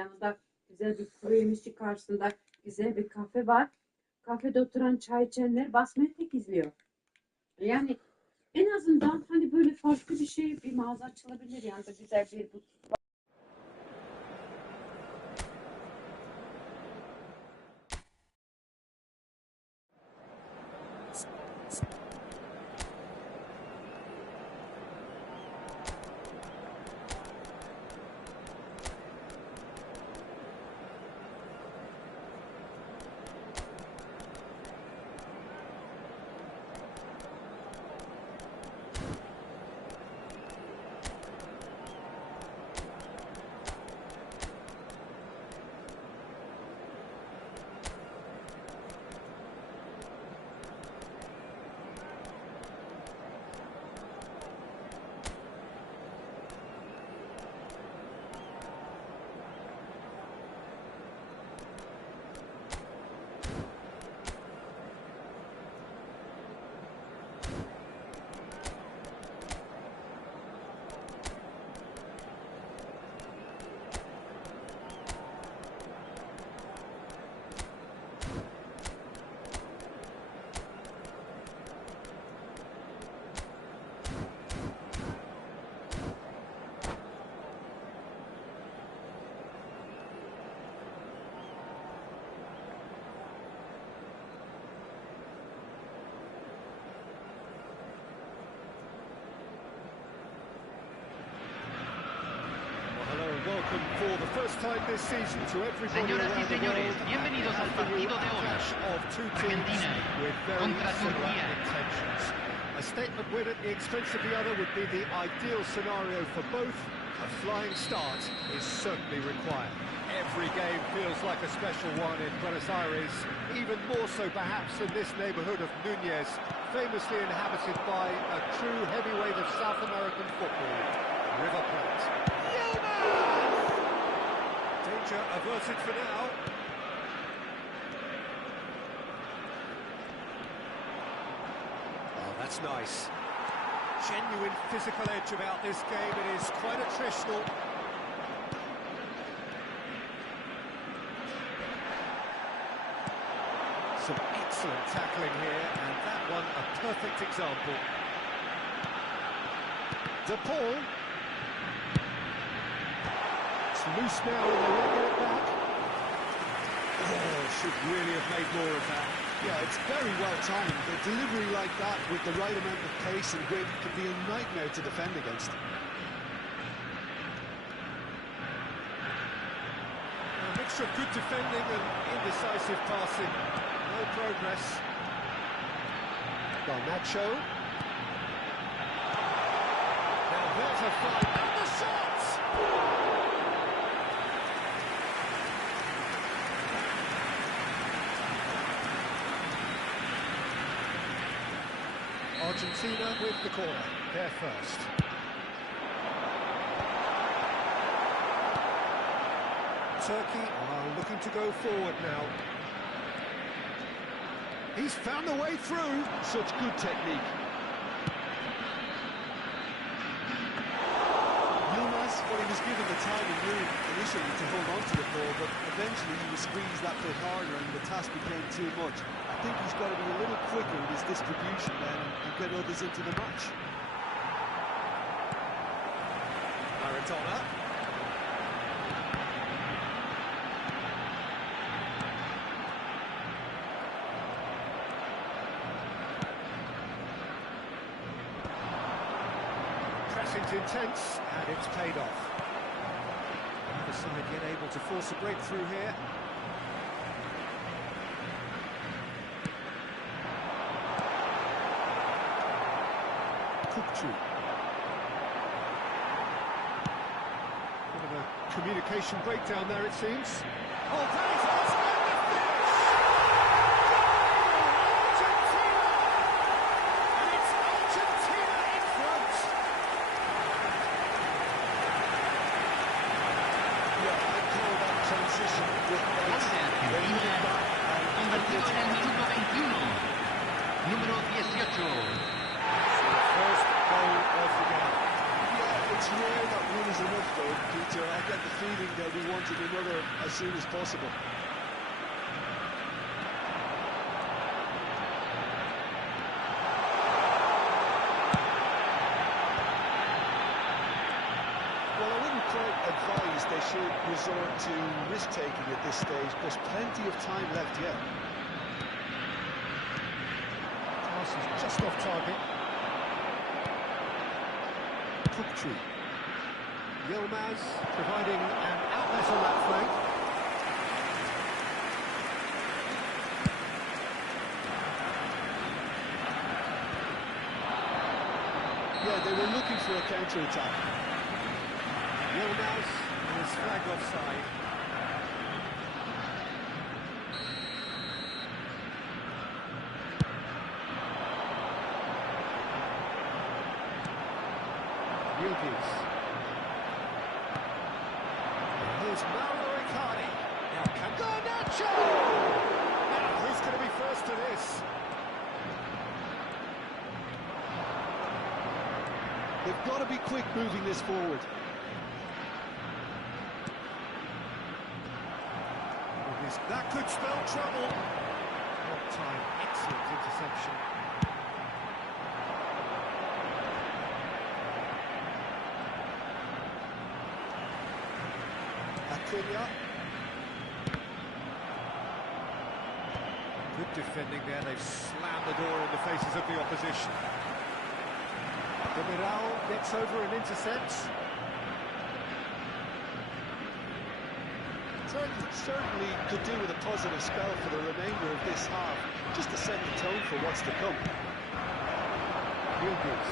Yanında güzel bir kuru yemişçi, karşısında güzel bir kafe var. Kafede oturan çay içenler basmayı tek izliyor. Yani en azından hani böyle farklı bir şey, bir mağaza açılabilir yani da güzel bir butik. Welcome for the first time this season to everybody around the world. Bienvenidos al partido de hoy. Of two teams with very similar intentions. A statement win at the expense of the other would be the ideal scenario for both. A flying start is certainly required. Every game feels like a special one in Buenos Aires, even more so perhaps in this neighbourhood of Núñez, famously inhabited by a true heavyweight of South American football, River Plate. Danger averted for now. Oh, that's nice. Genuine physical edge about this game. It is quite attritional. Some excellent tackling here, and that one a perfect example. De Paul. Loose now and they won't get it back. Oh, should really have made more of that. Yeah, it's very well timed. The delivery like that with the right amount of pace and width can be a nightmare to defend against. A mixture of good defending and indecisive passing. No progress. Garnacho. Now there's a fight. And the shots! Argentina with the corner, there first. Turkey are looking to go forward now. He's found a way through. Such good technique. Yilmaz, well, he was given the time and room initially to hold on to the ball, but eventually he was squeezed that bit harder and the task became too much. I think he's got to be a little quicker in his distribution then and get others into the match. Maradona. Pressing's intense and it's paid off. Neither side yet able to force a breakthrough here. Bit of a communication breakdown there, it seems. Oh, that is outstanding finish! Argentina! And it's Argentina in front! Yeah, I call that transition with Argentina convertido en el minuto 21. Número 18. First goal of the game. Yeah, it It's rare that one is enough, though, Peter. I get the feeling that we wanted another as soon as possible. Well, I wouldn't quite advise they should resort to risk-taking at this stage. There's plenty of time left yet. Pass is just off target. Tree. Yilmaz providing an outlet on that flank. Yeah, they were looking for a counter-attack. Yilmaz is flagged offside. Yildiz. Here's Mauro Icardi. Now can Garnacho! Now who's going to be first to this? They've got to be quick moving this forward. That could spell trouble. What time? Excellent interception. Acuna. Good defending there. They've slammed the door in the faces of the opposition. Demiral gets over and intercepts. Certainly could do with a positive spell for the remainder of this half, just to set the tone for what's to come. Yildiz.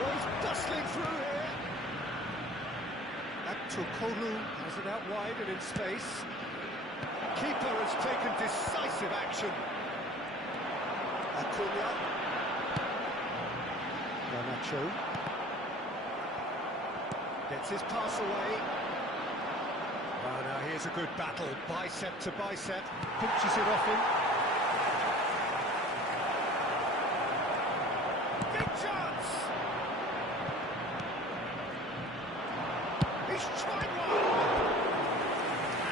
Oh, he's bustling through here. Tokolu has it out wide and in space. Keeper has taken decisive action. Acuna. Garnacho. Gets his pass away. Oh, now here's a good battle, bicep to bicep, pinches it off him. Big chance! He's tried one!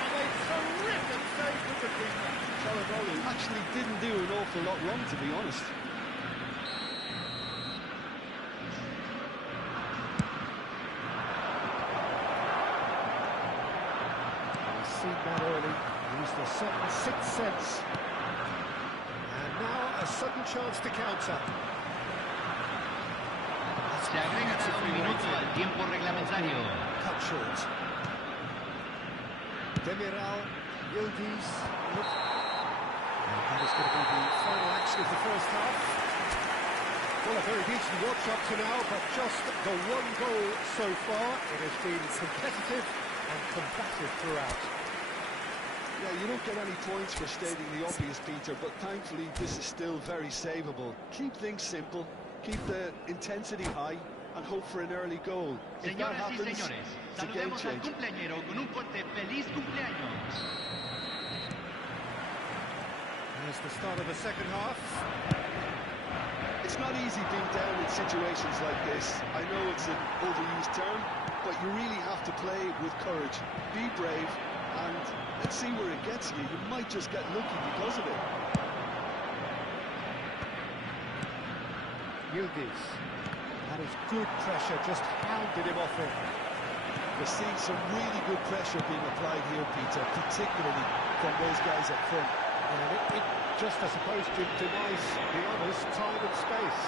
And a terrific save with the keeper. Chalanoglu actually didn't do an awful lot wrong, to be honest. Seen that early, used a certain sixth sense. And now a sudden chance to counter. Se agrega un minuto al tiempo reglamentario. Cut short. Demiral, Yildiz. And that is going to be the final action of the first half. Well, a very decent watch up to now, but just the one goal so far. It has been competitive and combative throughout. Yeah, you don't get any points for stating the obvious, Peter, but thankfully this is still very savable. Keep things simple, keep the intensity high, and hope for an early goal. If that Señoras y happens, señores, it's a game saludemos al changer. cumpleañero con un fuerte feliz cumpleaños. There's the start of the second half. It's not easy being down in situations like this. I know it's an overused term, but you really have to play with courage. Be brave, and let's see where it gets you. You might just get lucky because of it. Yildiz. That is good pressure, just hounded him off it. We're seeing some really good pressure being applied here, Peter, particularly from those guys up front. And it just, I suppose, denies the others time and space.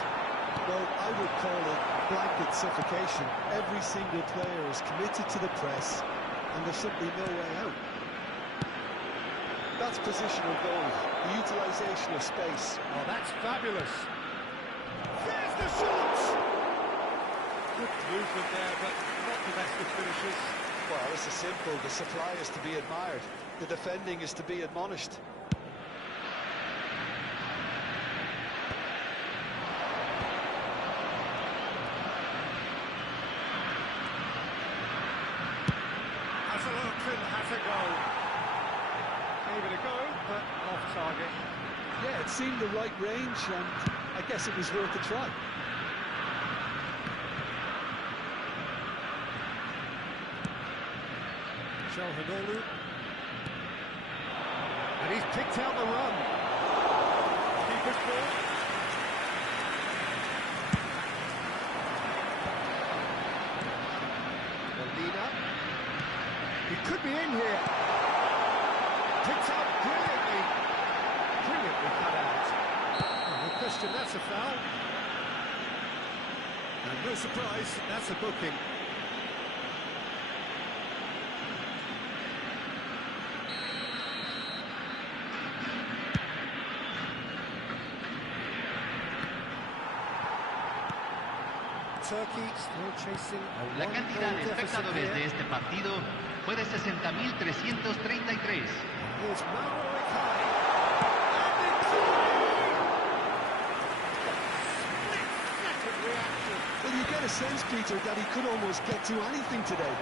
Well, I would call it blanket suffocation. Every single player is committed to the press, and there's simply no way out. That's positional goal, the utilisation of space. Oh, that's fabulous. There's the shot! Good movement there, but not the best of finishes. Well, this is simple. The supply is to be admired. The defending is to be admonished. Has a go. Gave it a go, but off target. Yeah, it seemed the right range, and I guess it was worth a try. Çalhanoğlu. And he's picked out the run. Keeper's ball. Molina. He could be in here. Picked out brilliantly. Brilliantly cut out. No question, that's a foul. And no surprise, that's a booking. Turkey still chasing a La cantidad de espectadores de este partido fue de 60.333. Here's Mauro Icardi. And it's split-second reaction. Well, you get a sense, Peter, that he could almost get to anything today.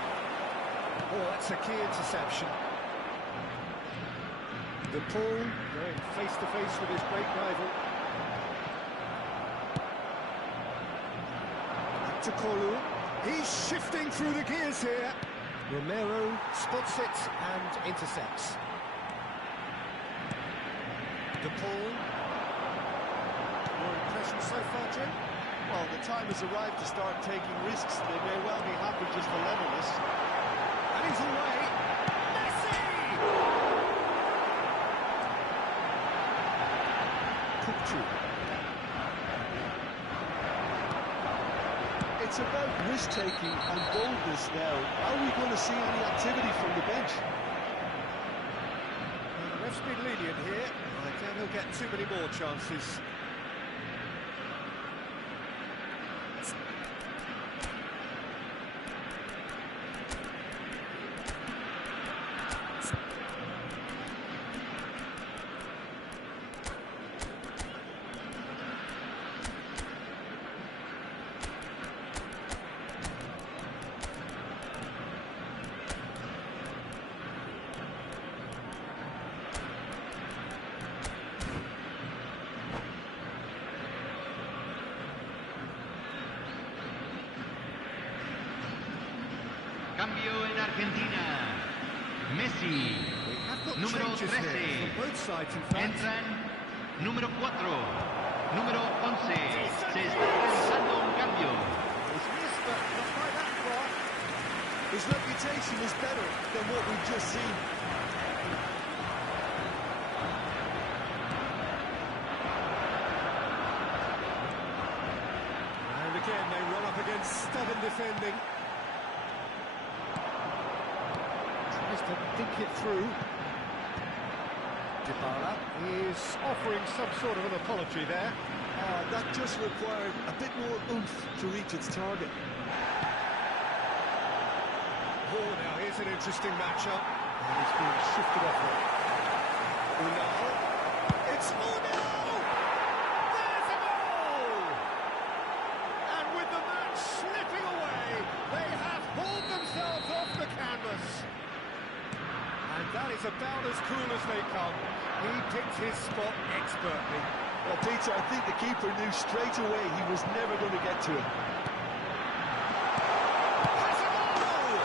Oh, that's a key interception. De Paul going face-to-face with his great rival. To Kolu. He's shifting through the gears here. Romero spots it and intercepts. De Paul. Your impression so far, Jim? Well, the time has arrived to start taking risks. They may well be happy just to level this. And he's away. Messi! Kupchu. It's about risk-taking and boldness now. Are we going to see any activity from the bench? Well, the ref's been lenient here. I doubt he'll get too many more chances. Cambio en Argentina. Messi, We have got número changes 13. here from both sides, in fact. Entran número 4, número 11. Se está realizando un cambio. He's missed, but not by that far. His reputation is better than what we've just seen. And again, they run up against stubborn defending. Tries to think it through. Dybala is offering some sort of an apology there. That just required a bit more oomph to reach its target. Oh, now here's an interesting matchup. And he's being shifted off it. Unal. It's Unal! There's a goal! And with the match slipping away, they have hauled themselves off the canvas. And that is about as cool as they come. He picked his spot expertly. Well, Peter, I think the keeper knew straight away he was never going to get to it. Has a goal!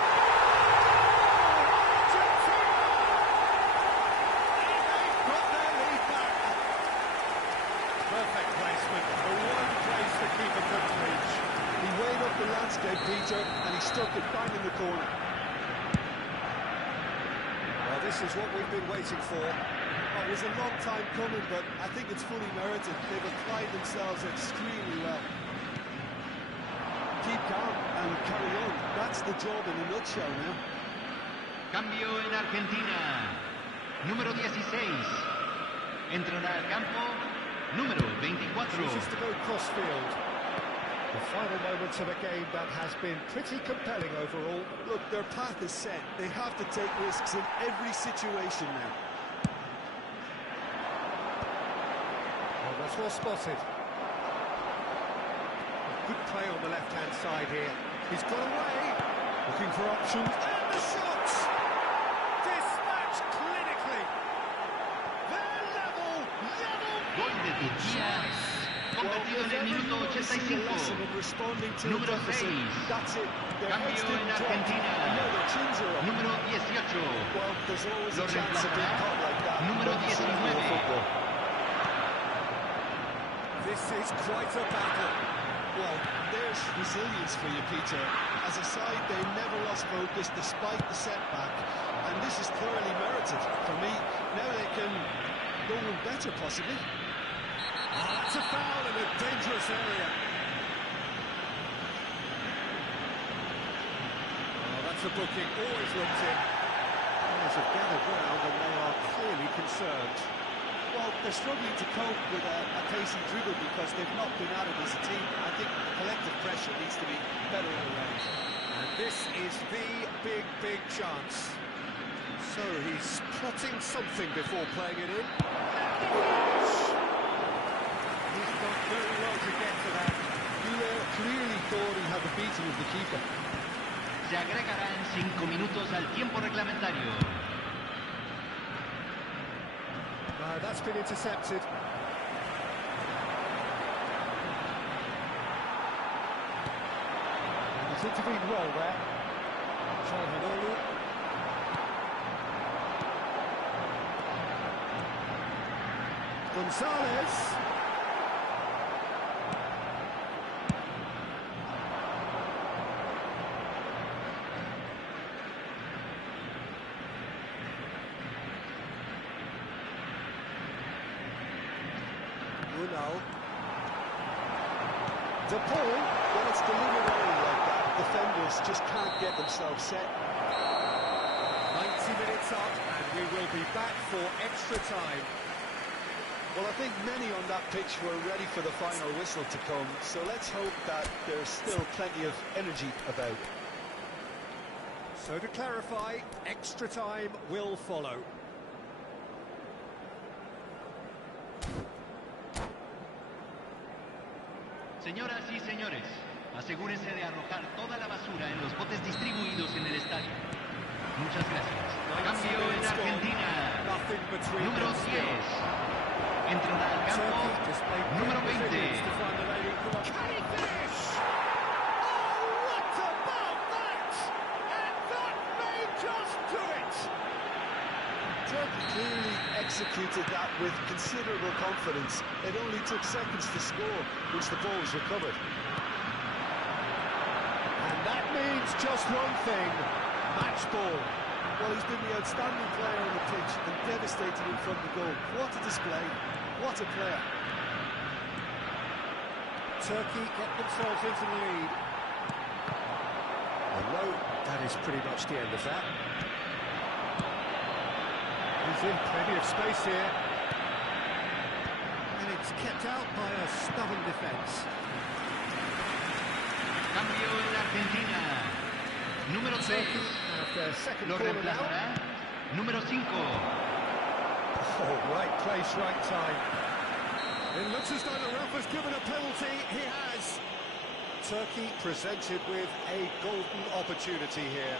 And they've got their lead back. Perfect placement, the one place the keeper couldn't reach. He weighed up the landscape, Peter, and he stuck it bang in the corner. Well, this is what we've been waiting for. Oh, it was a long time coming, but I think it's fully merited. They've applied themselves extremely well. Keep calm and carry on. That's the job in a nutshell now. Cambio en Argentina. Número 16. Entrará al campo. Número 24. Chooses to go cross-field. The final moments of a game that has been pretty compelling overall. Look, their path is set. They have to take risks in every situation now. Well, that's well spotted. Good play on the left-hand side here. He's got away. Looking for options. And the shots! Dispatched clinically. They're level. Gol de Turquía. convertido en el minuto 85. Número 6. Cambio en Argentina. Número 18. Lo reemplazará número 19. This is quite a battle. Well, there's resilience for you, Peter. As a side, they never lost focus despite the setback, and this is thoroughly merited for me. Now they can go one better, possibly. Oh, that's a foul in a dangerous area. Oh, that's a booking, always looked in. Players have gathered round and they are clearly concerned. Well, they're struggling to cope with a pacey dribble because they've not been at it as a team. I think the collective pressure needs to be better all around. And this is the big chance. So he's plotting something before playing it in. He's done very well to get to that. He clearly thought he had the beating of the keeper. Se agregarán 5 minutos al tiempo reglamentario. No, that's been intercepted. And he's intervened well there. Çalhanoğlu. Gonzalez. Unal. De Paul, when it's delivered early like that, defenders just can't get themselves set. 90 minutes up, and we will be back for extra time. Well, I think many on that pitch were ready for the final whistle to come, so let's hope that there's still plenty of energy about. So to clarify, extra time will follow. Señoras y señores, asegúrense de arrojar toda la basura en los botes distribuidos en el estadio. Muchas gracias. Cambio en Argentina. Número 10. Entrará al campo número 20. Can he finish? Oh, what about that? And that may just do it. Turkey clearly executed that with considerable confidence. It only took seconds to score once the ball was recovered. And that means just one thing, match ball. Well, he's been the outstanding player on the pitch and devastated in front of the goal. What a display. What a player. Turkey get themselves into the lead. And no, that is pretty much the end of that. He's in plenty of space here. And it's kept out by a stubborn defence. Cambio en Argentina. Número 6. Turkey have their second Lo corner now. reemplazará número 5. Oh, right place, right time. It looks as though the ref has given a penalty. He has. Turkey presented with a golden opportunity here.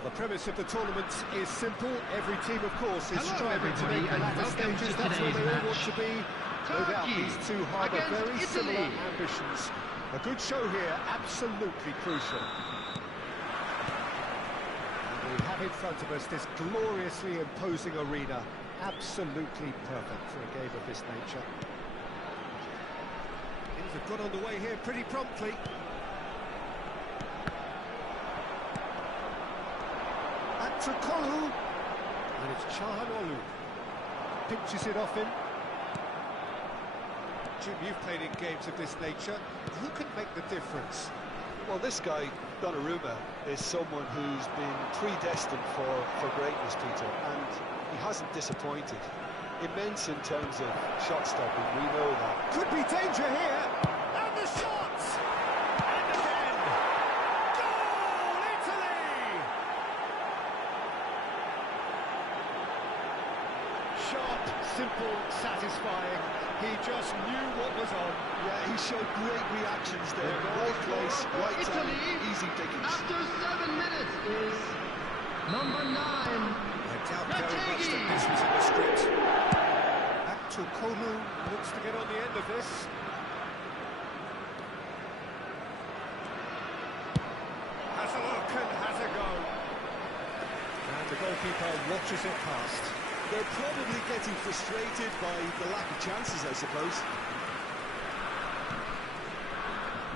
Well, the premise of the tournament is simple. Every team, of course, is Hello, striving to everybody, make the and latter welcome stages. to That's where today's they all want match. to be. No doubt Turkey these two harbour against very similar Italy. ambitions. A good show here, absolutely crucial. And we have in front of us this gloriously imposing arena. Absolutely perfect for a game of this nature. Things have got underway here pretty promptly. Back to Kolu. And it's Chahanolu. Pinches it off him. Jim, you've played in games of this nature. Who can make the difference? Well, this guy, Donnarumma, is someone who's been predestined for greatness, Peter, and he hasn't disappointed. Immense in terms of shot stopping, we know that. Could be danger here. And the shots! And again! Goal, Italy! Sharp, simple, satisfying. He just knew what was on. Yeah, he showed great reactions there. Right place, right time, Italy, easy diggings. after 7 minutes, is number 9. I doubt very much that this was in the script. Back to Kolu, looks to get on the end of this. Has a look and has a go. And the goalkeeper watches it past. They're probably getting frustrated by the lack of chances, I suppose.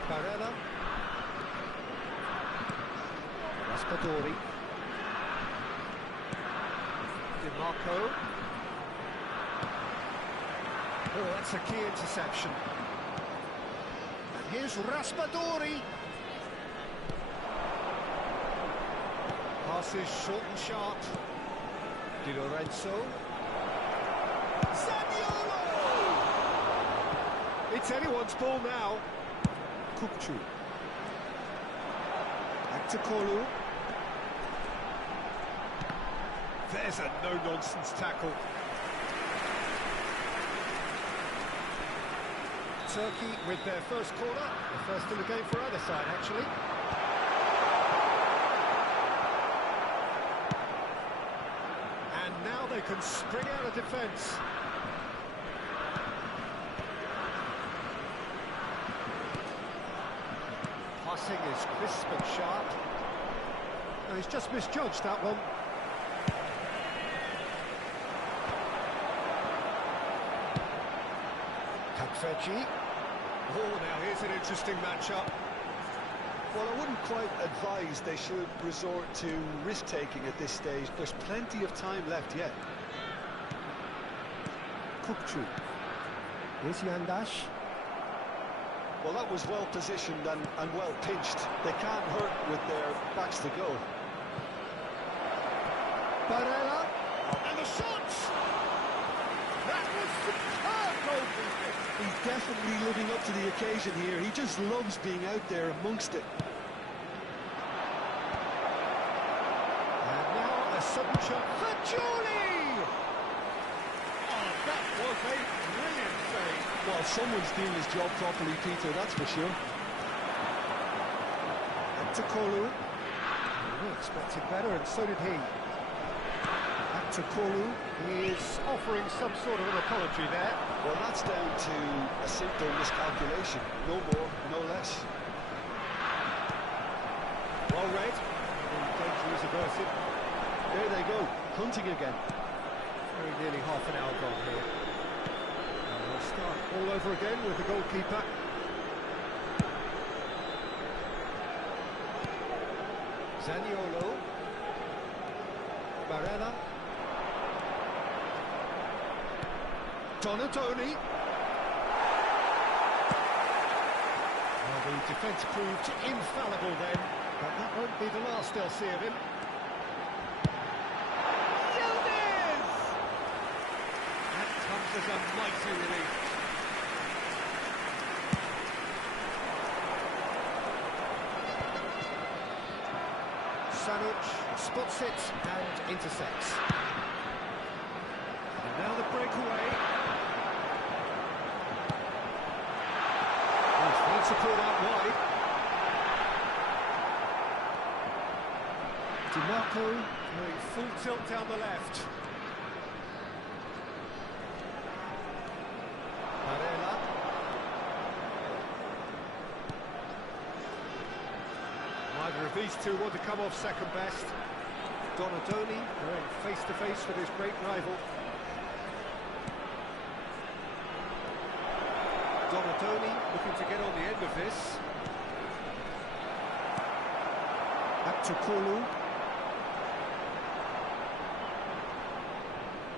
Barella. Raspadori. Di Marco. Oh, that's a key interception. And here's Raspadori. Passes short and sharp. Di Lorenzo. Zaniolo! It's anyone's ball now. Kupchu. Back to Kolu. There's a no-nonsense tackle. Turkey with their first corner. The first in the game for either side, actually. And now they can spring out of defence. Passing is crisp and sharp. No, he's just misjudged that one. Kakfechi. Oh, now here's an interesting matchup. Well, I wouldn't quite advise they should resort to risk-taking at this stage. There's plenty of time left yet. Kupchu. Here's Yandash. Well, that was well positioned and well pinched. They can't hurt with their backs to goal. Barella. And the shots! That was superb goalkeeping. He's definitely living up to the occasion here. He just loves being out there amongst it. And now a sudden shot for Julie! Oh, that was a brilliant save. Well, someone's doing his job properly, Peter, that's for sure. Back to Kolu. We expected better, and so did he. Back to Kolu. He is offering some sort of an apology there. Well, that's down to a simple miscalculation. No more, no less. Well read. The danger is averted. There they go, hunting again. Very nearly half an hour gone here. And we'll start all over again with the goalkeeper. Zaniolo. Barella. Donatoni. Well, the defence proved infallible then, but that won't be the last they'll see of him. Yildiz! That comes as a mighty relief. Sanuc spots it and intercepts. And now the breakaway. Full support out wide. DiMarco going full tilt down the left. Varela. Neither of these two want to come off second best. Donadoni going face-to-face with his great rival. Donadoni looking to get on the end of this. Abtukulu.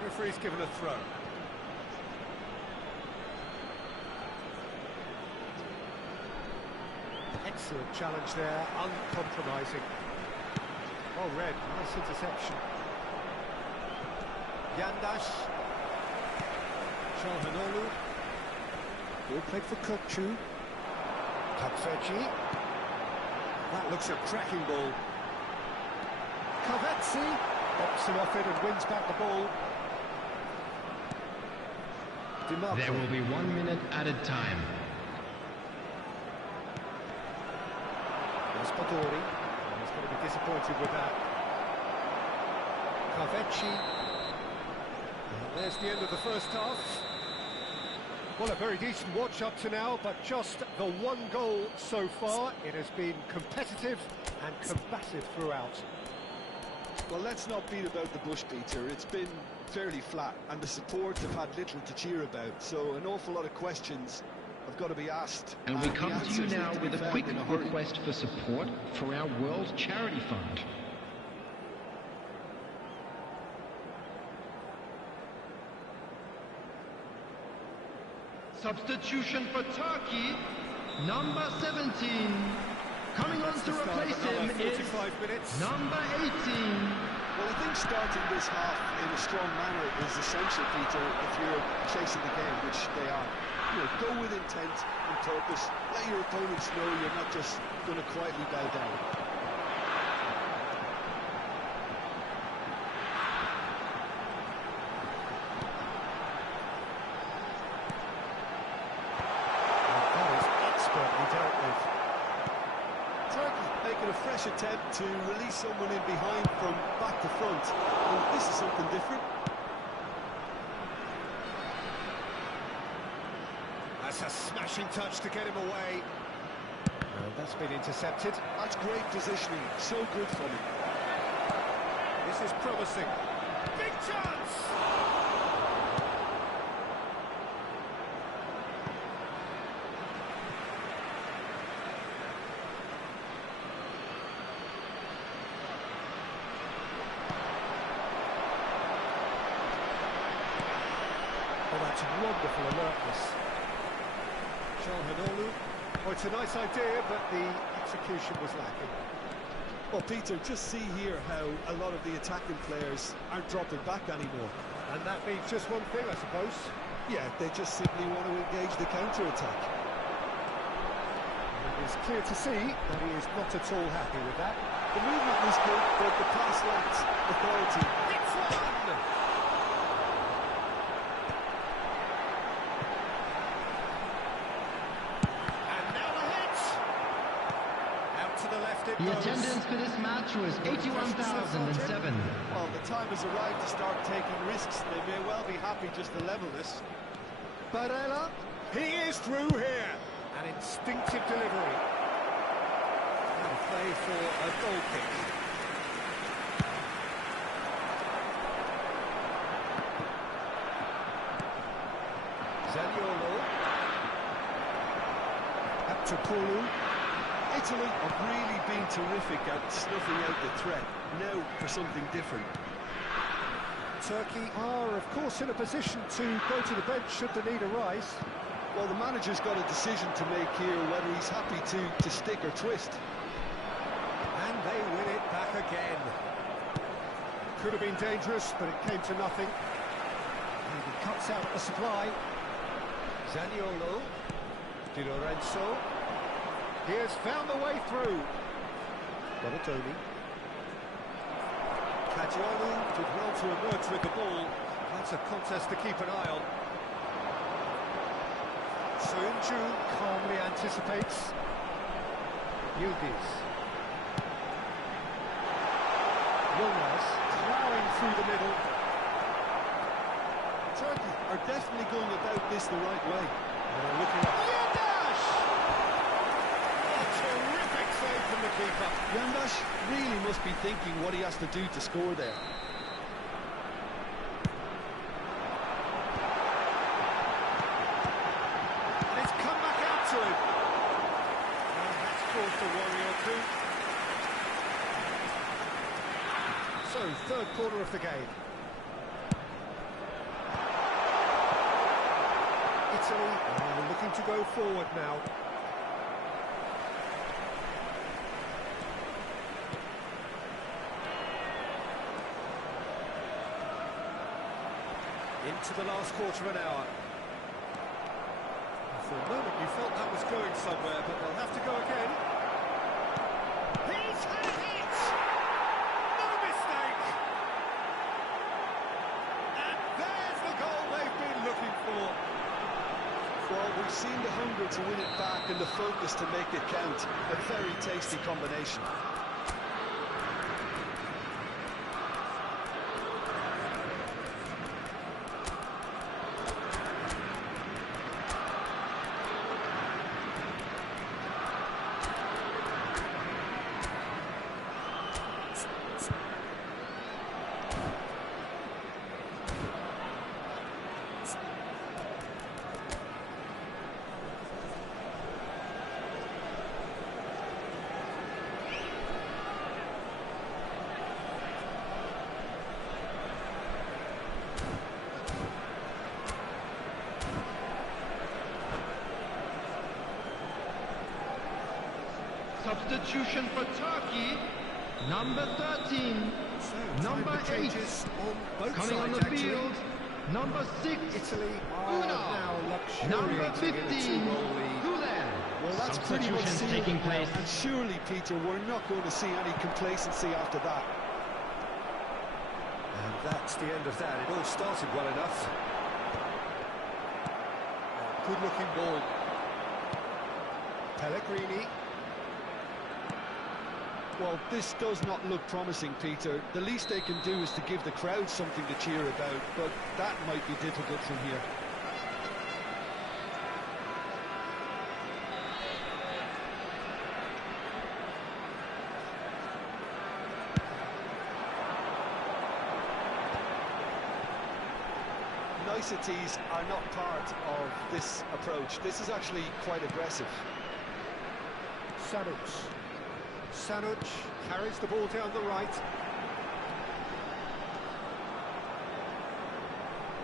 Referee's given a throw. Excellent challenge there, uncompromising. Oh, red, nice interception. Yandash. Çalhanoğlu. Ball played for Kokcu. Kapfeci. That looks a cracking ball. Kavetsi bops him off it and wins back the ball. DiMarco. There will be 1 minute added time. Raspadori. He's going to be disappointed with that. Kavetsi. And there's the end of the first half. Well, a very decent watch up to now, but just the one goal so far. It has been competitive and combative throughout. Well, let's not beat about the bush, Peter. It's been fairly flat, and the supports have had little to cheer about. So an awful lot of questions have got to be asked. And we come the to you answers now need to be with a found quick in a hurry. request for support for our World Charity Fund. Substitution for Turkey, number 17. Coming on to replace him is 45 minutes. number 18. Well, I think starting this half in a strong manner is essential, Peter, if you're chasing the game, which they are. You know, go with intent and purpose. Let your opponents know you're not just going to quietly bow down. That is expertly dealt with. Turkey making a fresh attempt to release someone in behind from back to front. And this is something different. That's a smashing touch to get him away. That's been intercepted. That's great positioning. So good from him. This is promising. Big chance! Oh, that's wonderful alertness. Çalhanoğlu. Oh, it's a nice idea, but the execution was lacking. Well, Peter, just see here how a lot of the attacking players aren't dropping back anymore. And that means just one thing, I suppose. Yeah, they just simply want to engage the counter-attack. It is clear to see that he is not at all happy with that. The movement was good, but the pass lacked authority. It's one! And now a hit! Out to the left it The goes. attendance for this match was 81,007. Well, the time has arrived to start taking risks. They may well be happy just to level this. Varela, he is through here. An instinctive delivery. And a play for a goal kick. Zaniolo. Abtukulu. Italy have really been terrific at snuffing out the threat. Now for something different. Turkey are, of course, in a position to go to the bench should the need arise. Well, the manager's got a decision to make here, whether he's happy to stick or twist. And they win it back again. Could have been dangerous, but it came to nothing. And he cuts out the supply. Zaniolo. Di Lorenzo. He has found the way through. Donadoni. Kajiolu did well to emerge with the ball. That's a contest to keep an eye on. Soyuncu calmly anticipates. Yildiz. Yilmaz plowing through the middle. Turkey are definitely going about this the right way. Looking up. Yandash! Oh, terrific save from the keeper. Yandash really must be thinking what he has to do to score there. And it's come back out to him. And that's caused a worry or two. So, third quarter of the game. Italy are looking to go forward now. Into the last quarter of an hour. For a moment you felt that was going somewhere, but they'll have to go again. He's had it! No mistake! And there's the goal they've been looking for. Well, we've seen the hunger to win it back and the focus to make it count. A very tasty combination. Substitution for Turkey, number 13, number 8, coming on the field, number 6, Italy are Una, now number luxuriating in a 15, two-goal lead. Gulen. Well, that's pretty much Substitutions sealed taking now. place. And surely, Peter, we're not going to see any complacency after that. And that's the end of that. It all started well enough. Good-looking ball. Pellegrini. Well, this does not look promising, Peter. The least they can do is to give the crowd something to cheer about, but that might be difficult from here. Niceties are not part of this approach. This is actually quite aggressive. Sanuc carries the ball down the right.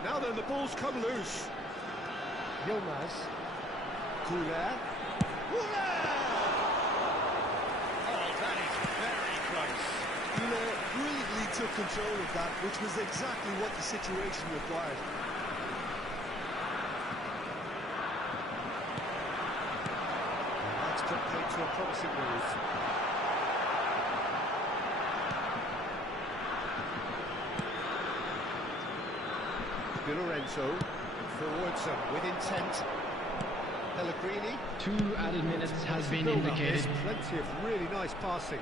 Now then, the ball's come loose. Yilmaz. Gulen. Oh, that is very close. Gulen brilliantly took control of that, which was exactly what the situation required. And that's put paid to a promising move. Di Lorenzo forwards and with intent. Pellegrini. 2 added minutes has been Build up. indicated. There's plenty of really nice passing.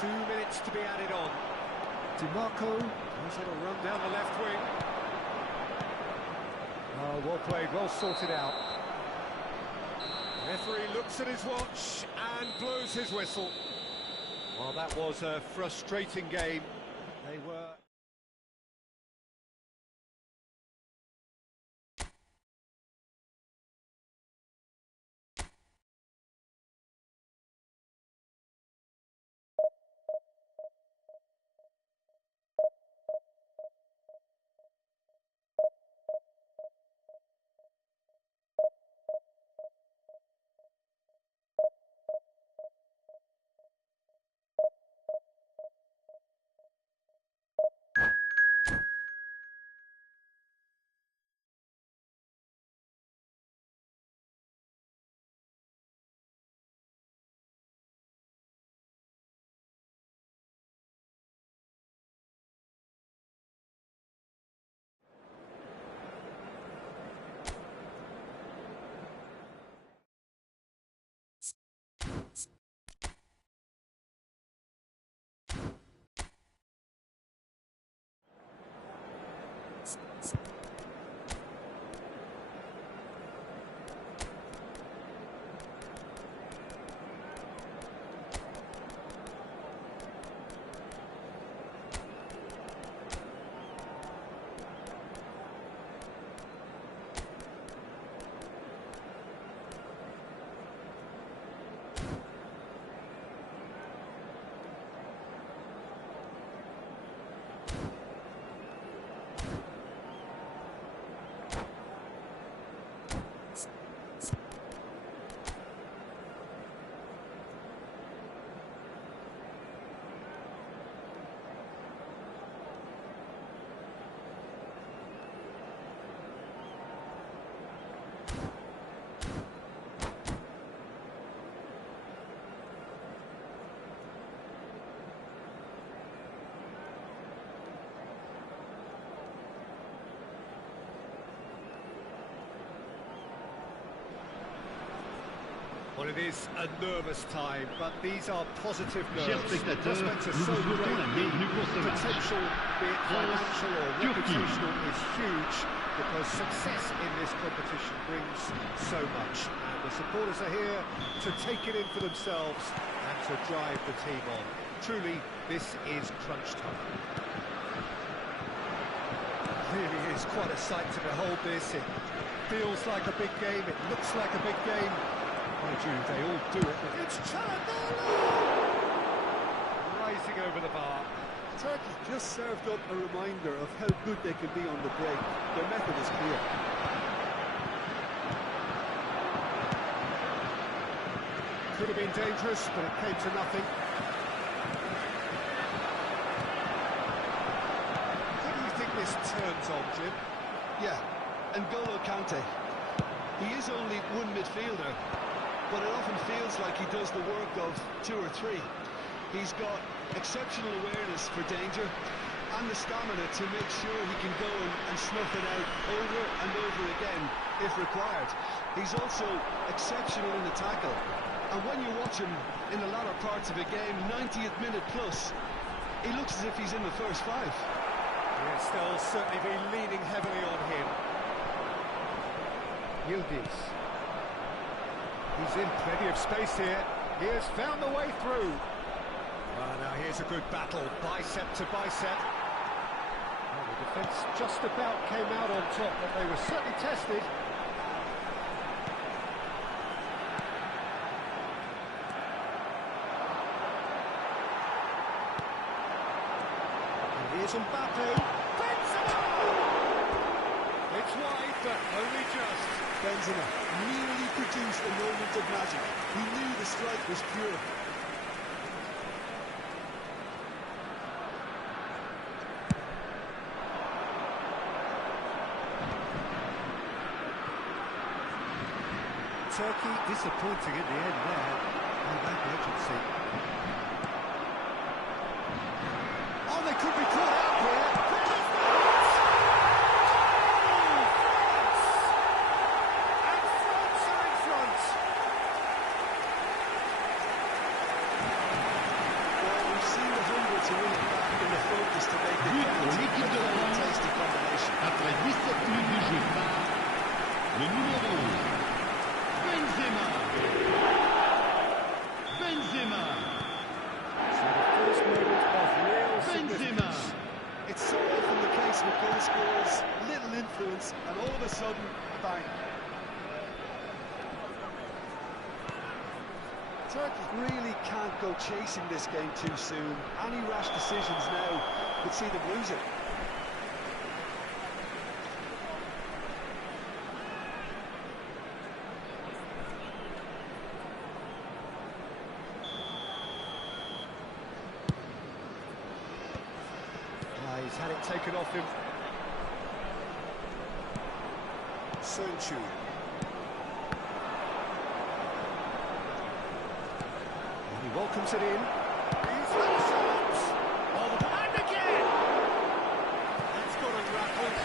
2 minutes to be added on. DiMarco goes on a run down the left wing. Oh, well played, well sorted out. The referee looks at his watch and blows his whistle. Well, that was a frustrating game. They were... Well, it is a nervous time, but these are positive Chers nerves. spectateurs, Prospects are nous so vous souhaitons la great. bienvenue pour ce The match. potential, be it financial or Turkey. reputational, is huge because success in this competition brings so much. And the supporters are here to take it in for themselves and to drive the team on. Truly, this is crunch time. Really is quite a sight to behold this. It feels like a big game, it looks like a big game. Mind you, they all do it. It's Çalhanoğlu! Rising over the bar. Turkey just served up a reminder of how good they can be on the break. Their method is clear. Could have been dangerous, but it came to nothing. How do you think this turns on, Jim? Yeah, N'Golo Kante. He is only one midfielder, but it often feels like he does the work of two or three. He's got exceptional awareness for danger and the stamina to make sure he can go and snuff it out over and over again if required. He's also exceptional in the tackle, and when you watch him in the latter parts of a game, 90th minute plus, he looks as if he's in the first five. Yes, they'll certainly be leaning heavily on him. Yildiz. He's in plenty of space here. He has found the way through. Now here's a good battle, bicep to bicep. Well, the defence just about came out on top, but they were certainly tested. And here's Mbappe. Benzema! It's wide, but only just. Benzema really produced a moment of magic. He knew the strike was pure. Turkey disappointing in the end there. Oh, that urgency. Oh, they could be caught out here. And France are in front. Well, we've seen the hunger to win it back and the focus to make it But count. pour l'équipe de A very France, tasty combination. après 17 minutes de jeu par le numéro Benzema. Benzema. So the first moment of real Benzema. significance. It's so often the case with goal scorers, little influence, and all of a sudden, bang. Turkey really can't go chasing this game too soon. Any rash decisions now could see them lose it. He's had it taken off him. Sunchu. He welcomes it in. He's had a shot! Oh, and again! That's got him rattled.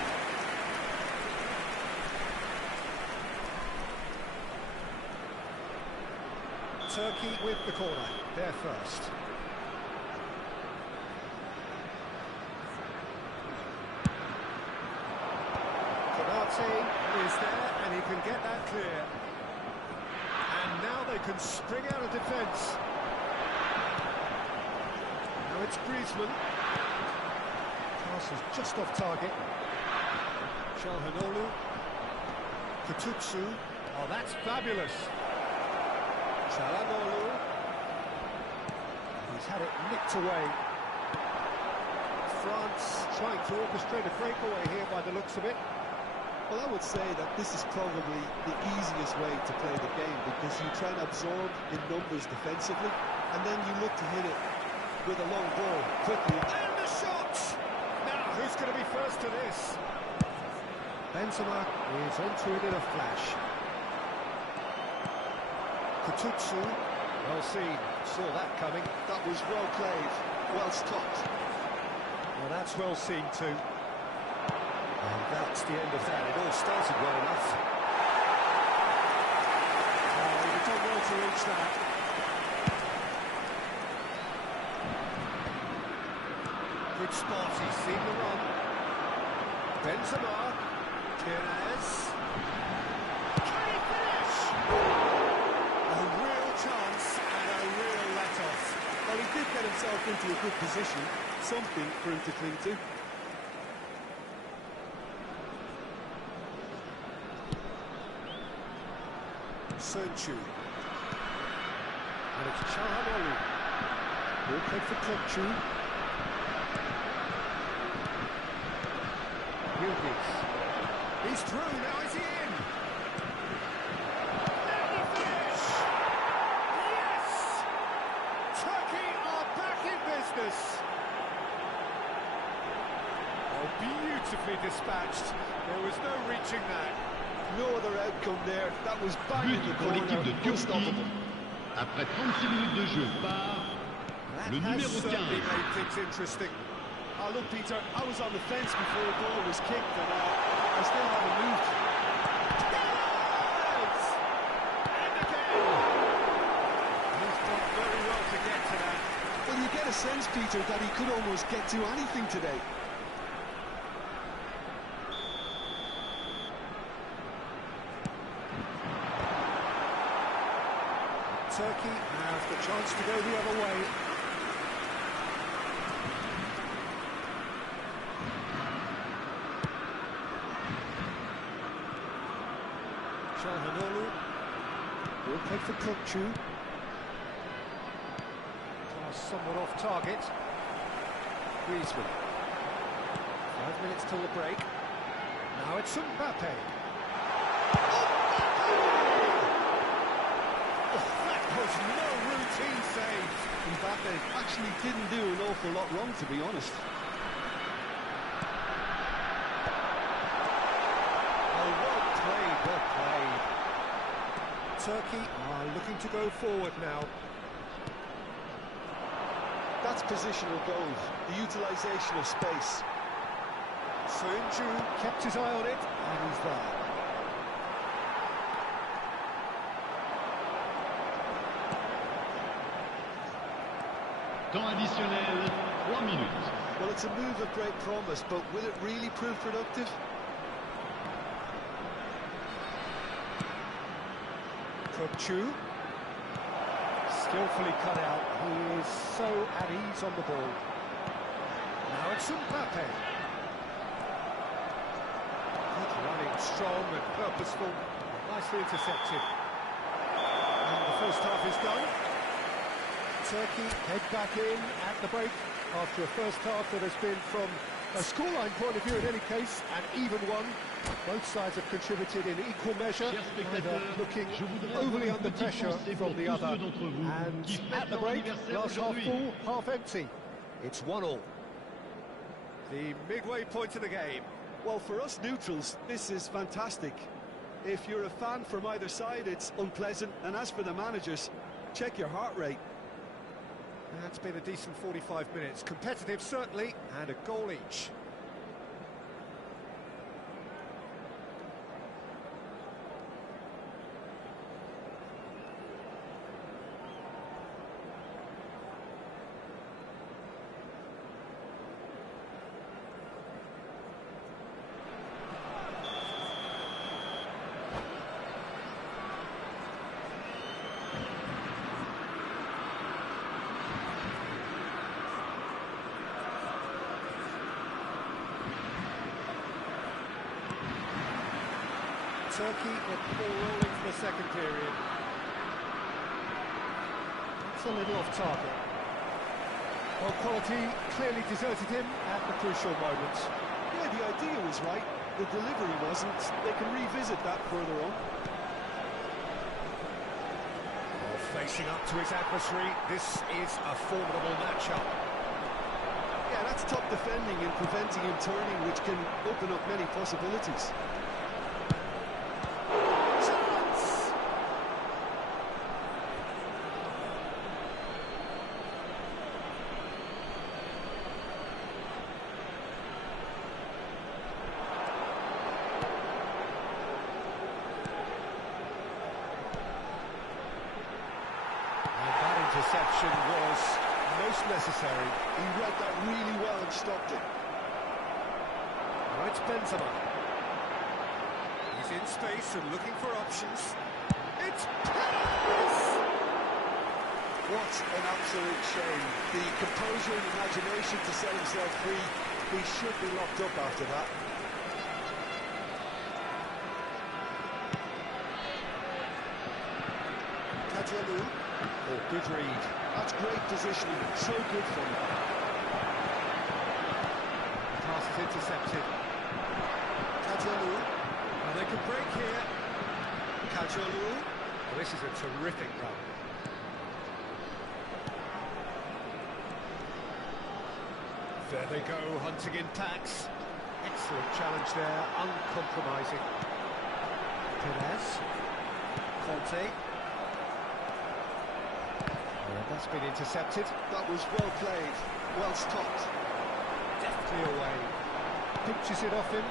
Turkey with the corner. They're first. Boateng is there, and he can get that clear. And now they can spring out of defence. Now it's Griezmann. Pass is just off target. Çalhanoğlu. Kututsu. Oh, that's fabulous. Çalhanoğlu. He's had it nicked away. France trying to orchestrate a breakaway here by the looks of it. Well, I would say that this is probably the easiest way to play the game, because you try and absorb in numbers defensively, and then you look to hit it with a long ball quickly. And the shot! Now, who's going to be first to this? Benzema is onto it in a flash. Kututsu, well seen, saw that coming. That was well played, well stopped. Well, that's well seen too. And that's the end of that. It all started well enough. Oh, you've done well to reach that. Good spot, he's seen the run. Benzema. Pires. Can he finish? A real chance and a real let-off. Well, he did get himself into a good position, something for him to cling to. Sönchu. And it's Çalhanoğlu. Ball played for Kututsu. Yildiz. He's through, now is he in? Now the finish! Yes! Turkey are back in business! Oh, beautifully dispatched. There was no reaching that. No other outcome there. That was bang in the But pour l'équipe de corner. Turquie, Unstoppable. après 36 minutes de jeu par That le has numéro certainly 15. made things interesting. Oh, look, Peter, I was on the fence before the goal was kicked, and I still haven't moved. Yes! And again! He's done very well to get to that. Well, you get a sense, Peter, that he could almost get to anything today. Turkey have the chance to go the other way. Çalhanoğlu. Will play for Kututsu. Pass somewhat off target. Griezmann. 5 minutes till the break. Now it's Mbappe. Was no routine save. Mbappe actually didn't do an awful lot wrong, to be honest. Oh, well played, well played. Turkey are looking to go forward now. That's positional goal, the utilisation of space. Sönchu kept his eye on it, and he's there. Temps additionnel, 3 minutes. Well, it's a move of great promise, but will it really prove productive? Kututsu. Skillfully cut out. He is so at ease on the ball. Now it's Mbappe. Good running, strong and purposeful. Nicely intercepted. And the first half is done. Turkey head back in at the break after a first half that has been, from a scoreline point of view in any case, an even one. Both sides have contributed in equal measure, Chers neither spectateurs, looking je voudrais overly avoir une under petite pressure pensée pour from the tous other. ceux d'entre vous And qui fêtent at the leur break, anniversaire glass half aujourd'hui. full, half empty. It's 1-1. The midway point of the game. Well, for us neutrals, this is fantastic. If you're a fan from either side, it's unpleasant. And as for the managers, check your heart rate. That's been a decent 45 minutes. Competitive, certainly, and a goal each. Turkey get the ball rolling for the second period. It's a little off target. Well, quality clearly deserted him at the crucial moments. Yeah, the idea was right, the delivery wasn't. They can revisit that further on. Well, facing up to his adversary, this is a formidable matchup. Yeah, that's top defending and preventing him turning, which can open up many possibilities. Chance! And that interception was most necessary. He read that really well and stopped it. Now it's Benzema. He's in space and looking for options. It's Perez! What an absolute shame. The composure and imagination to set himself free. He should be locked up after that. Kajalu. Oh, good read. That's great positioning. So good for him. The pass is intercepted. Kajalu. Well, they can break here. Kajalu. Well, this is a terrific run. There they go, hunting in packs. Excellent challenge there, uncompromising. Perez. Conte. That's been intercepted. That was well played. Well stopped. Deftly away. Pinches it off him.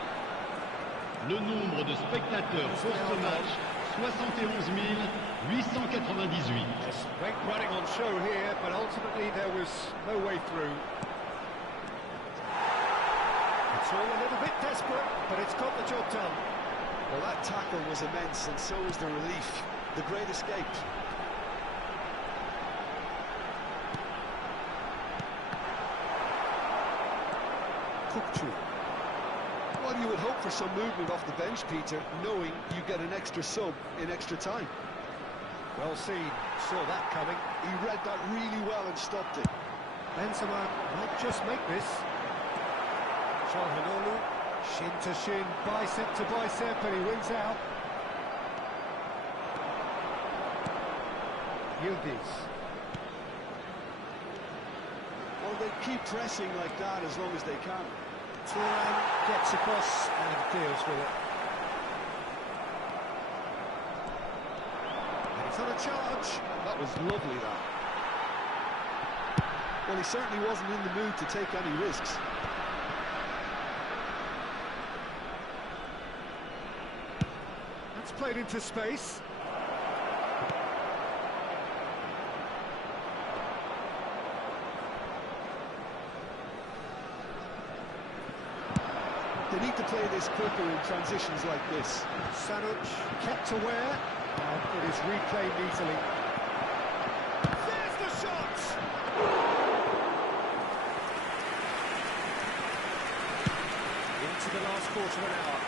Le nombre de spectateurs pour ce match, 71 898. Yes, great running on show here, but ultimately there was no way through. It's all a little bit desperate, but it's got the job done. Well, that tackle was immense, and so was the relief. The great escape. Well, you would hope for some movement off the bench, Peter, knowing you get an extra sub in extra time. Well seen, saw that coming. He read that really well and stopped it. Benzema might just make this. Çalhanoğlu, shin to shin, bicep to bicep, and he wins out. Yildiz. Well, they keep pressing like that as long as they can. Turan gets across and deals with it. And it's on a charge. That was lovely, that. Well, he certainly wasn't in the mood to take any risks. That's played into space. They need to play this quicker in transitions like this. Sanuc kept aware, and it is replayed easily. There's the shot! Into the last quarter of an hour.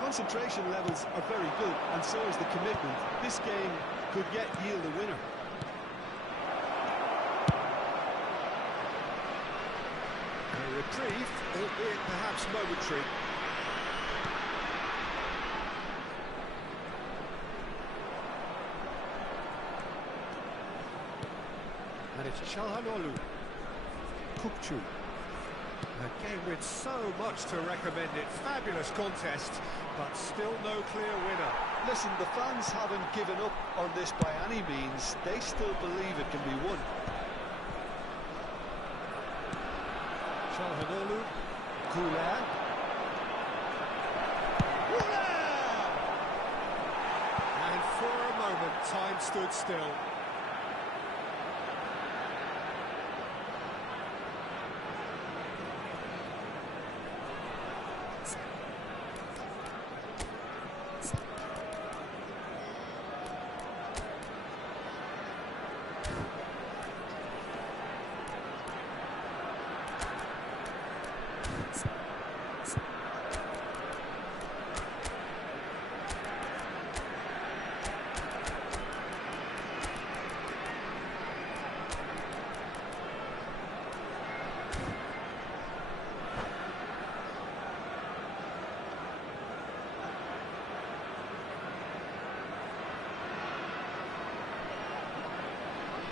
Concentration levels are very good, and so is the commitment. This game could yet yield a winner. A reprieve, albeit perhaps momentary. And it's Çalhanoğlu. Kukçu. A game with so much to recommend it. Fabulous contest, but still no clear winner. Listen, the fans haven't given up on this by any means. They still believe it can be won. Çalhanoğlu. Güler. And for a moment, time stood still.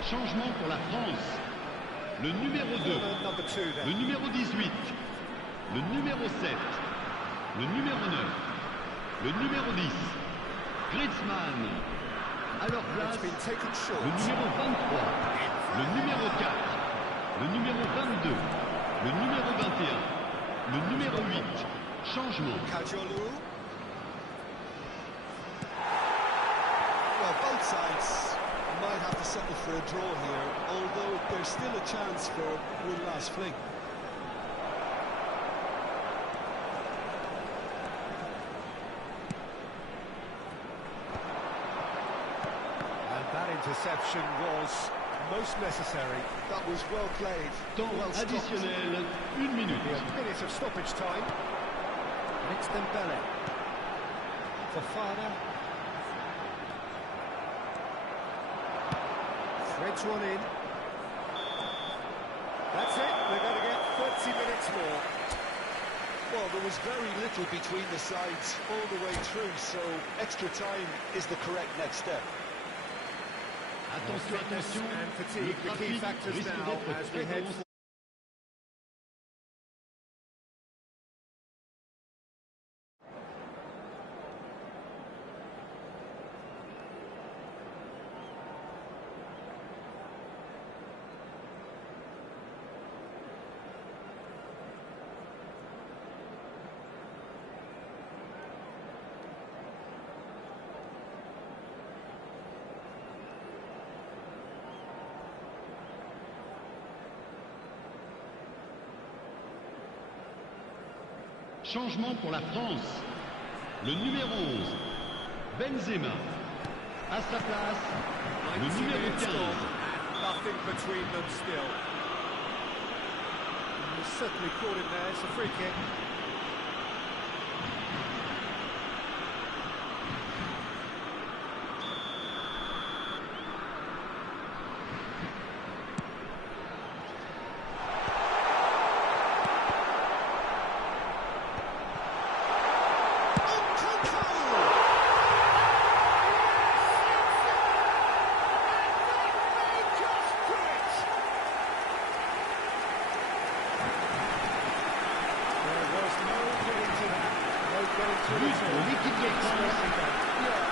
Changement pour la France. Le numéro 2, Number 2 le then. numéro 18, le numéro 7, le numéro 9, le numéro 10, Griezmann. À leur place, It's been taken short. le numéro 23, le numéro 4, le numéro 22, le numéro 21, le numéro 8. Changement. Kajolu. Well, both sides might have to settle for a draw here, although there's still a chance for one last fling. And that interception was most necessary. That was well played. Temps Well stopped. additionnel, 1 minute. A minute of stoppage time. And it's Dembele. Fofana. Threads one in. That's it. We're going to get 30 minutes more. Well, there was very little between the sides all the way through, so extra time is the correct next step. Attention, attention, And le fatigue, the key trafic factors risque now d'être as we très head dense. Changement pour la France. Le numéro 11, Benzema. À sa place, le 90 numéro minutes 15. gone, and nothing between them still. He's certainly caught him there. It's a free kick. But pour l'équipe de France.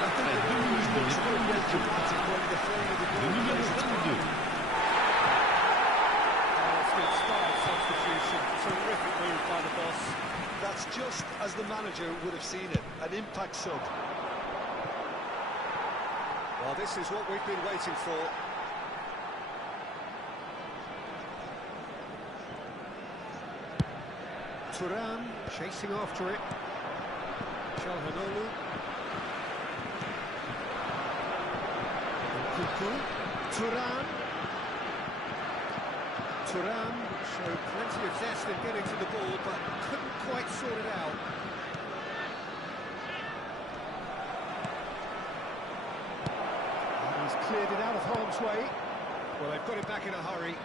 Après 2 minutes de prolongation, le numéro 22. It's an inspired substitution. Terrific move by the boss. That's just as the manager would have seen it, an impact sub. Well, this is what we've been waiting for. Turan chasing after it. Çalhanoğlu. Kuku. Turan. Turan showed plenty of zest in getting to the ball, but couldn't quite sort it out. And he's cleared it out of harm's way. Well, they've got it back in a hurry.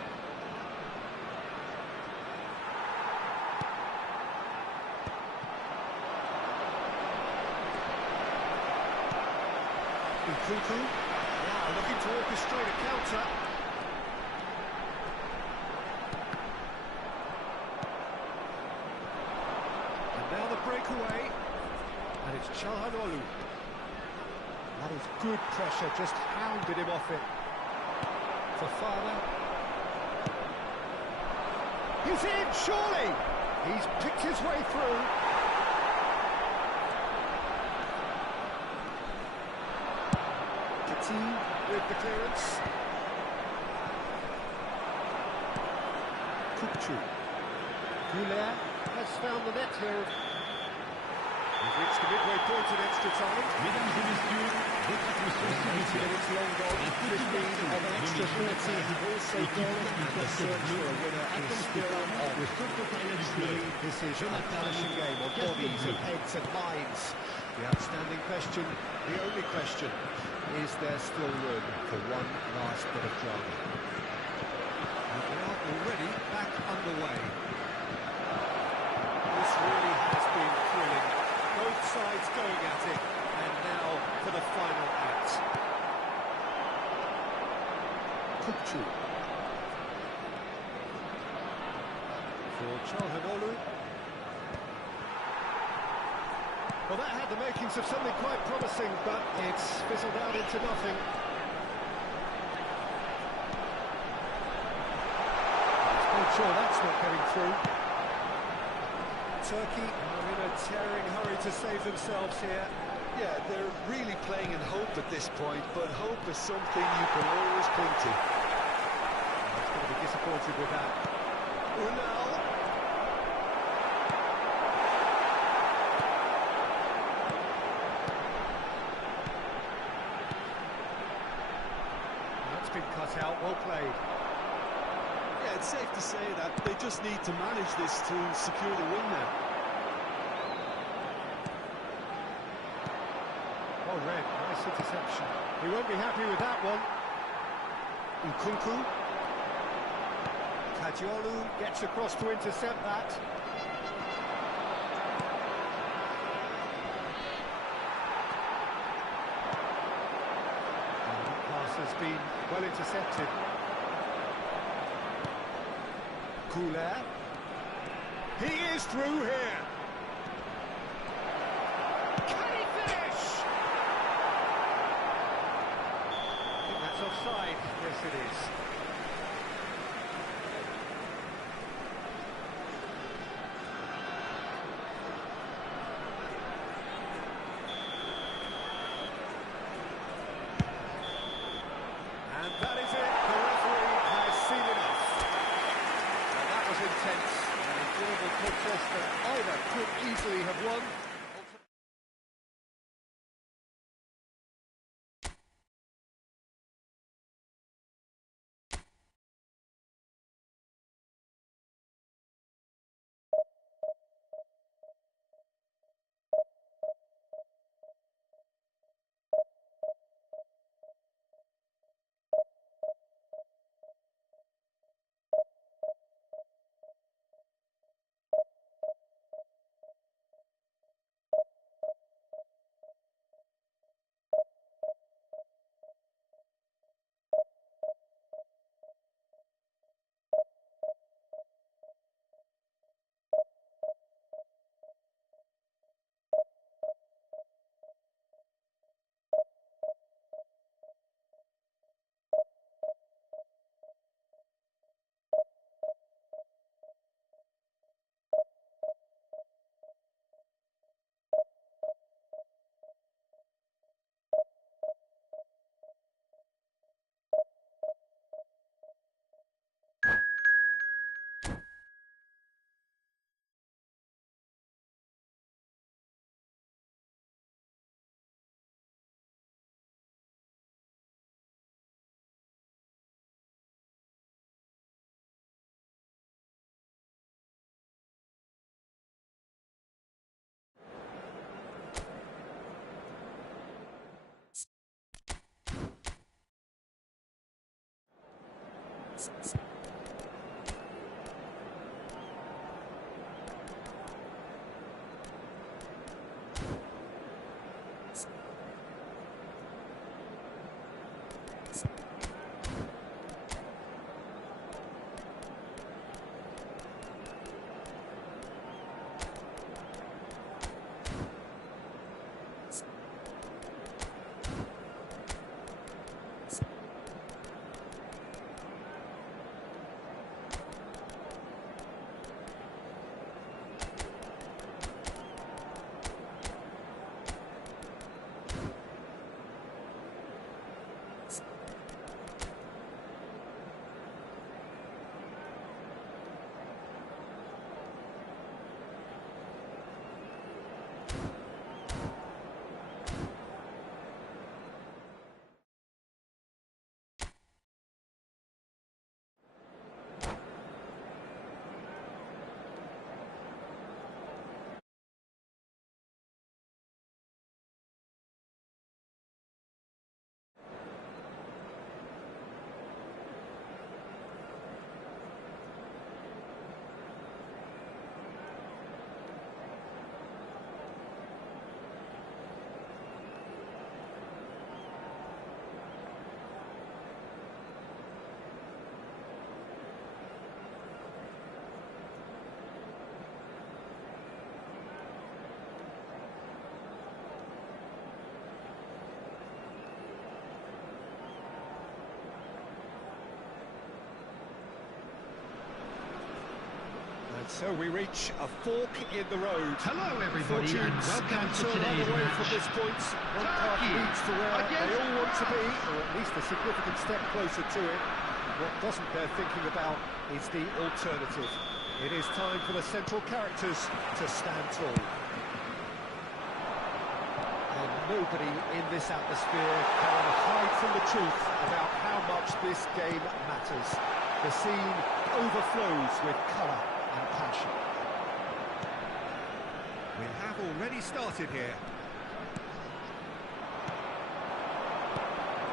Kuku, now looking to orchestrate a counter. And now the breakaway, and it's Çalhanoğlu. That is good pressure, just hounded him off it. Fofana. He's in, surely! He's picked his way through. With the clearance. Kukçu. Goulet has found the net here. We've reached the midway point in extra time. Mesdames et messieurs, votre attention s'il vous plaît. Minutes long goal. Un petit Fifteen instant of an de extra nos 30 have also Équipe gone, du and the basket search bleu for a winner is attend still cependant on. le secrétariat du club. This is a clashing game of bodies, of heads and minds. The outstanding question, the only question, is there still room for one last bit of drama? And we are already back underway. This really has been thrilling. Both sides going at it, and now for the final act. For Çalhanoğlu. Well, that had the makings of something quite promising, but it's fizzled out into nothing. I'm sure that's not getting through. Turkey are in a tearing hurry to save themselves here. Yeah, they're really playing in hope at this point, but hope is something you can always cling to. It's going to be disappointed with that. Unal. That's been cut out, well played. Yeah, it's safe to say that they just need to manage this to secure the win now. Oh, Red, nice interception. He won't be happy with that one. Nkunku. Kadıoğlu gets across to intercept that. And that pass has been well intercepted. Kuler. He is through here. Can he finish? I think that's offside. Yes, it is. And that is it. The referee has seen enough. Well, that was intense. An enjoyable contest that either could easily have won. So we reach a fork in the road. Hello, everybody, and Fortunes welcome can to turn today's away match. from this point. One path Turkey leads to where they against all want to be, France. or at least a significant step closer to it. What doesn't bear thinking about is the alternative. It is time for the central characters to stand tall. And nobody in this atmosphere can hide from the truth about how much this game matters. The scene overflows with colour and passion. We have already started here.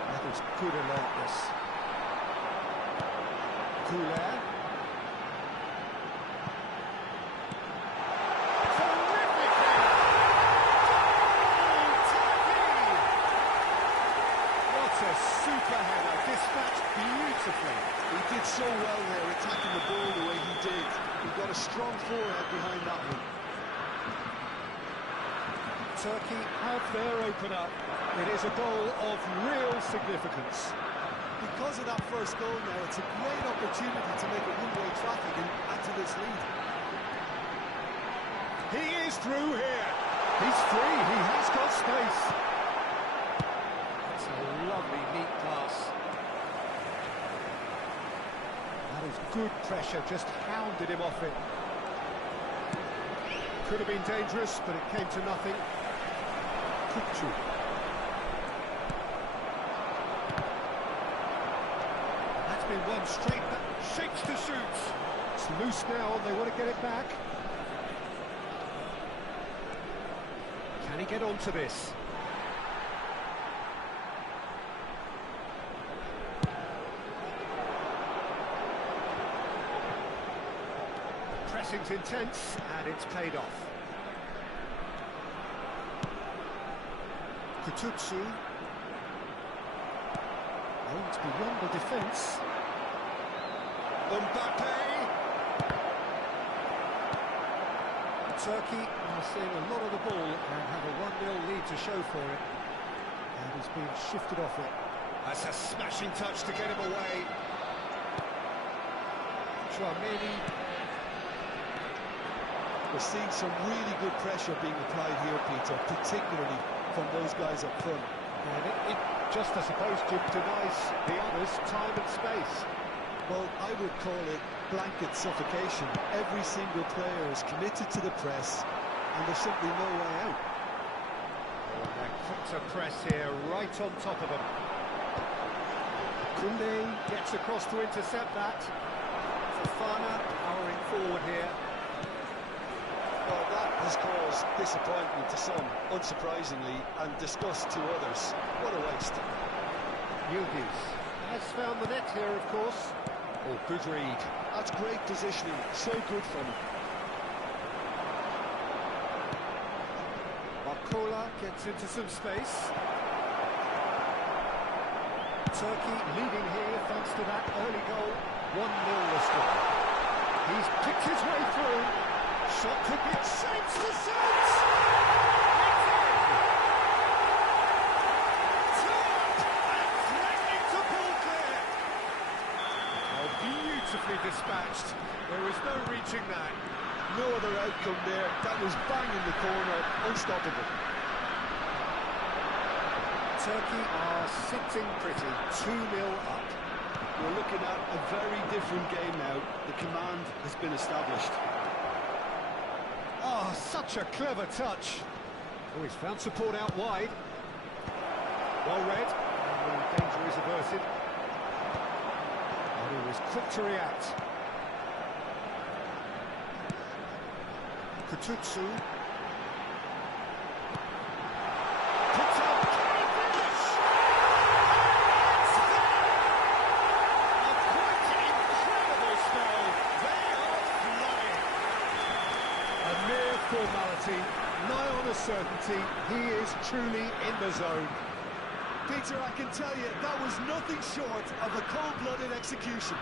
That was good alertness. Couler. Terrific header! Goal, Turkey! What a super header, dispatched beautifully. He did so well there, attacking the ball the way he did. He got a strong forehead behind that one. Turkey have their opener. It is a goal of real significance. Because of that first goal now, it's a great opportunity to make it one-way traffic and add to this lead. He is through here. He's free. He has got space. It's a lovely, neat pass. That is good pressure. Just hounded him off it. Could have been dangerous, but it came to nothing. Kukçu. That's been one straight that shapes to shoot. It's loose now, and they want to get it back. Can he get onto this? Pressing's intense, and it's paid off. Kututsu. Oh, it's beyond the defence. Mbappe! Turkey are seeing a lot of the ball and have a 1-0 lead to show for it. And he's been shifted off it. That's a smashing touch to get him away. Chouameni. We're seeing some really good pressure being applied here, Peter, particularly from those guys up front. And it just, I suppose, Jim, denies the others time and space. Well, I would call it blanket suffocation. Every single player is committed to the press, and there's simply no way out. Oh, they're quick to press here, right on top of them. Koundé gets across to intercept that. Fofana powering forward here. Well, that has caused disappointment to some, unsurprisingly, and disgust to others. What a waste. Yildiz has found the net here, of course. Oh, good read. That's great positioning, so good from him. Barcola gets into some space. Turkey leading here thanks to that early goal. 1-0 the score. He's picked his way through. Shot could be a shapes to shapes! It's in! Turk and threatening to pull clear! Oh, beautifully dispatched. There was no reaching that. No other outcome there. That was bang in the corner, unstoppable. Turkey are sitting pretty, 2-0 up. We're looking at a very different game now. The command has been established. Oh, such a clever touch. Oh, he's found support out wide. Well read, and the danger is averted. And he was quick to react. Kututsu. Puts up, can he finish? It's there! A quite incredible spell. They are flying. A mere formality, nigh on a certainty, he is truly in the zone. Peter, I can tell you, that was nothing short of a cold-blooded execution.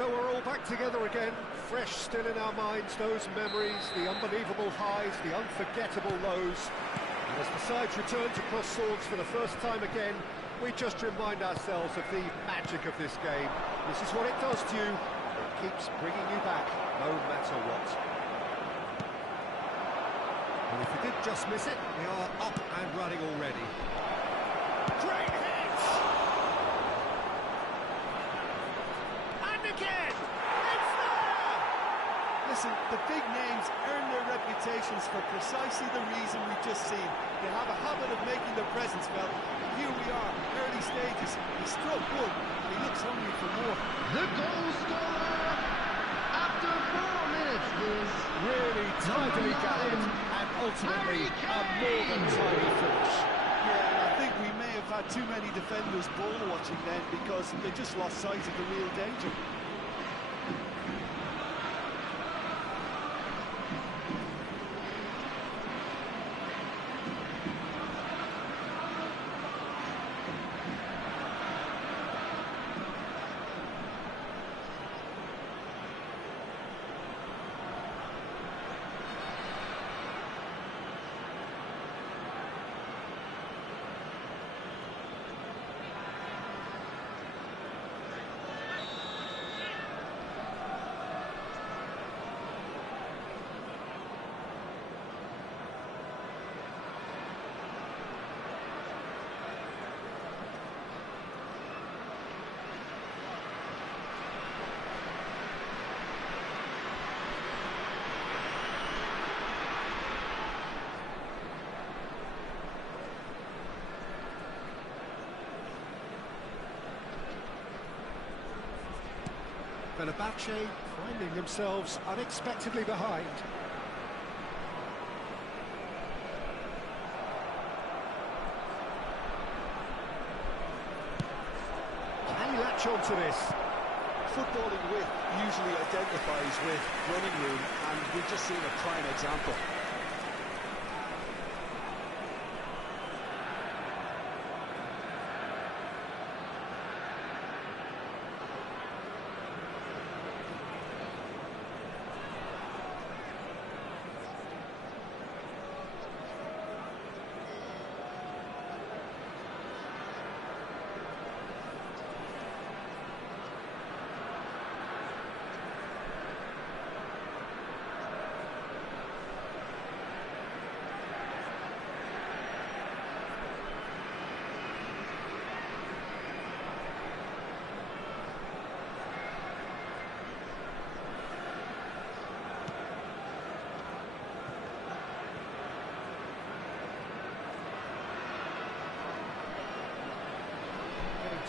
So we're all back together again fresh still in our minds, those memories, the unbelievable highs, the unforgettable lows. And as the sides return to cross swords for the first time again, we just remind ourselves of the magic of this game. This is what it does to you. It keeps bringing you back, no matter what. And if we did just miss it, we are up and running already. Great hit! And again! It's there! Listen, the big names earn their reputations for precisely the reason we've just seen. They have a habit of making their presence felt. Here we are, early stages. He struck one, and he looks hungry for more. The goal scorer after 4 minutes is Really tidily gathered, and ultimately a more than tidy finish. Yeah, and I think we may have had too many defenders ball watching then because they just lost sight of the real danger. Fenerbahce finding themselves unexpectedly behind. Can he latch on to this? Footballing width usually identifies with running room, and we've just seen a prime example.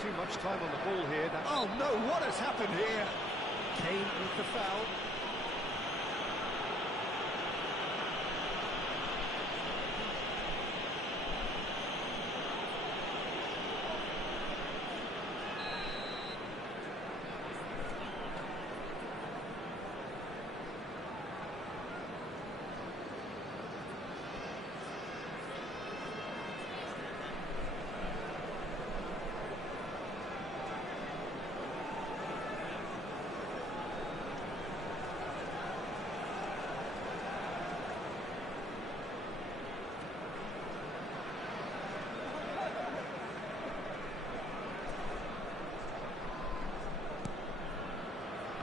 Too much time on the ball here. Oh no, what has happened here? Kane with the foul.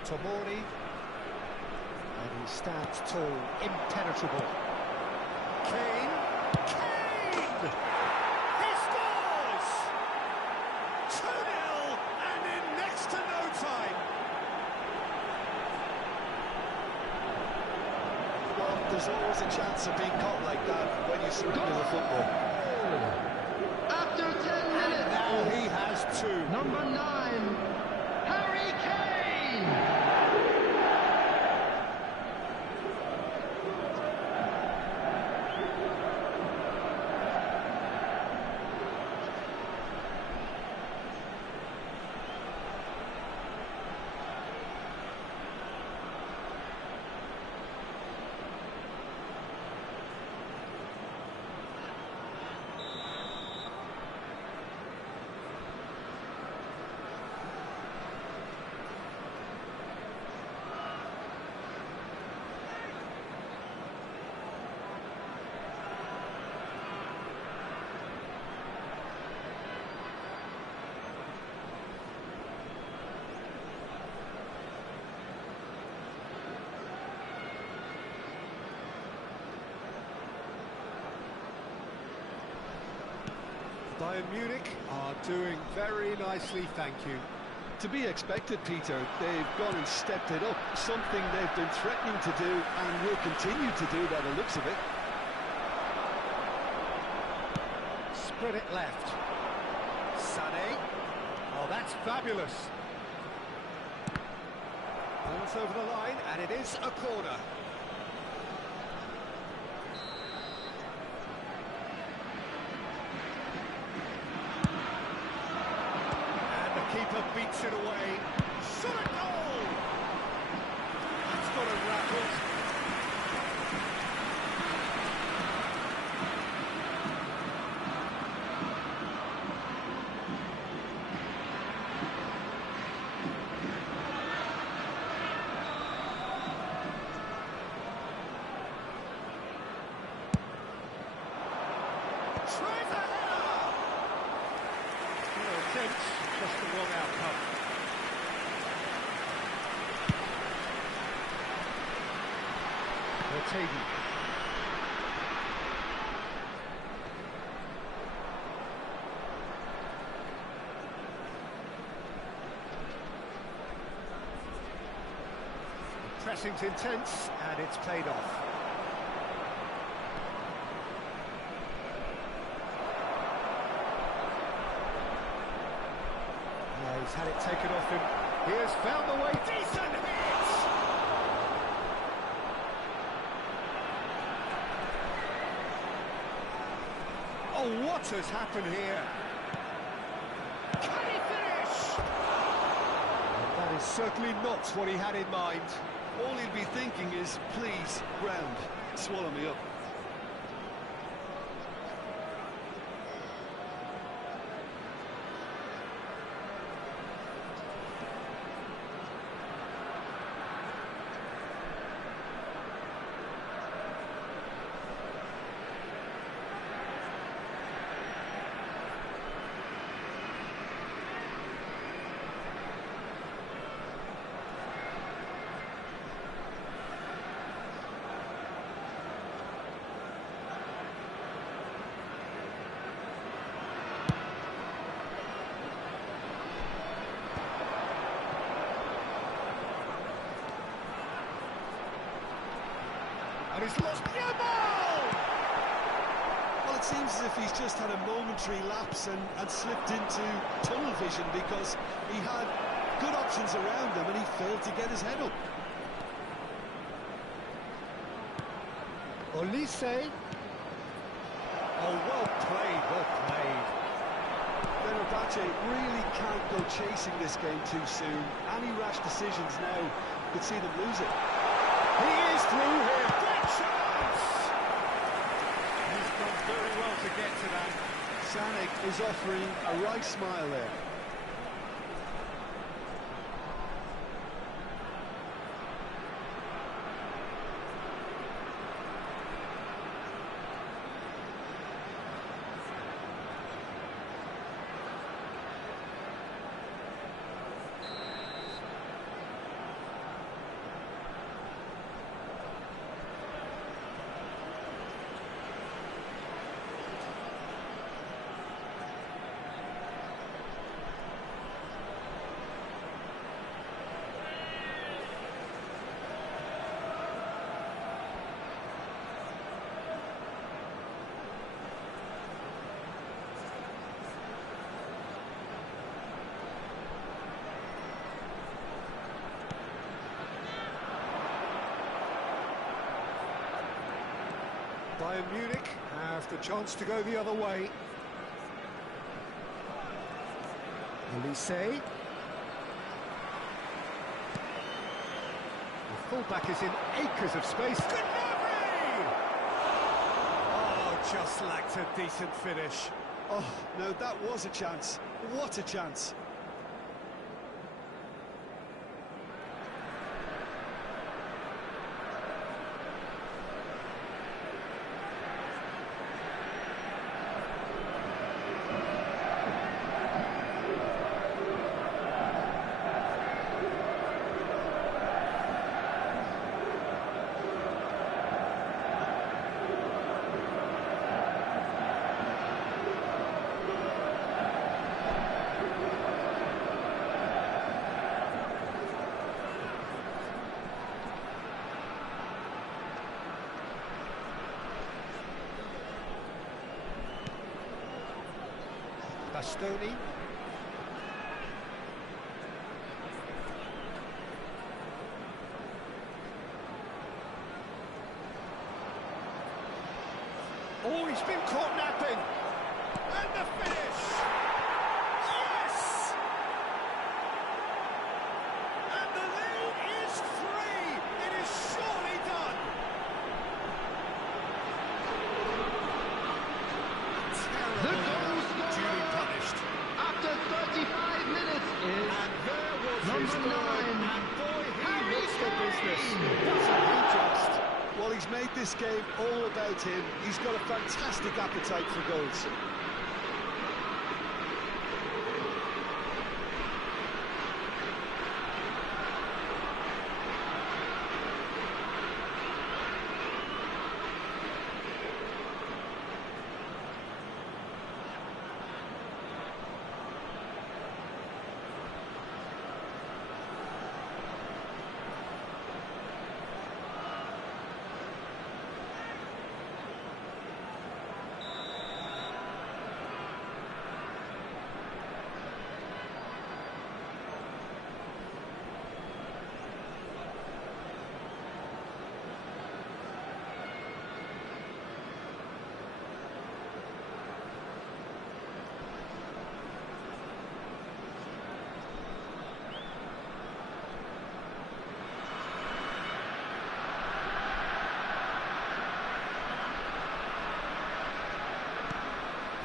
Tomori, and he stands tall, impenetrable. Kane, he scores! 2-0, and in next to no time. Well, there's always a chance of being caught like that when you surrender the football. after 10 minutes. Now he has two. Number 9, Harry Kane. Bayern Munich are doing very nicely, thank you. To be expected, Peter. They've gone and stepped it up, something they've been threatening to do and will continue to do by the looks of it. Spread it left. Sané. Oh, that's fabulous. Ball's over the line, and it is a corner. And the keeper beats it away. Shot a goal! That's got a rattle. Tries a header! No attempts, just the wrong outcome. Ortega. The pressing's intense, and it's paid off. He's had it taken off him. He has found the way. Decent hit! Oh, what has happened here? Can he finish? That is certainly not what he had in mind. All he'll be thinking is, please, ground, swallow me up. And he's lost the ball! Well, it seems as if he's just had a momentary lapse and slipped into tunnel vision because he had good options around him and he failed to get his head up. Olise. Oh, well played, well played. Fenerbahce really can't go chasing this game too soon. Any rash decisions now could see them lose it. He is through here. Great chance! He's done very well to get to that. Sané is offering a right smile there. Bayern Munich have the chance to go the other way. Olise. The fullback is in acres of space. Gnabry! Oh, just lacked a decent finish. Oh, no, that was a chance. What a chance. Bastoni. Oh, he's been caught napping. And the finish! Yes! And the lead is 3! It is surely done! The Terrible goal error, scorer duly punished. after 35 minutes is And there was his number third, 9. and boy, he Harry looks the business. Kane. Doesn't he just? Well, he's made this game all about him. He's got a fantastic appetite for goals.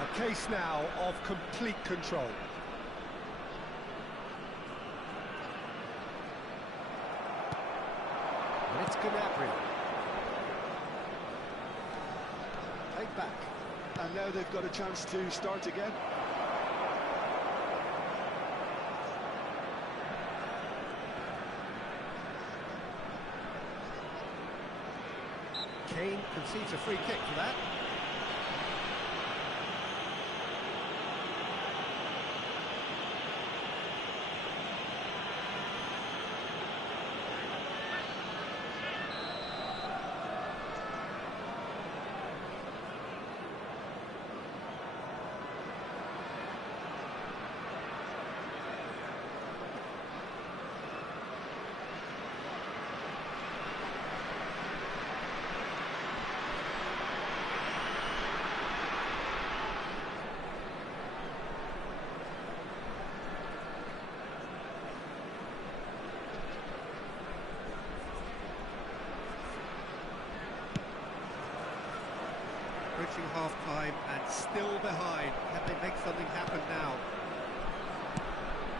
A case now of complete control. And it's Gnabry. Take back. And now they've got a chance to start again. Kane concedes a free kick for that. Approaching half-time and still behind. Can they make something happen now?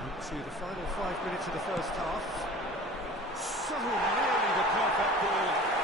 Into the final 5 minutes of the first half. So nearly the perfect goal.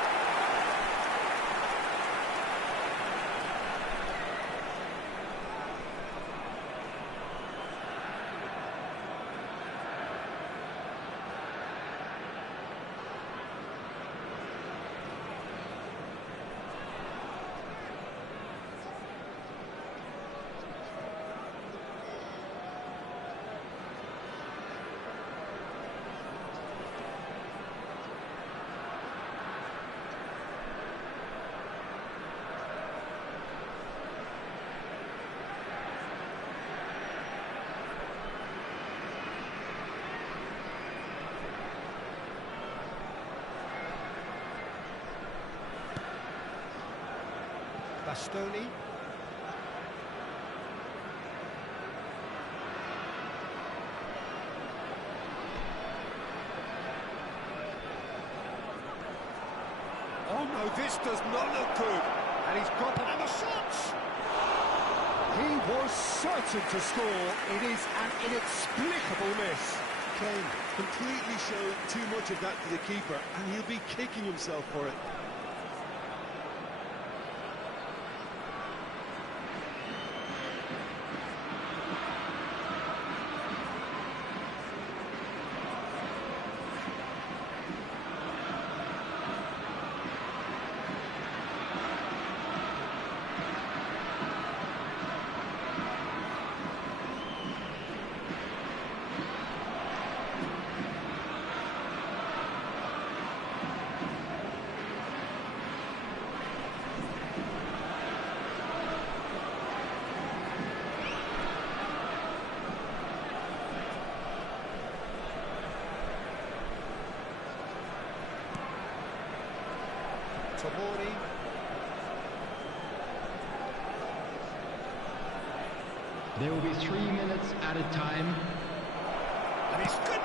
Bastoni. Oh no, this does not look good. And he's got them. And the shots! He was certain to score. It is an inexplicable miss. Kane completely showed too much of that to the keeper, and he'll be kicking himself for it. There will be 3 minutes added time. And he's good.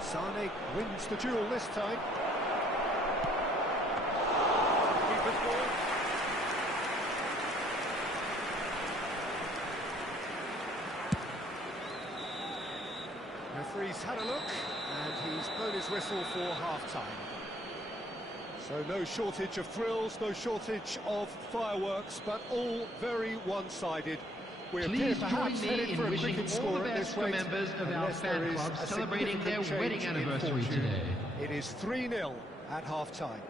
Sane wins the duel this time. Keeper's ball. Referee's had a look, and he's blown his whistle for half-time. So no shortage of thrills, no shortage of fireworks, but all very one-sided. We appear Please perhaps join headed me for in a wishing cricket all the score at best this for rate, members of our unless there fan is club a celebrating their significant wedding change in anniversary fortune. today. It is 3-0 at half-time.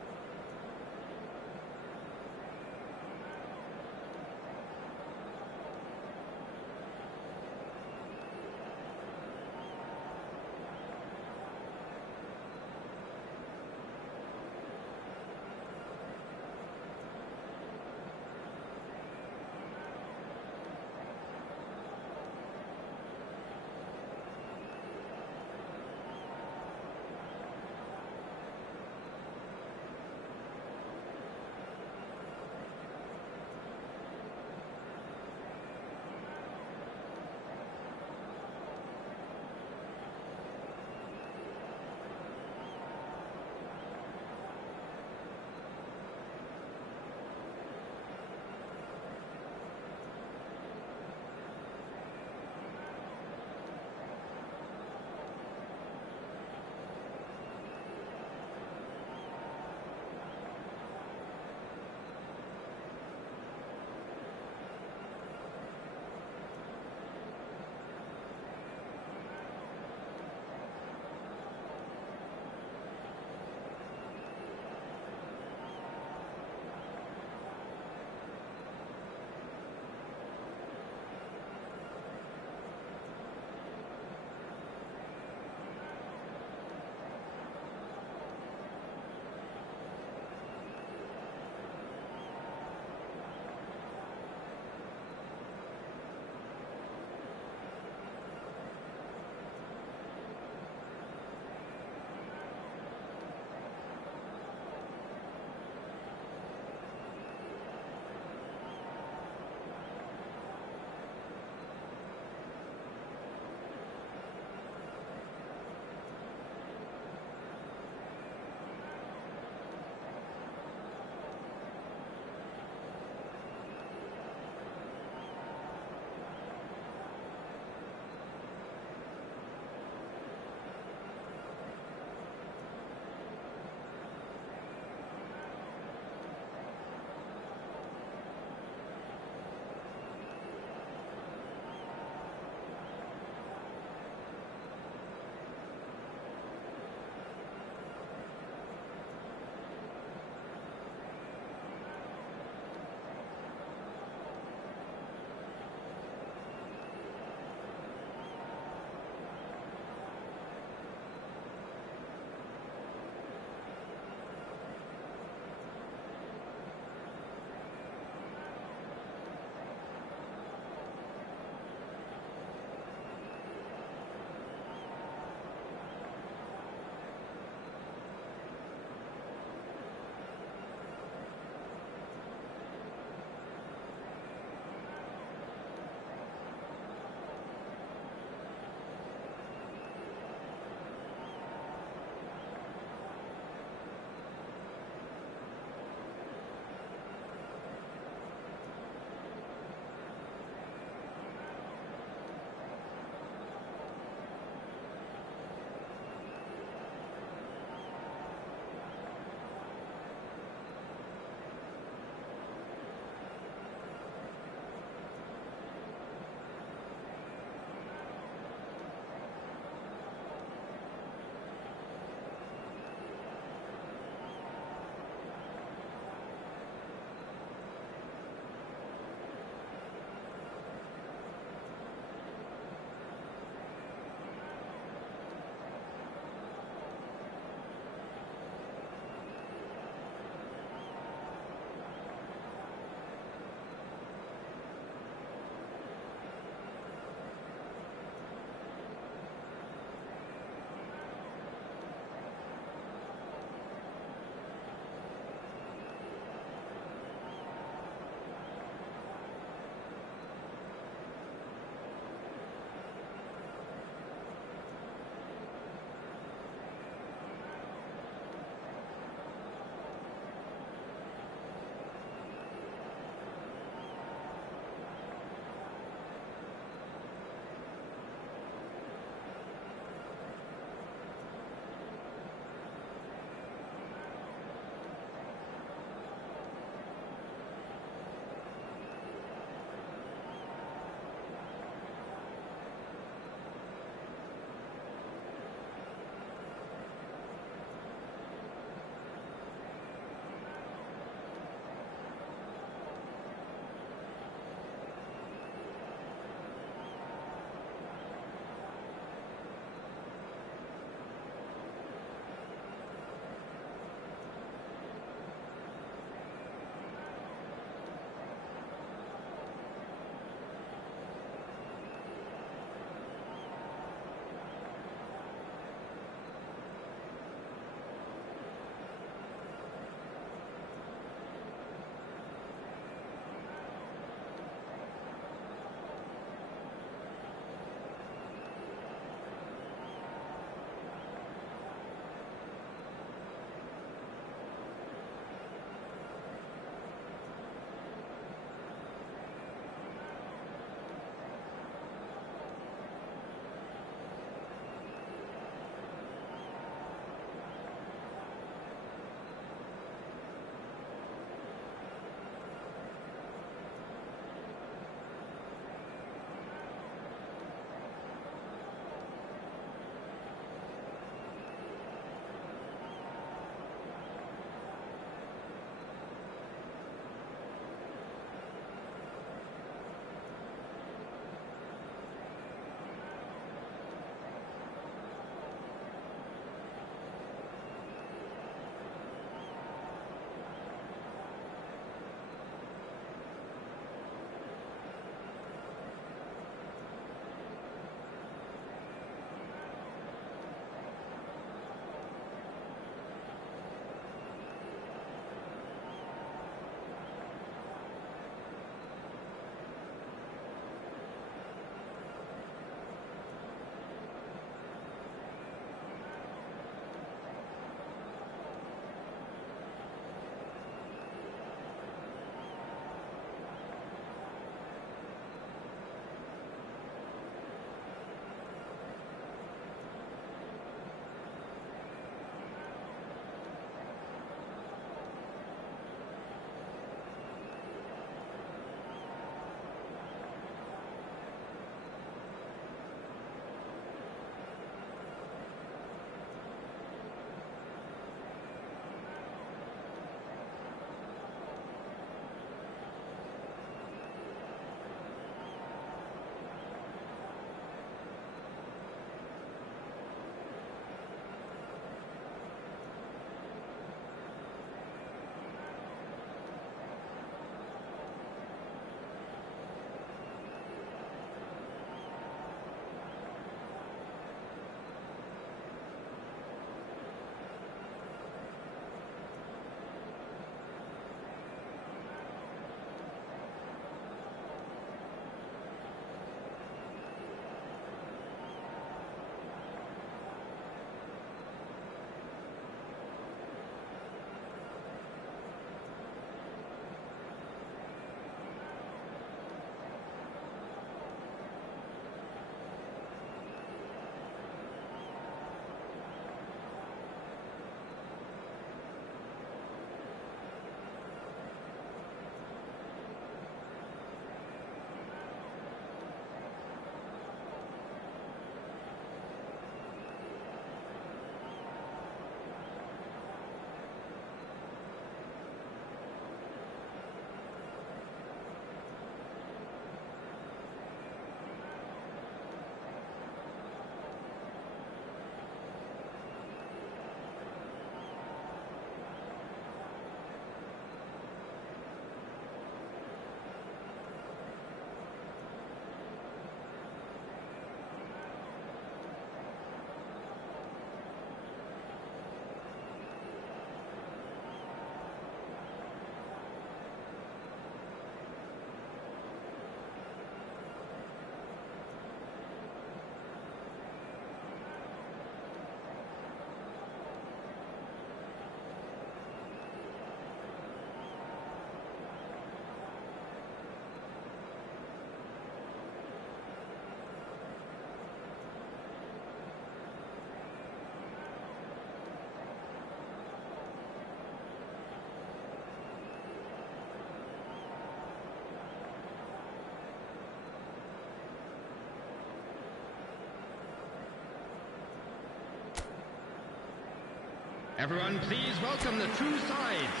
Everyone, please welcome the two sides.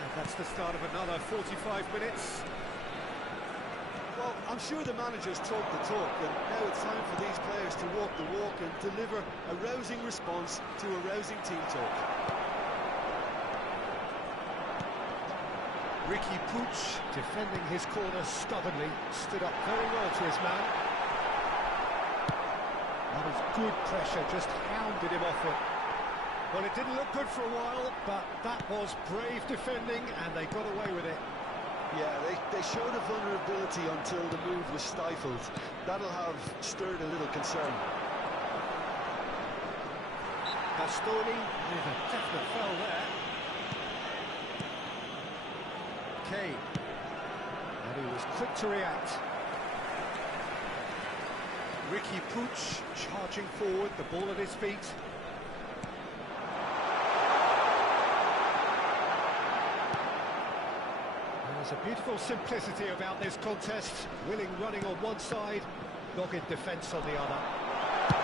And that's the start of another 45 minutes. Well, I'm sure the managers talk the talk, and now it's time for these players to walk the walk and deliver a rousing response to a rousing team talk. Ricky Puig, defending his corner stubbornly, stood up very well to his man. That was good pressure, just hounded him off it. Well, it didn't look good for a while, but that was brave defending, and they got away with it. Yeah, they showed a vulnerability until the move was stifled. That'll have stirred a little concern. Bastoni with a definite foul there. Kane. And he was quick to react. Ricky Puig charging forward, the ball at his feet. There's a beautiful simplicity about this contest. Willing running on one side, dogged defence on the other.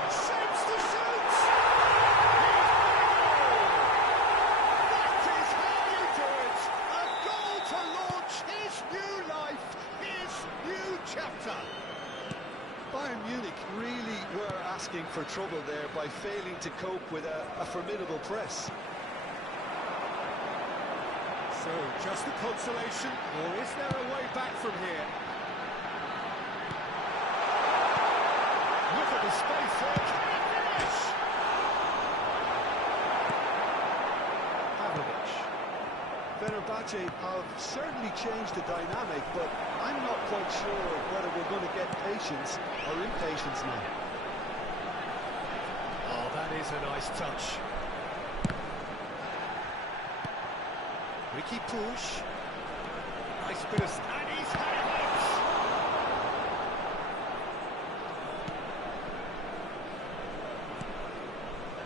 Shapes to shoot! That is how you do it! A goal to launch his new life, his new chapter. Bayern Munich really were asking for trouble there by failing to cope with a formidable press. So, just a consolation, or is there a way back from here? Look at the space here, can he finish? Pavlovic. Fenerbahce have certainly changed the dynamic, but I'm not quite sure whether we're going to get patience or impatience now. Oh, that is a nice touch. Ricky Puig. Nice bit of... And he's had it!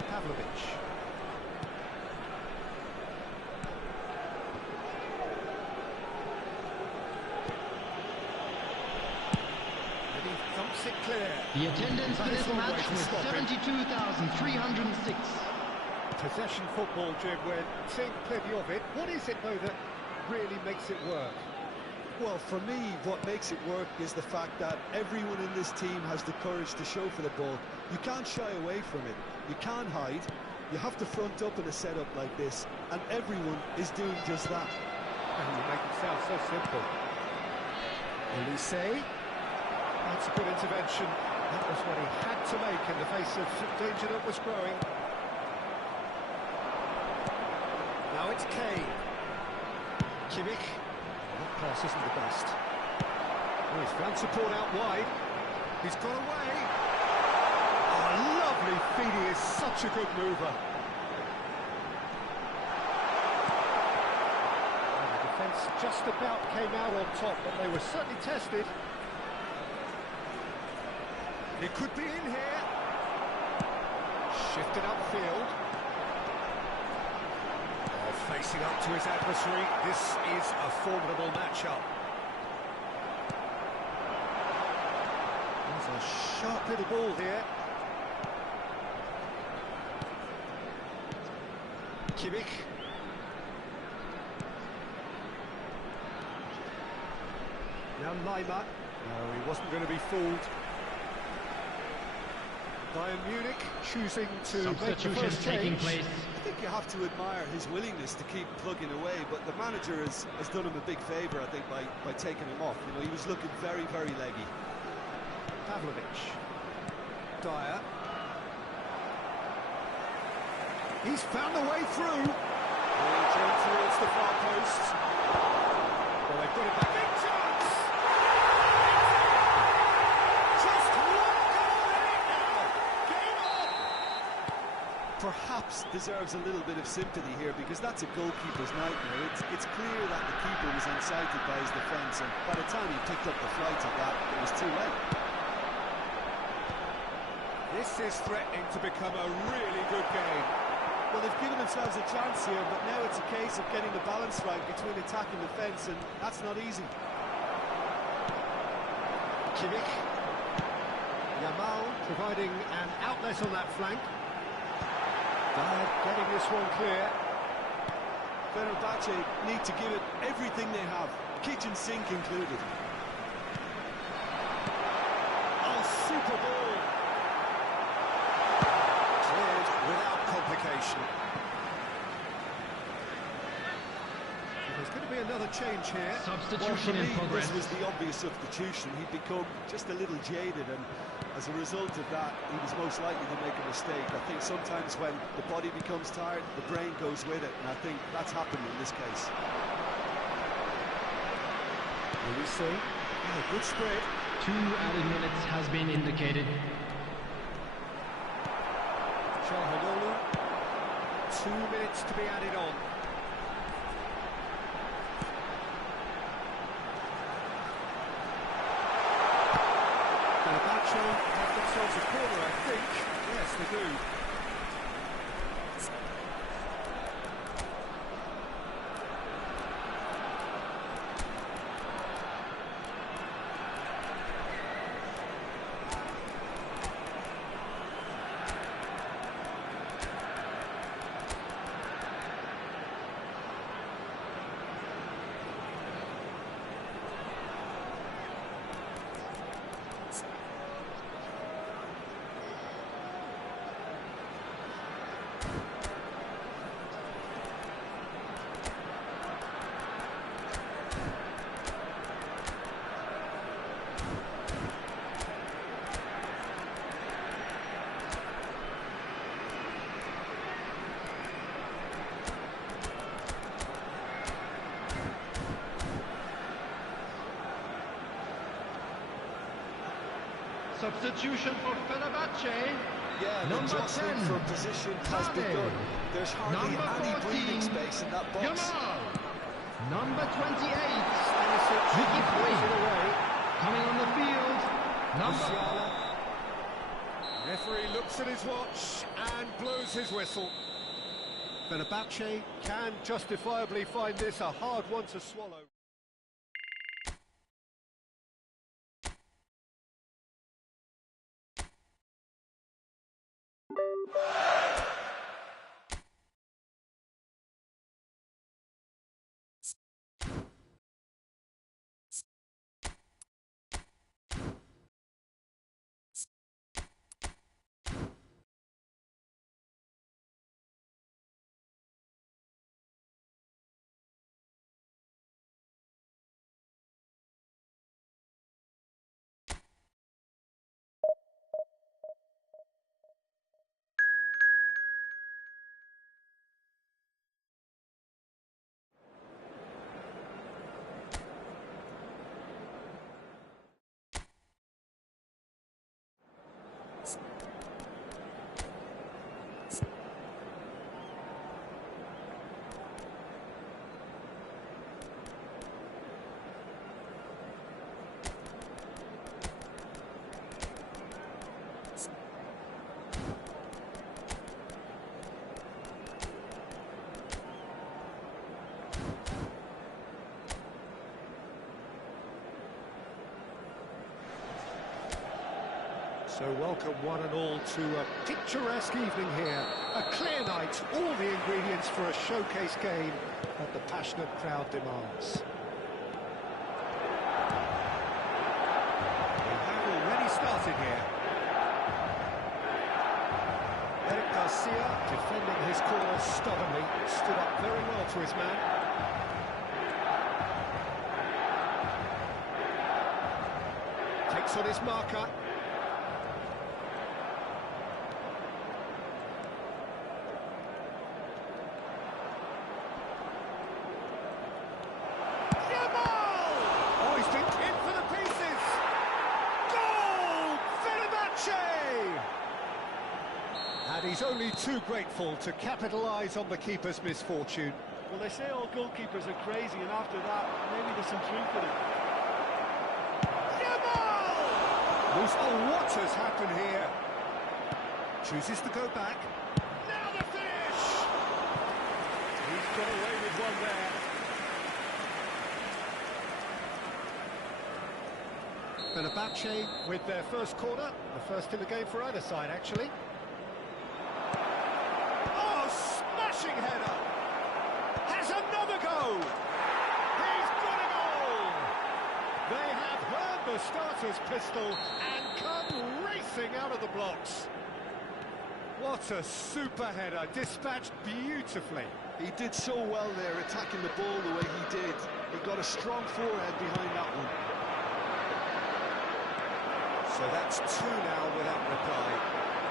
Pavlovic. And he thumps it clear. The attendance for That is this one way match to was stop him. 72,306. Possession football, Jim, we're seeing plenty of it. What is it, though, that really makes it work? Well, for me, what makes it work is the fact that everyone in this team has the courage to show for the ball. You can't shy away from it. You can't hide. You have to front up in a setup like this, and everyone is doing just that. And you make it sound so simple. Elise. That's a good intervention. That was what he had to make in the face of danger that was growing. Now it's Kane. Kimmich. That pass isn't the best. Oh, he's found support out wide. He's got away. Oh, lovely feed. He is such a good mover. And the defence just about came out on top, but they were certainly tested. It could be in here. Shifted upfield. Facing up to his adversary, this is a formidable matchup. There's a sharp little ball here. Kimmich. Now Lima. No, he wasn't going to be fooled. Bayern Munich choosing to make the Substitution first taking change. place. I think you have to admire his willingness to keep plugging away, but the manager has done him a big favour, I think, by taking him off. You know, he was looking very, very leggy. Pavlovic. Dyer. He's found a way through. Going towards the far post. Well, they've got it back. Big chance! Just one goal in it now. Game on! Perhaps deserves a little bit of sympathy here, because that's a goalkeeper's nightmare. It's clear that the keeper was incited by his defence, and by the time he picked up the flight of that, it was too late. This is threatening to become a really good game. Well, they've given themselves a chance here, but now it's a case of getting the balance right between attack and defence, and that's not easy. Kimmich. Yamal providing an outlet on that flank. Dyer getting this one clear. Fenerbahce need to give it everything they have, kitchen sink included. Oh, super ball. Cleared without complication. There's going to be another change here. Substitution in progress. This was the obvious substitution. He'd become just a little jaded, and as a result of that, he was most likely to make a mistake. I think sometimes when the body becomes tired, the brain goes with it, and I think that's happened in this case. Will we see? Yeah, good spread. 2 added minutes has been indicated. Çalhanoğlu. 2 minutes to be added on. Have themselves a corner, I think. Yes, they do. Substitution for Fenerbahce. Yeah, the Number jostling 10, for position has Xavi. begun. There's hardly Number any 14, breathing space in that box. Yamal. Number 28, Stanisic Vicky throws it Free. away. Coming on the field. Number Musiala. Referee looks at his watch and blows his whistle. Fenerbahce can justifiably find this a hard one to swallow. So welcome one and all to a picturesque evening here. A clear night, all the ingredients for a showcase game that the passionate crowd demands. They have already started here. Eric Garcia defending his corner stubbornly, stood up very well to his man. Takes on his marker. And he's only too grateful to capitalise on the keeper's misfortune. Well, they say all goalkeepers are crazy, and after that, maybe there's some truth in it. Yamal! Oh, what has happened here? Chooses to go back. Now the finish! He's got away with one there. Fenerbahce with their first corner, the first in the game for either side, actually. Oh, smashing header! Has another go! He's got it all! They have heard the starter's pistol and come racing out of the blocks. What a super header, dispatched beautifully. He did so well there, attacking the ball the way he did. He got a strong forehead behind that one. So that's two now without reply.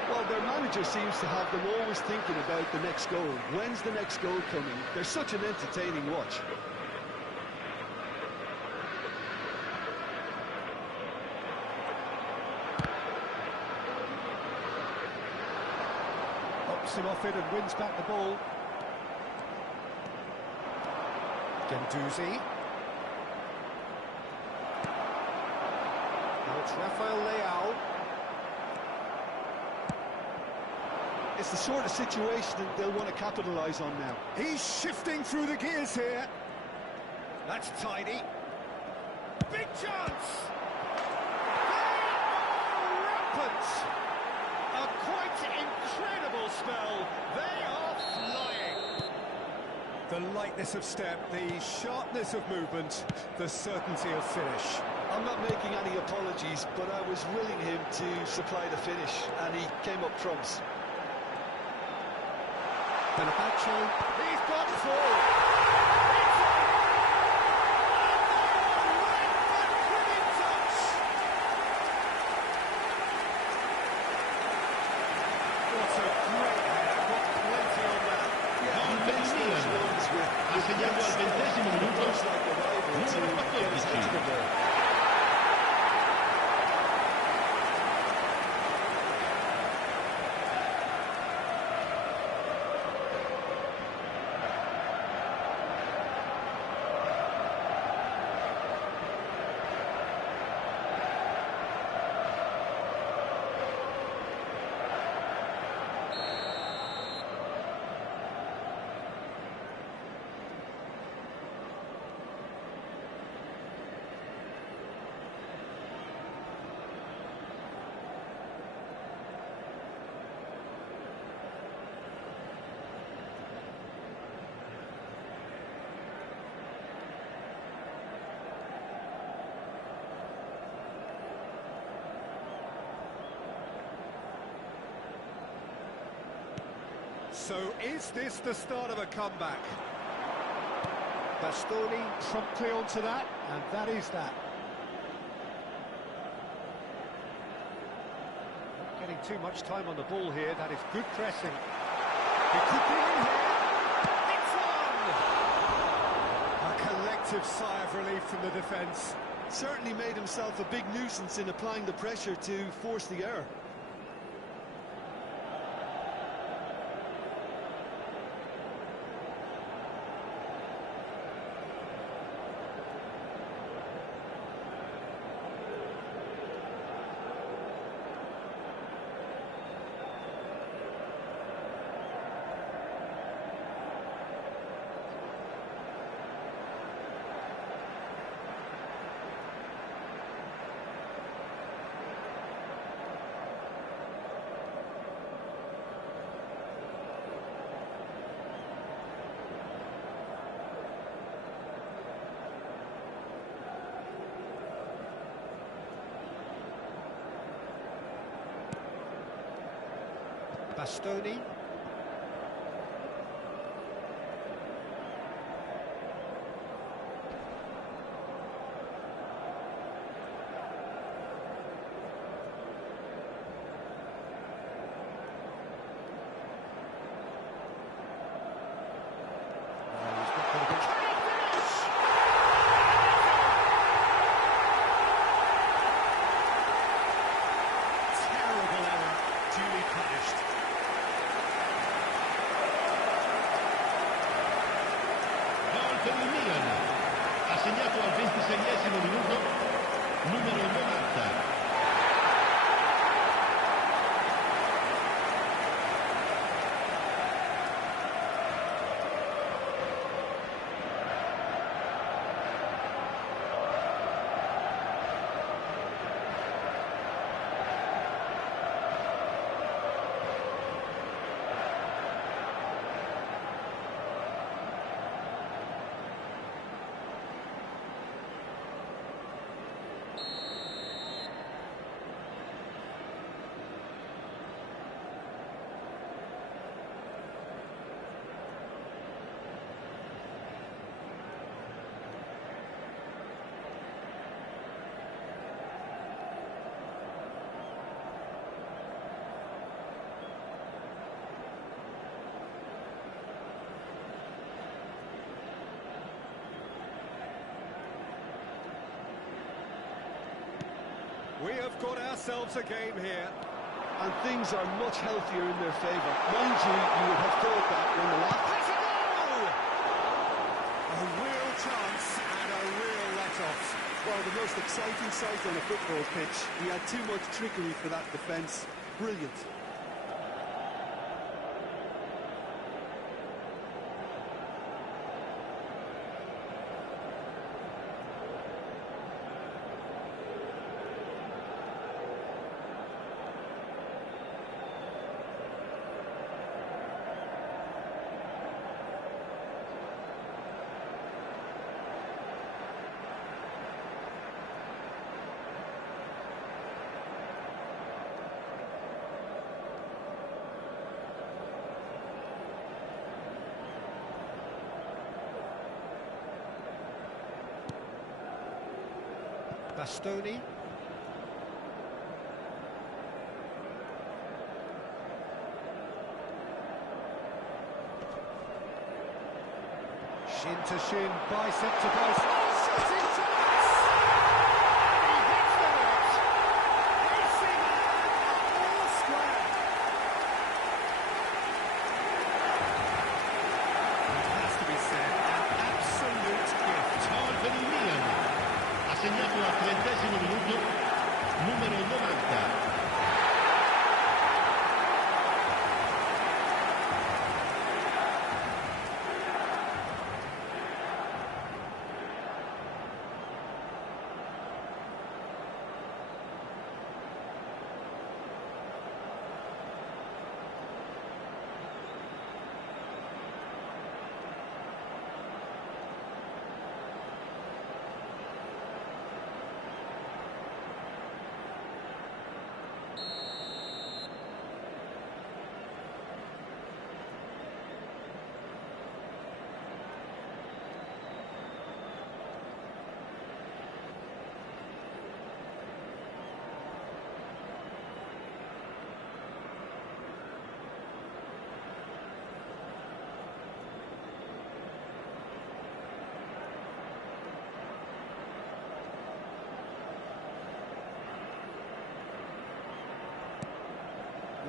Well, their manager seems to have them always thinking about the next goal. When's the next goal coming? They're such an entertaining watch. Hops him off it and wins back the ball. Gendouzi. Now it's Rafael Leao. It's the sort of situation that they'll want to capitalise on now. He's shifting through the gears here. That's tidy. Big chance! They are rampant! A quite incredible spell. They are flying. The lightness of step, the sharpness of movement, the certainty of finish. I'm not making any apologies, but I was willing him to supply the finish, and he came up trumps. Fenerbahce, he's gone forward. It's on. And touch. What a great header, got plenty on that. Ha segnato al 20° minuto numero 14. So is this the start of a comeback? Bastoni promptly onto that, and that is that. Not getting too much time on the ball here, that is good pressing. He could be in here. It's one! A collective sigh of relief from the defence. Certainly made himself a big nuisance in applying the pressure to force the error. Bastoni. Terrible error, duly punished. Gol per il Milan. Ha segnato al 26° minuto numero 90. have got ourselves a game here. And things are much healthier in their favour. Mind you, you would have thought that when the last... A real chance and a real let-off. Well, the most exciting sight on a football pitch. He had too much trickery for that defence. Brilliant. Bastoni. Shin to shin, bicep to bicep. Oh, shooting chance! He hits the net. AC Milan are all square. It has to be said, an absolute gift. Gol per il Milan. Ha segnato al 30° minuto, numero 90.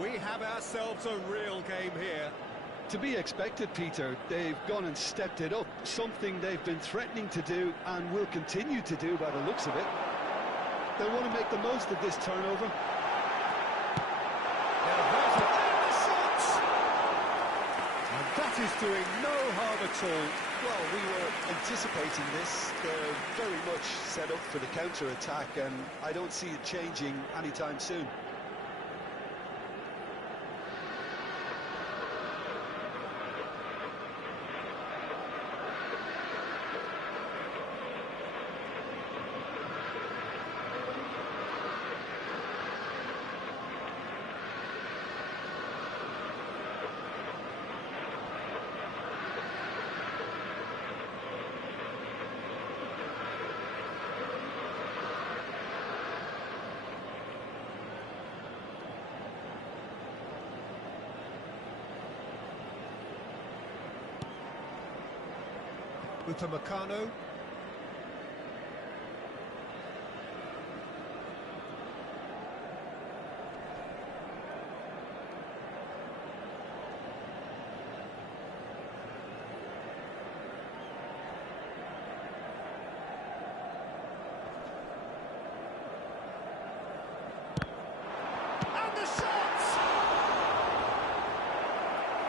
We have ourselves a real game here. To be expected, Peter. They've gone and stepped it up, something they've been threatening to do and will continue to do by the looks of it. They want to make the most of this turnover. Now there's a shot! And that is doing no harm at all. Well, we were anticipating this. They're very much set up for the counter-attack, and I don't see it changing anytime soon. Upamecano. And the shot!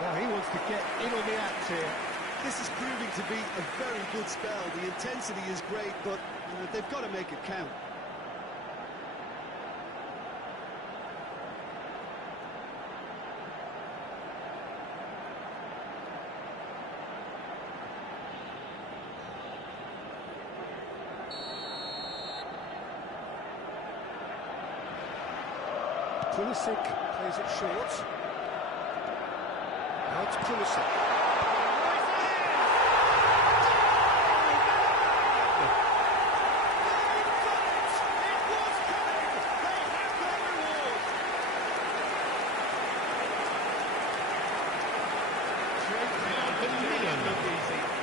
Now he wants to get in on the act here. This is proving to be a very good spell. The intensity is great, but they've got to make it count. Pulisic plays it short. Now it's Pulisic.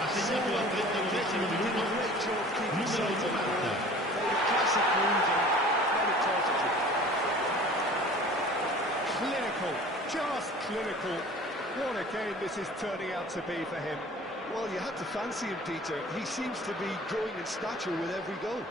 Ha segnato al 32° minuto, numero 90. Classic move and very clinical, just clinical. What a game this is turning out to be for him. Well, you had to fancy him, Peter. He seems to be growing in stature with every goal.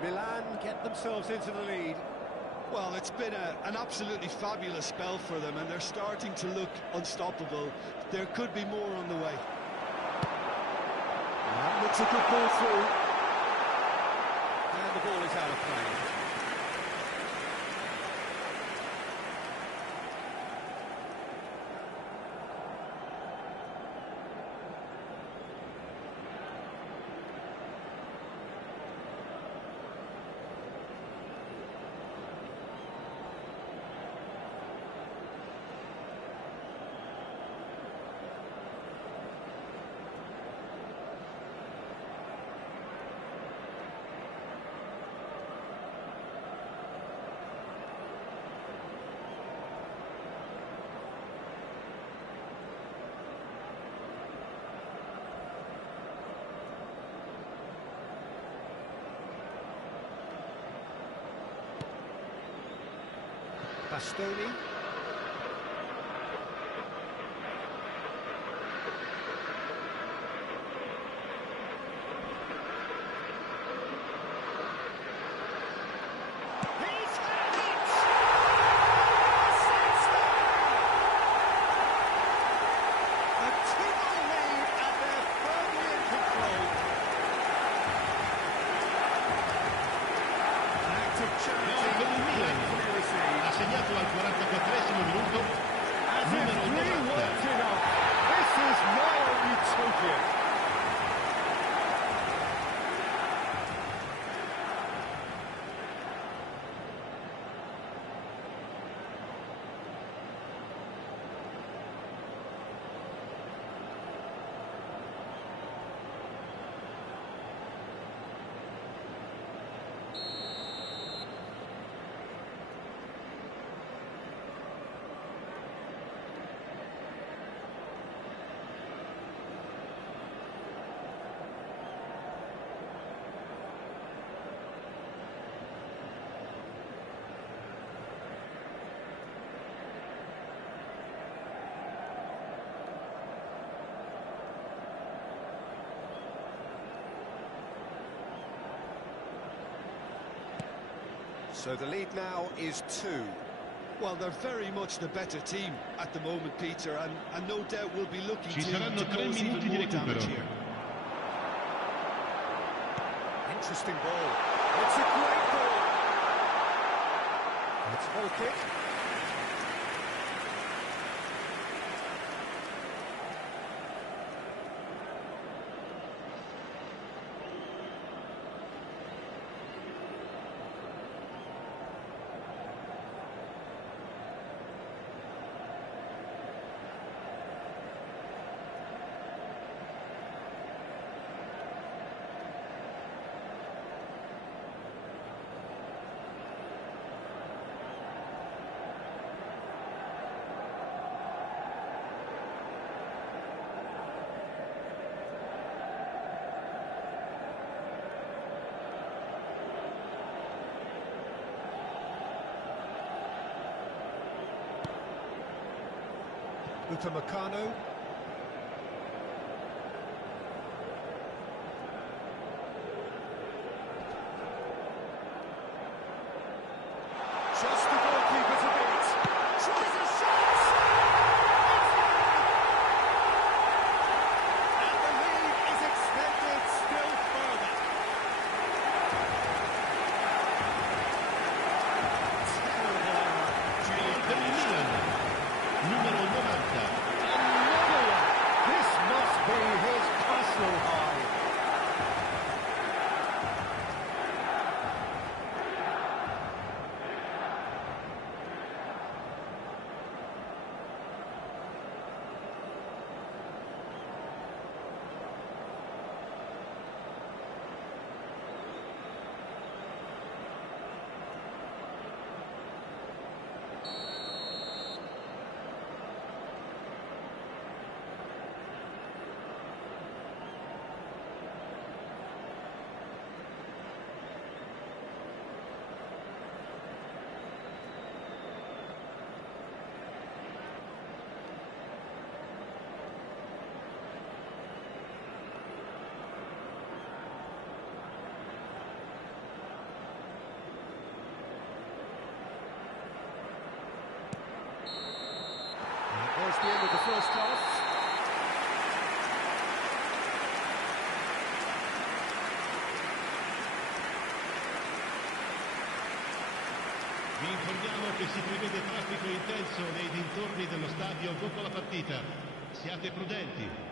Milan get themselves into the lead. Well, it's been an absolutely fabulous spell for them, and they're starting to look unstoppable. There could be more on the way. That looks a good ball through. And the ball is out of play. Bastoni. Ha segnato al 44esimo minuto numero 90. This is no utopia. So the lead now is 2. Well, they're very much the better team at the moment, Peter, and no doubt will be looking Ci to saranno 3 cause minuti even di more damage recupero. here. Interesting ball. It's a great ball. It's a goal kick. Upamecano. Just the goalkeeper to beat. Tries a shot! And the lead is extended still further. Terrible error. Per il Milan, numero 90. first half. Vi informiamo che si prevede traffico intenso nei dintorni dello stadio dopo la partita. Siate prudenti.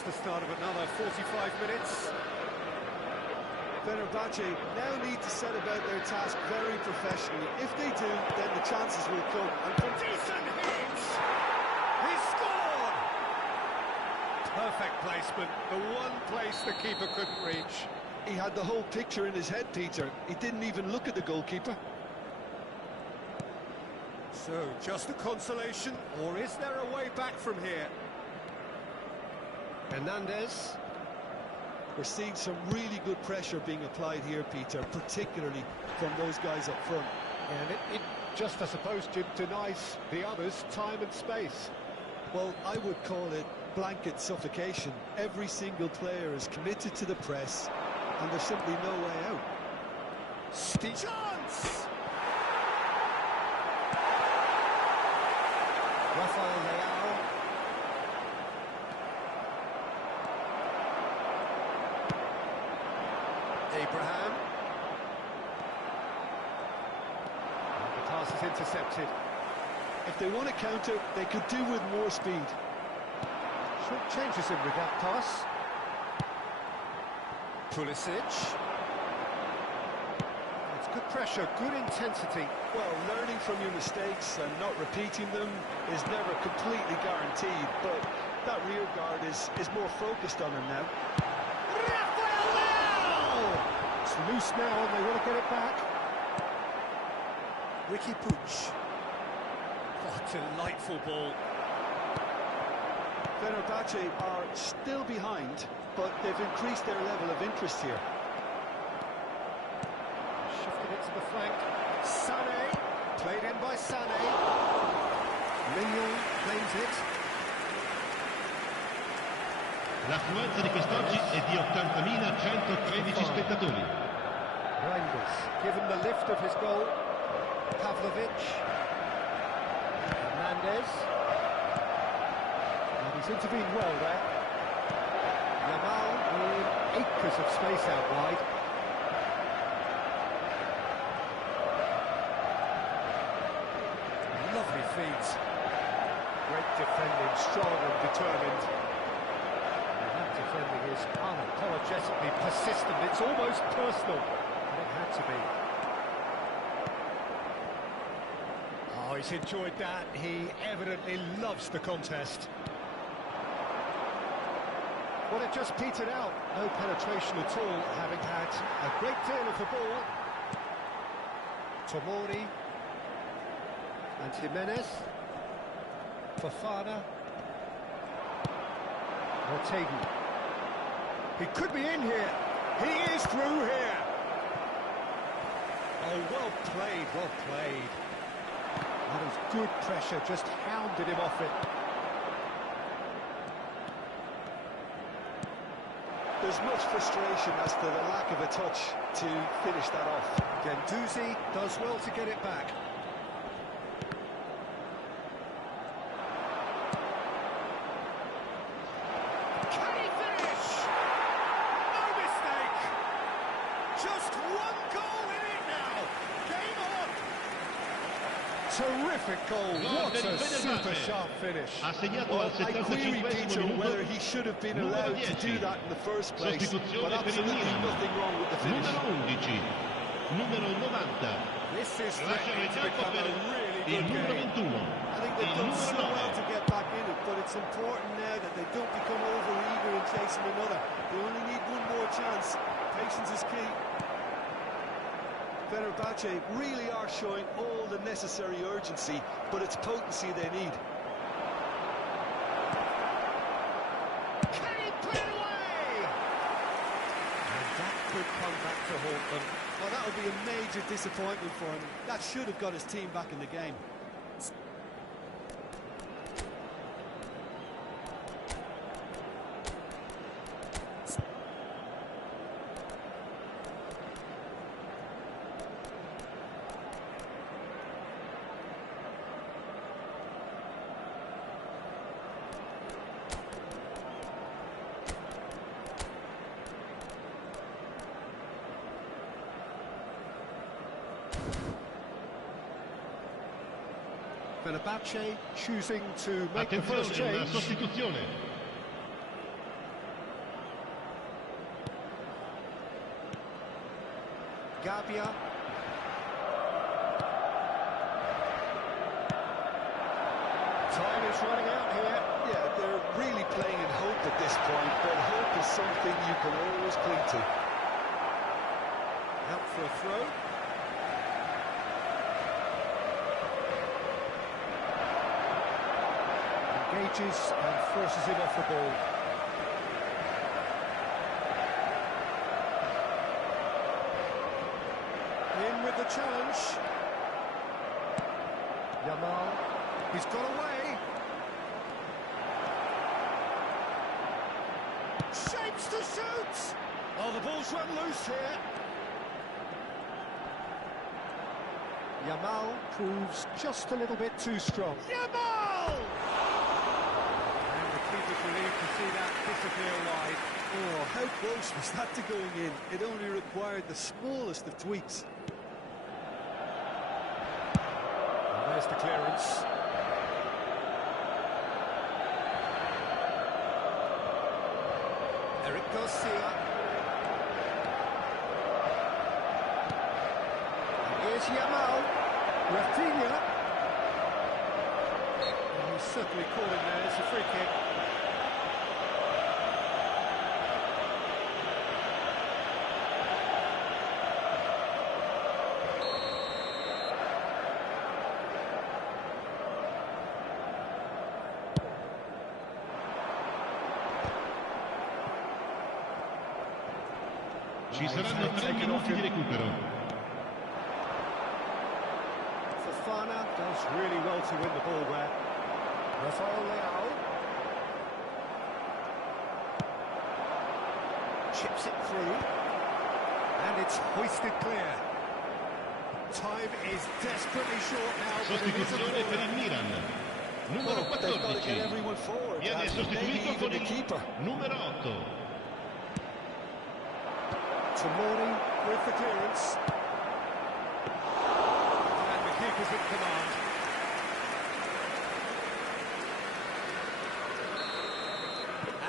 That's the start of another 45 minutes. Fenerbahce now need to set about their task very professionally. If they do, then the chances will come. And Decent hit! He scored! Perfect placement, the one place the keeper couldn't reach. he had the whole picture in his head, Peter. He didn't even look at the goalkeeper. So, just a consolation, or is there a way back from here? Hernandez. We're seeing some really good pressure being applied here, Peter, particularly from those guys up front. And it just, I suppose, denies the others time and space. Well, I would call it blanket suffocation. Every single player is committed to the press, and there's simply no way out. Chance! Rafael Leao. Abraham. And the pass is intercepted. If they want to counter, they could do with more speed. Short changes him with that pass. Pulisic. It's good pressure, good intensity. Well, learning from your mistakes and not repeating them is never completely guaranteed, but that rear guard is more focused on him now. Rafael Leao! It's loose now and they want to get it back. Ricky Puig. What a delightful ball. Fenerbahce are still behind, but they've increased their level of interest here. Shifted it to the flank. Sané, played in by Sané. Mignon claims it. L'affluenza di quest'oggi è di 80.113 spettatori. Reinders, given the lift of his goal. Pavlovic. Hernandez. And he's intervened well there. Yamal with acres of space out wide. Lovely feet. Great defending, strong and determined. And that defending is unapologetically persistent. It's almost personal. And it had to be. Oh, he's enjoyed that. He evidently loves the contest. Well, it just petered out. No penetration at all, having had a great deal of the ball. Tomori. And Jimenez. Fofana. Ortega. He could be in here. He is through here. Oh, well played, well played. That was good pressure, just hounded him off it. There's much frustration as to the lack of a touch to finish that off. Guendouzi does well to get it back. Can he finish? No mistake! Just one goal in it now! Game on! Terrific goal, what a super sharp finish. Ha segnato Well, al I query 75esimo Peter minuto. whether he should have been allowed to do that in the first place, but absolutely nothing wrong with the finish. Numero 11, numero 90, This is lascia threatening il to campo become a per really il good numero game. 21, I think they've il done so numero well 9. to get back in it, but it's important now that they don't become over-eager in chasing another. They only need one more chance. Patience is key. Fenerbahce really are showing all the necessary urgency, but it's potency they need. Can he put it away? And that could come back to haunt them. Well, that would be a major disappointment for him. That should have got his team back in the game. Fenerbahce choosing to make the first Attenzione, una change. sostituzione. Gabia. Time is running out here. Yeah, they're really playing in hope at this point, but hope is something you can always cling to. Out for a throw. Engages and forces him off the ball. In with the challenge. Yamal. He's got away. Shapes to shoot. Oh, the ball's run loose here. Yamal proves just a little bit too strong. Yamal! And the keeper's relieved to see that disappear wide. Oh, how close was that to going in? It only required the smallest of tweaks. And there's the clearance. Eric Garcia. And here's Yamal. Rafinha. And he's certainly calling there. It's a free kick. Ci saranno 3 minuti di recupero. Fofana does really well to win the ball there. Rafael Leao. Chips it through. And it's hoisted clear. Time is desperately short now. Sostituzione per il Milan. Numero They've got to get 14. everyone forward. Viene and maybe sostituito even con the il keeper. numero 8. Tomori with the clearance. And the keeper's in command.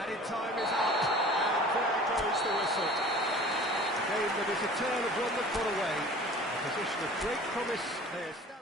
Added time is up. And there goes the whistle. A game that is a tale of one that got away. A position of great promise. They established.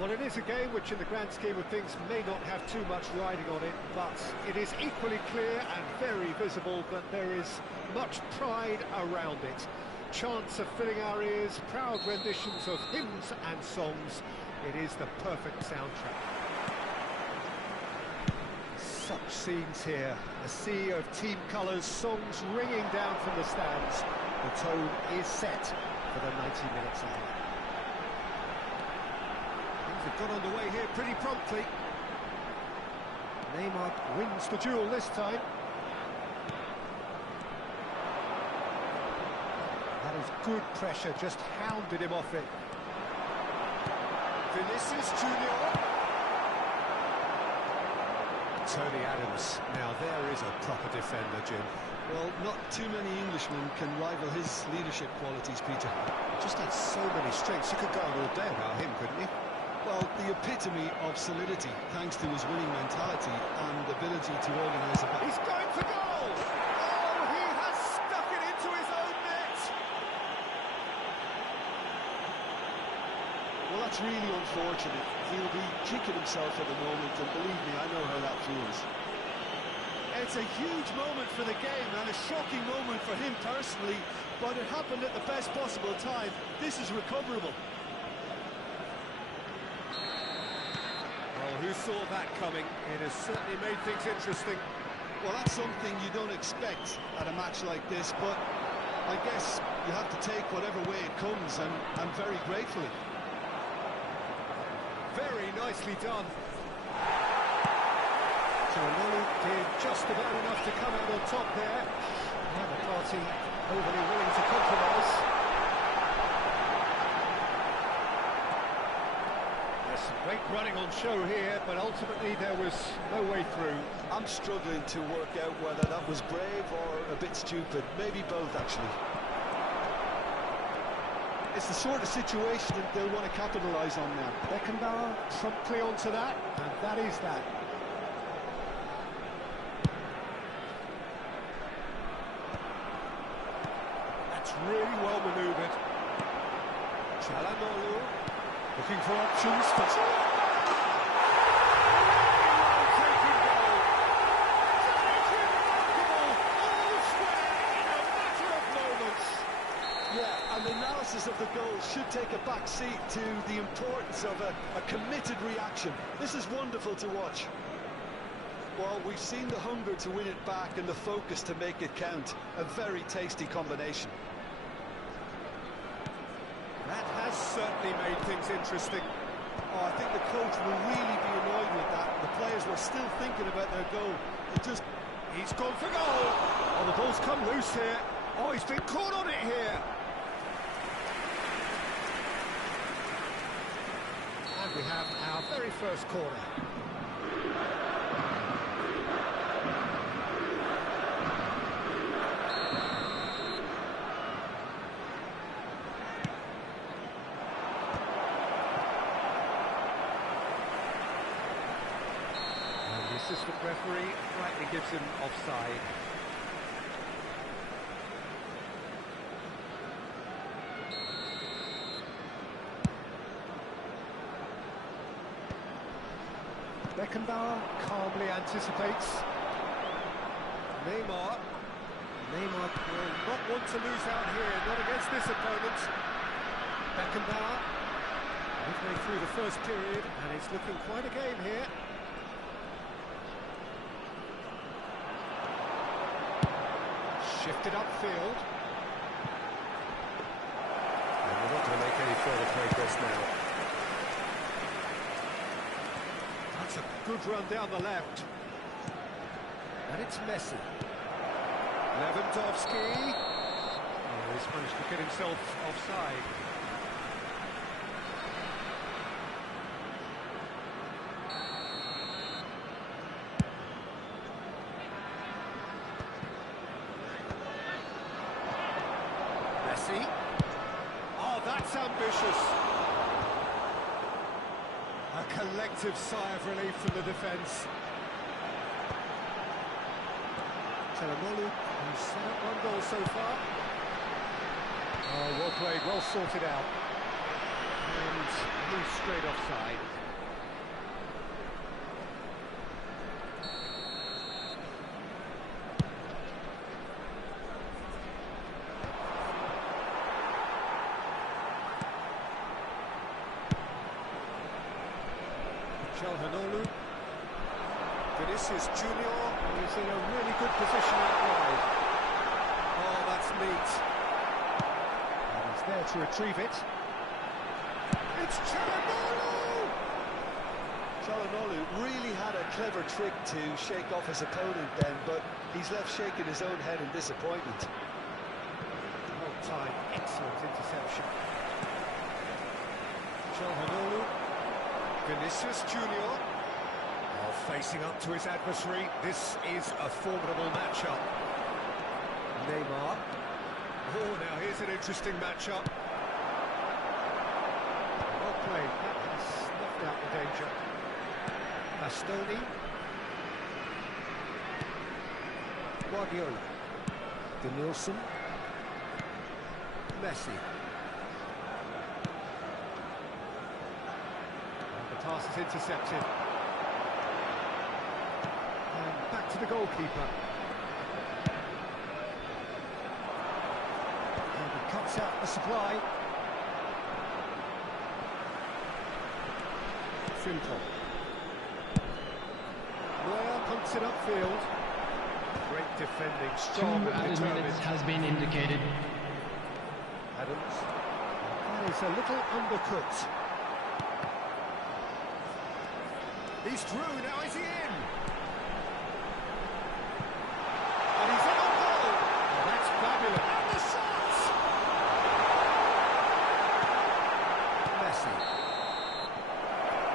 Well, it is a game which in the grand scheme of things may not have too much riding on it, but it is equally clear and very visible that there is much pride around it. Chants are filling our ears, proud renditions of hymns and songs. It is the perfect soundtrack. Such scenes here, a sea of team colours, songs ringing down from the stands. The tone is set for the 90 minutes ahead. They've got underway here pretty promptly. Neymar wins the duel this time. That is good pressure, just hounded him off it. Vinicius Junior. Tony Adams. Now there is a proper defender, Jim. Well, not too many Englishmen can rival his leadership qualities, Peter. Just had so many strengths. You could go on all day about him, couldn't you? Well, the epitome of solidity, thanks to his winning mentality and ability to organise a... He's going for goal! Oh, he has stuck it into his own net! Well, that's really unfortunate. He'll be kicking himself at the moment, and believe me, I know how that feels. It's a huge moment for the game and a shocking moment for him personally, but it happened at the best possible time. This is recoverable. Well, who saw that coming? It has certainly made things interesting. Well, that's something you don't expect at a match like this, but I guess you have to take whatever way it comes, and very gratefully. Very nicely done. Chalanoglu did just about enough to come out on top there. Neither party overly willing to compromise. There's some great running on show here, but ultimately there was no way through. I'm struggling to work out whether that was brave or a bit stupid. Maybe both, actually. It's the sort of situation that they'll want to capitalise on now. Beckenbauer promptly onto that, and that is that. That's really well manoeuvred. Chalanoglu looking for options for... Yeah, and the analysis of the goal should take a back seat to the importance of a committed reaction. This is wonderful to watch. Well, we've seen the hunger to win it back and the focus to make it count. A very tasty combination. That has certainly made things interesting. Oh, I think the coach will really be annoyed with that. The players were still thinking about their goal. He's gone for goal. Oh, the ball's come loose here. Oh, he's been caught on it here. And we have our very first corner. And the assistant referee rightly gives him offside. Beckenbauer calmly anticipates. Neymar will not want to lose out here, not against this opponent. Beckenbauer, midway through the first period, and it's looking quite a game here. Shifted upfield. And we're not going to make any further progress now. That's a good run down the left. And it's Messi. Lewandowski. Oh, he's managed to get himself offside. Messi. Oh, that's ambitious. A collective sigh of relief from the defence. Chalanoglu, who's set up one goal so far. Oh, well played, well sorted out. And moves straight offside. Chalanoglu, Vinicius Junior, he's in a really good position out wide. Oh, that's neat. And he's there to retrieve it. It's Chalanoglu! Chalanoglu really had a clever trick to shake off his opponent then, but he's left shaking his own head in disappointment. Well timed, excellent interception. Chalanoglu. Vinicius Junior, facing up to his adversary. This is a formidable matchup. Neymar. Oh, now here's an interesting matchup. Well played. That has snuffed out the danger. Bastoni. Guardiola. Denilson. Messi. pass is intercepted. And back to the goalkeeper. And he cuts out the supply. Frimpong. Blair punts it upfield. Great defending, strong and added determined. minutes has been indicated. Adams. That is a little undercooked. He's through, now is he in? And he's in on goal! Oh, that's fabulous. And the shot! Messi.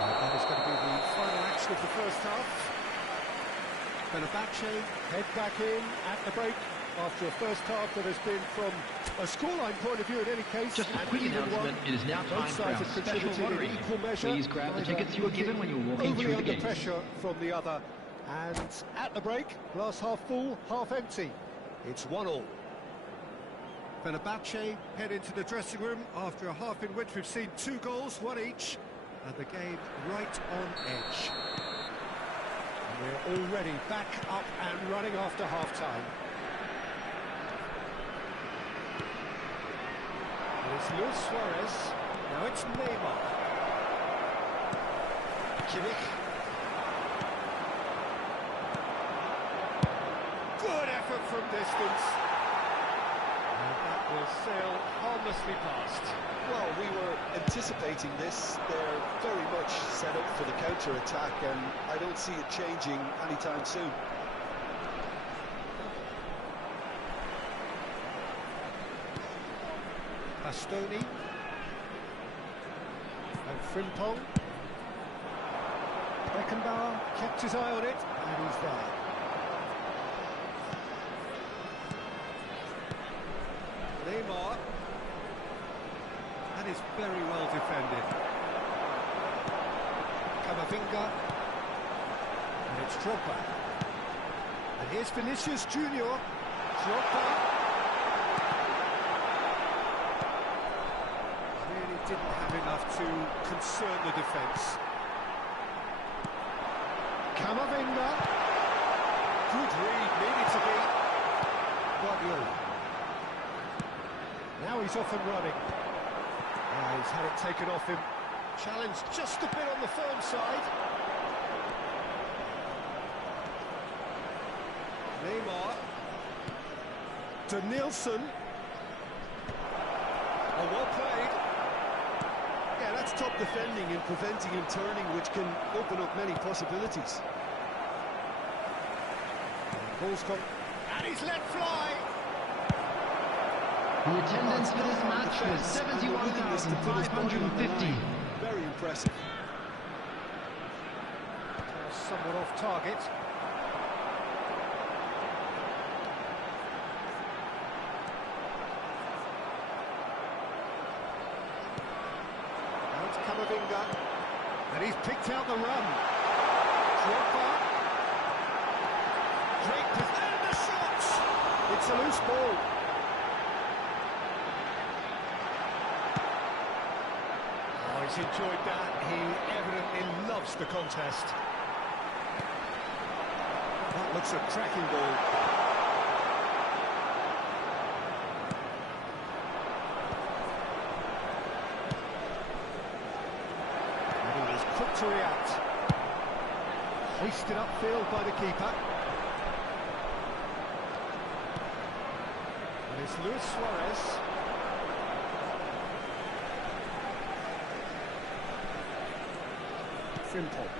And that is going to be the final action of the first half. Fenerbahce head back in at the break after a first half that has been, from a scoreline point of view in any case, Just a an quick even announcement, one. it is now Both time for sides our have special contributed in lottery. equal measure. Please grab the Neither tickets you were given when you were walking overly through the under gates. pressure from the other. And at the break, glass half full, half empty. It's 1-1. Fenerbahce head into the dressing room after a half in which we've seen 2 goals, 1 each, and the game right on edge. And we're already back up and running after half-time. And it's Luis Suarez. Now it's Neymar. Kimmich. Good effort from distance. And that will sail harmlessly past. Well, we were anticipating this. They're very much set up for the counter-attack, and I don't see it changing anytime soon. Bastoni. And Frimpong. Beckenbauer kept his eye on it, and he's there. Neymar. And is very well defended. Camavinga. And it's Drogba. And here's Vinicius Junior. Drogba. Really didn't have enough to concern the defence. Camavinga. Good read, needed to be. Guardiola. Now he's off and running. He's had it taken off him. Challenged just a bit on the firm side. Neymar. To Nielsen. Oh, well played. Yeah, that's top defending and preventing him turning, which can open up many possibilities. Ball's come. And he's let fly. The attendance for this match was 71,550. Very impressive. Somewhat off target. Now it's Camavinga. And he's picked out the run. Drogba. Great position. And the shot! It's a loose ball. He's enjoyed that. He evidently loves the contest. That looks a cracking ball. And he was quick to react. Hoisted upfield by the keeper. And it's Luis Suarez. Frimpong.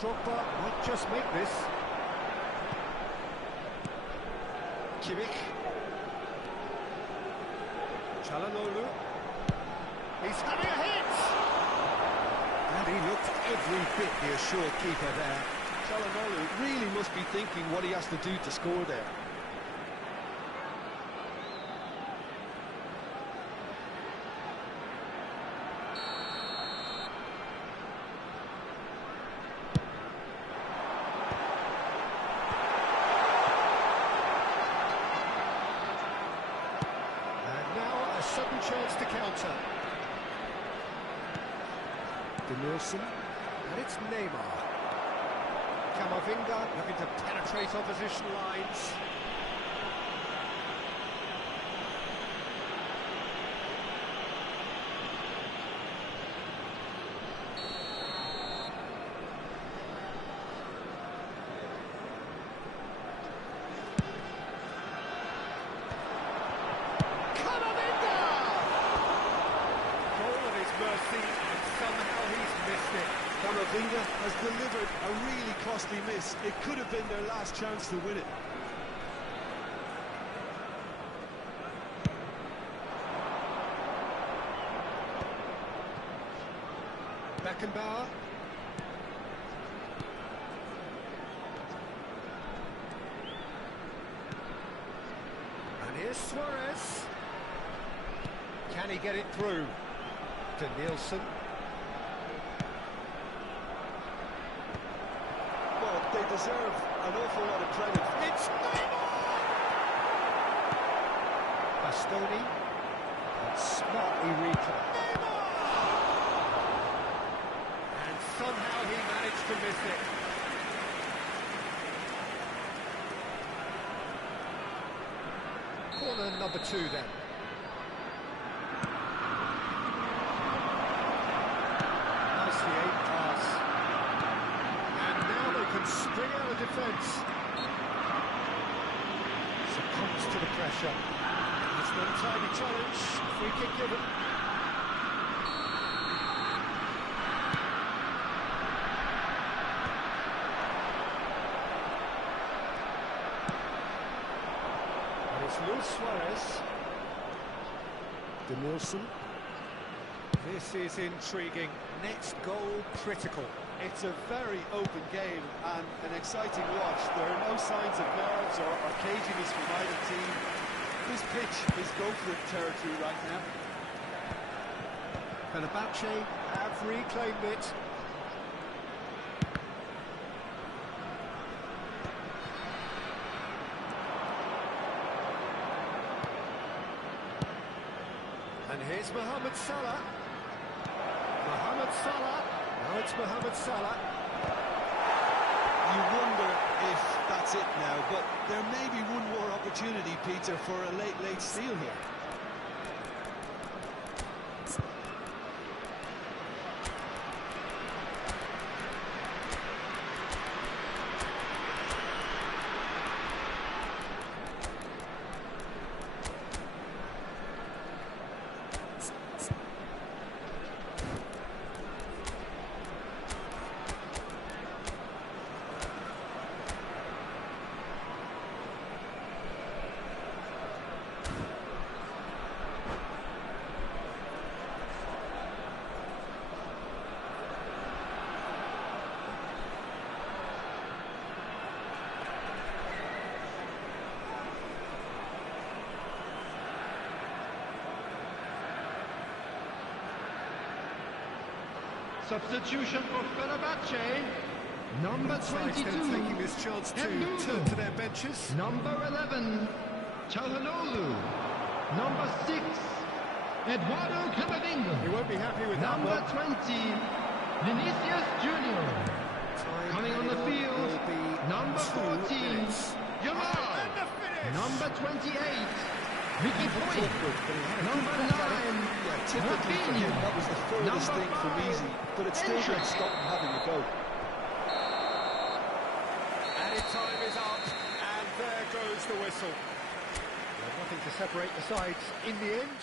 Drogba might just make this. Kimmich. Çalhanoğlu. He's having a hit! And he looked every bit the assured keeper there. Çalhanoğlu really must be thinking what he has to do to score there. Sudden chance to counter. Denilson, and it's Neymar. Camavinga looking to penetrate opposition lines. Camavinga has delivered a really costly miss. It could have been their last chance to win it. Beckenbauer. And here's Suarez. Can he get it through? Denilson. Well, they deserve an awful lot of credit. It's Neymar! Bastoni. And smartly reclaimed. And somehow he managed to miss it. Corner number 2 then. Nicely aimed pass. And now they can spring out of defence. Succumbs to the pressure. It's an untidy challenge. Free kick given. And it's Luis Suarez. Denilson. This is intriguing. Next goal critical. It's a very open game and an exciting watch. There are no signs of nerves or caginess from either team. This pitch is go-for-it territory right now. Fenerbahce have reclaimed it. And here's Mohamed Salah. Mohamed Salah. Now it's Mohamed Salah. You wonder if that's it now, but there may be one more opportunity, Peter, for a late steal here. Substitution for Fenerbahce. Number Sides then 22. taking this chance to Endulu. turn to their benches. Number 11. Çalhanoğlu. Number 6. Eduardo Camavinga. He won't be happy with that Number one. 20. Vinicius Junior. Time Coming on the added field. will be Number 2 14. minutes. Yamal. And the finish. Number 28. Ricky Point. Awkward, but he had a Number good crack at it. 9. Yeah, typically for him, that was the furthest Number thing from 5. easy, but it still didn't stop him having a go. Added time is up, and there goes the whistle. Well, nothing to separate the sides in the end.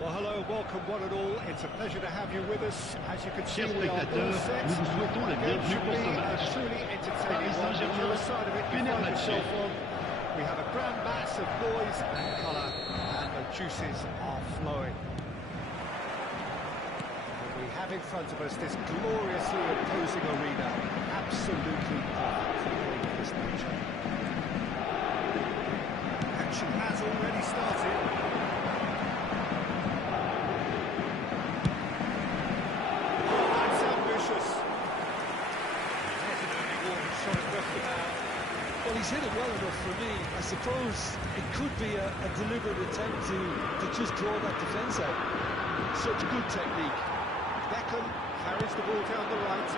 Well, hello, welcome one and all. It's a pleasure to have you with us. As you can see, Chers we are all spectateurs, set. nous vous souhaitons la The game bienvenue should pour be ce a match. truly entertaining Paris one. Saint-Germain, Whichever side of it you Fenerbahçe. find yourself on, we have a grand mass of noise and colour, and the juices are flowing. And we have in front of us this gloriously imposing arena, absolutely perfect for the game of this nature. Action has already started. Well, he's hit it well enough for me. I suppose it could be a deliberate attempt to just draw that defence out. Such good technique. Beckham carries the ball down the right.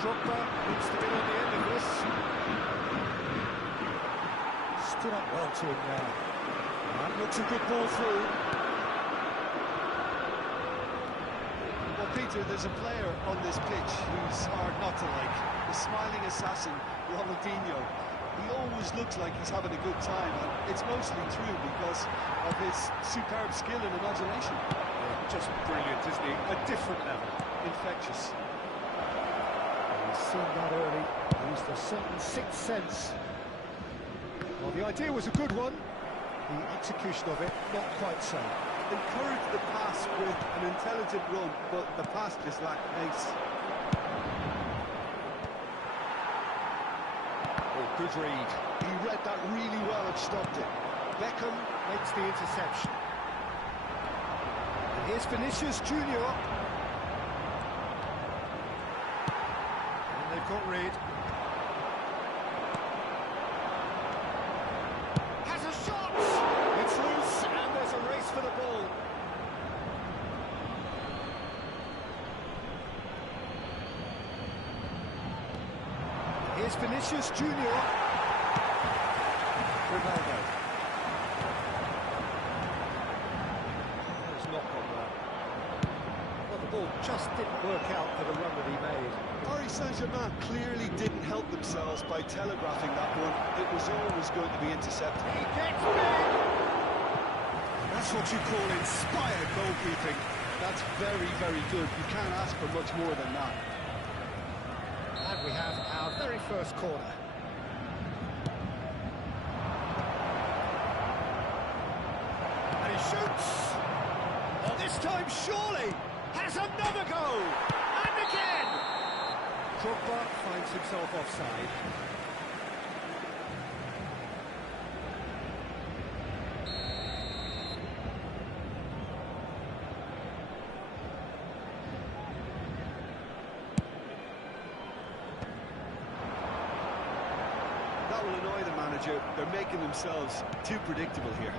Drogba needs to get on the end of this. Stood up well to him now. That looks a good ball through. Well, Peter, there's a player on this pitch who's hard not to like. The smiling assassin, Ronaldinho. He always looks like he's having a good time, and it's mostly true because of his superb skill and imagination. Yeah, just brilliant, isn't he? A different level. Infectious. He's seen that early. Used a certain sixth sense. Well, the idea was a good one. The execution of it, not quite so. Encouraged the pass with an intelligent run, but the pass just lacked pace. Oh, good read. He read that really well and stopped it. Beckham makes the interception. And here's Vinicius Junior. And they've got rid. Has a shot! It's loose, and there's a race for the ball. Here's Vinicius Junior. Ronaldo. He's not got that. Well, the ball just didn't work out for the run that he made. Paris Saint-Germain clearly didn't help themselves by telegraphing that one. It was always going to be intercepted. He gets big! That's what you call inspired goalkeeping. That's very, very good. You can't ask for much more than that. And we have our very first corner. this time, surely! Has another go! And again! Drogba finds himself offside. That will annoy the manager. They're making themselves too predictable here.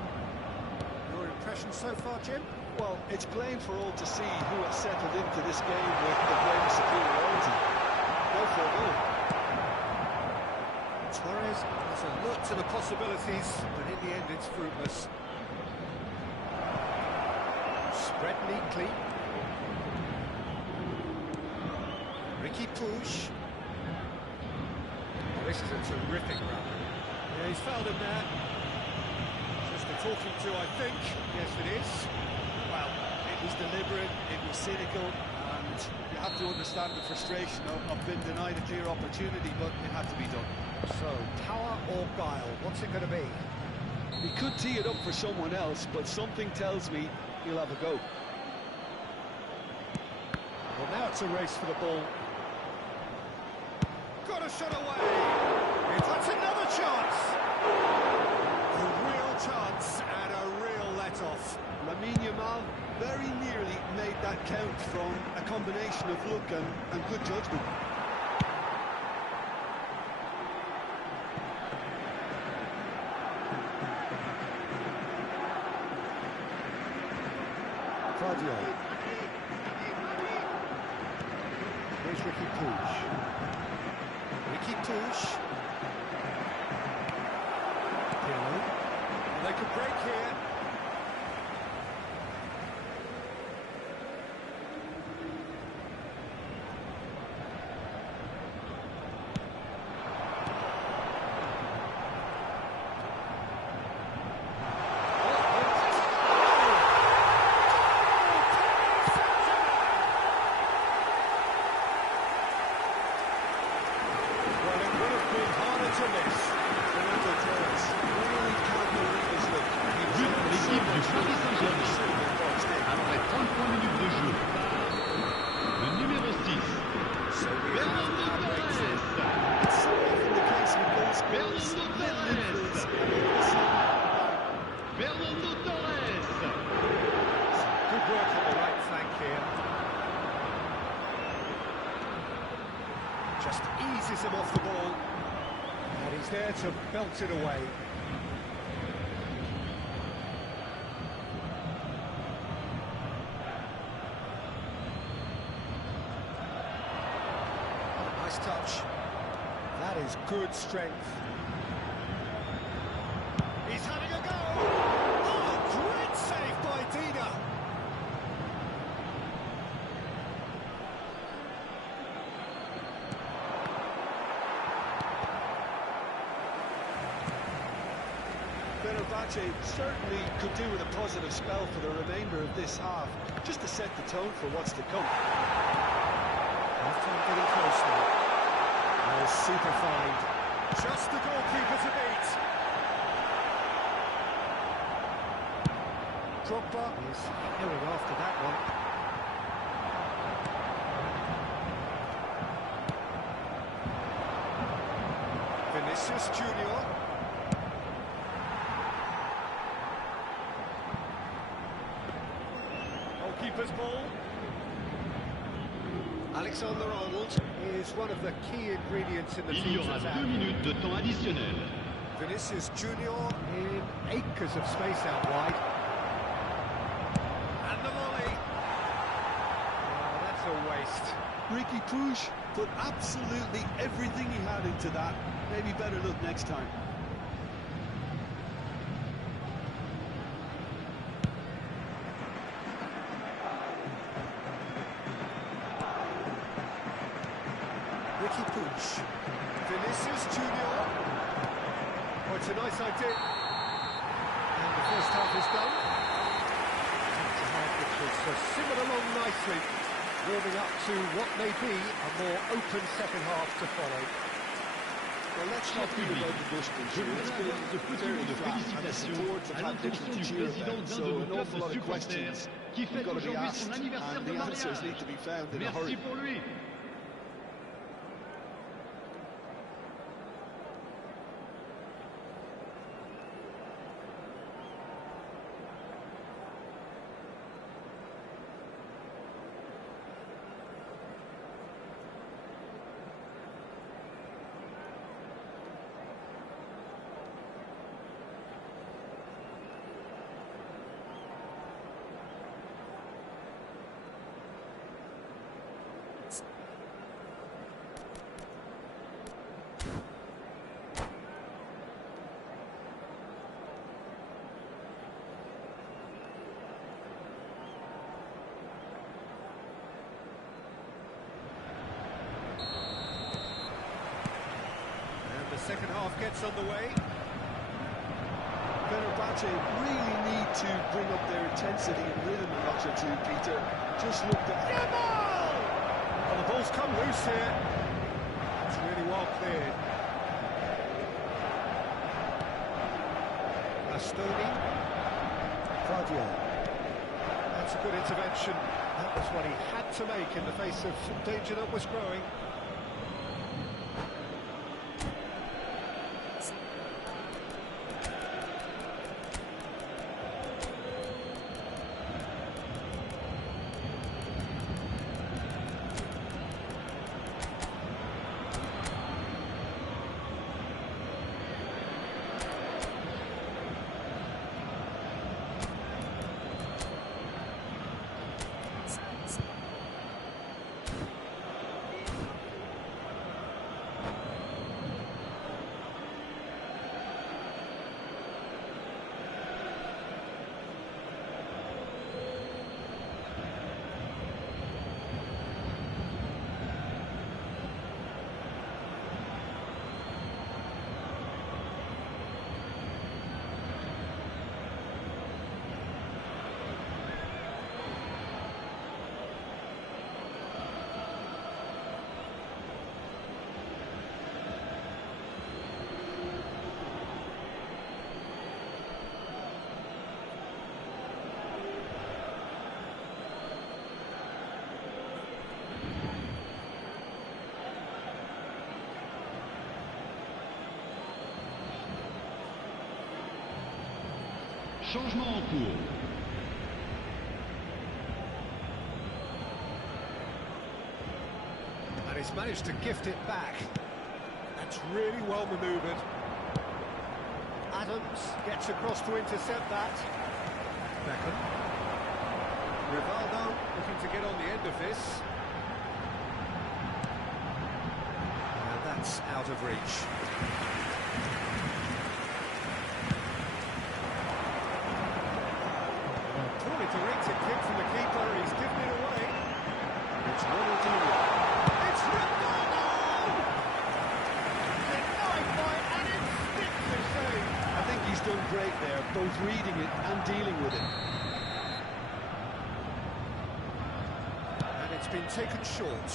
Your impression so far, Jim? Well, it's plain for all to see who has settled into this game with the greater superiority. Go for a goal. Torres has a look to the possibilities, but in the end it's fruitless. Spread neatly. Ricky Puig. Oh, this is a terrific run. Yeah, he's fouled him there. Just a talking to, I think. Yes, it is. Well, it was deliberate, it was cynical, and you have to understand the frustration of being denied a clear opportunity, but it had to be done. So, power or guile, what's it going to be? He could tee it up for someone else, but something tells me he'll have a go. Well, now it's a race for the ball. Got a shot away! That's another chance! A real chance and a real let-off. Lamine Yamal very nearly made that count from a combination of luck and good judgment. Claudio. Here's Ricky Puig. Ricky Puig. Pirlo. They could break here. Après 33 minutes de jeu, le numéro 6, Fernando Torres. Fernando Torres. Good work on the right flank here. Just eases him off the ball. And he's there to belt it away. Nice touch. That is good strength. He's having a go! Oh, great save by Dina! Fenerbahce certainly could do with a positive spell for the remainder of this half, just to set the tone for what's to come. Half-time getting close now. Oh, super find. Just the goalkeeper to beat. Drogba is herring after that one. Vinicius Junior. Goalkeeper's ball. Alexander-Arnold is one of the key ingredients in the Il y team's aura attack. 2 minutes de temps additionnel. Vinicius Junior in acres of space out wide. And the volley. Oh, that's a waste. Ricky Puig put absolutely everything he had into that. Maybe better luck next time. Ricky Puig. Vinicius Junior. Oh, it's a nice idea. And the first half is done. It's a half which has simmered along nicely, warming up to what may be a more open second half to follow. Well, let's not beat about the bush, Je It's voudrais been avoir ce petit very mot de flat, and the félicitations supports have à had little l'intention to du cheer président about. d'un So de nos an clubs awful de lot of supporters questions qui have fête got to be aujourd'hui son asked, anniversaire and de the answers mariage. need to be found in a Merci hurry. pour lui. The second half gets underway. Fenerbahce really need to bring up their intensity and rhythm a notch or two, Peter. Just look at... Yamal! Well, the ball's come loose here. It's really well cleared. Bastoni. Claudio. That's a good intervention. That was what he had to make in the face of danger that was growing. Changement en cours. And he's managed to gift it back. That's really well manoeuvred. Adams gets across to intercept that. Beckham. Rivaldo looking to get on the end of this. And that's out of reach. Poorly directed kick from the keeper, he's given it away. It's Ronaldinho. It's Rivaldo! Denied by an instinctive save. I think he's done great there, both reading it and dealing with it. And it's been taken short.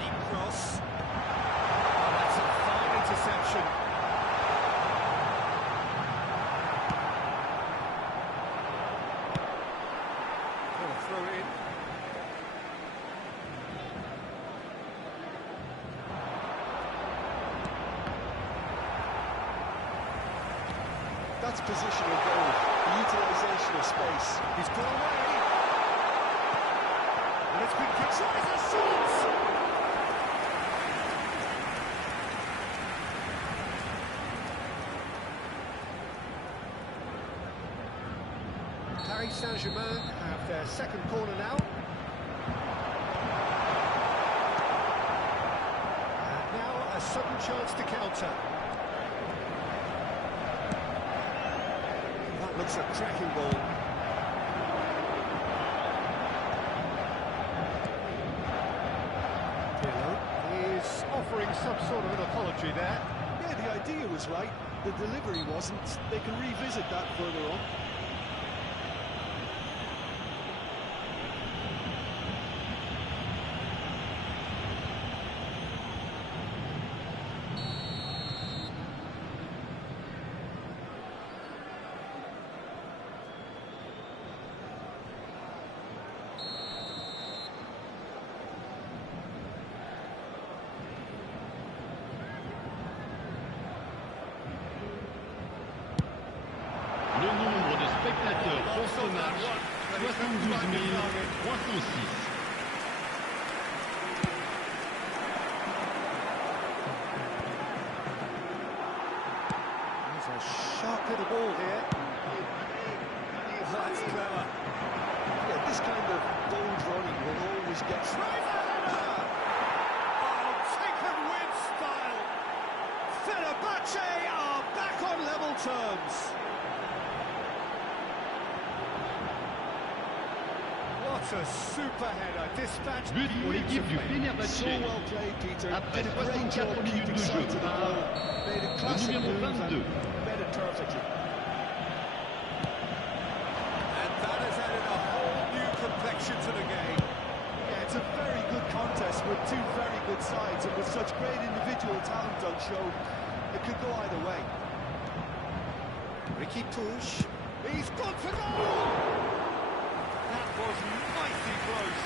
Deep cross. That's a fine interception. Throw it in. That's positional goal, the utilisation of space. He's got away. And it's been kicked. Tries a shot! Paris Saint-Germain have their second corner now. And now a sudden chance to counter. That looks a cracking ball. Pirlo is offering some sort of an apology there. Yeah, the idea was right, the delivery wasn't. They can revisit that further on. meilleur nombre de spectateurs pour ce match, 72 306. There's a sharp little ball here. That's clever. Yeah, this kind of bold running will always get... Taken with style. Fenerbahce are back on level terms. What a super header, dispatched. But pour l'équipe du Fenerbahçe. So well played, Peter. Après Did a great 64 job minutes keeping de jeu sight of the par ball. Made a classic le numéro move 22. and read it perfectly. And that has added a whole new complexion to the game. Yeah, it's a very good contest with two very good sides, and with such great individual talent on show, it could go either way. Ricky Push. He's gone for goal! That was mighty close.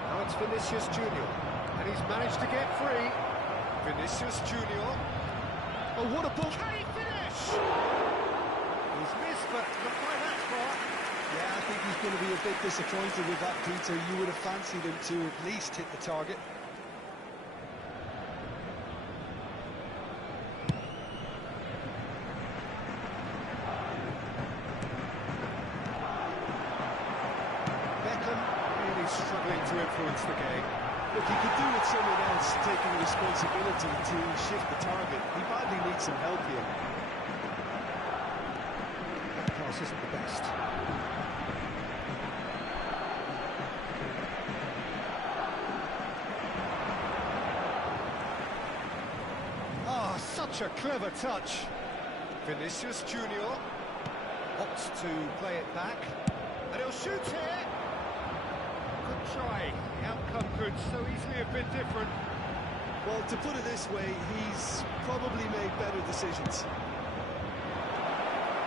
Now it's Vinicius Junior, and he's managed to get free. Vinicius Junior. Oh, what a ball! Can he finish? He's missed, but not by that far. Yeah, I think he's going to be a bit disappointed with that, Peter. You would have fancied him to at least hit the target. Beckham really struggling to influence the game. Look, he could do with someone else taking responsibility to shift the target. He badly needs some help here. That pass isn't the best. Ah, such a clever touch. Vinicius Junior opts to play it back, and he'll shoot here. Good try. The outcome could so easily have been different. Well, to put it this way, he's probably made better decisions.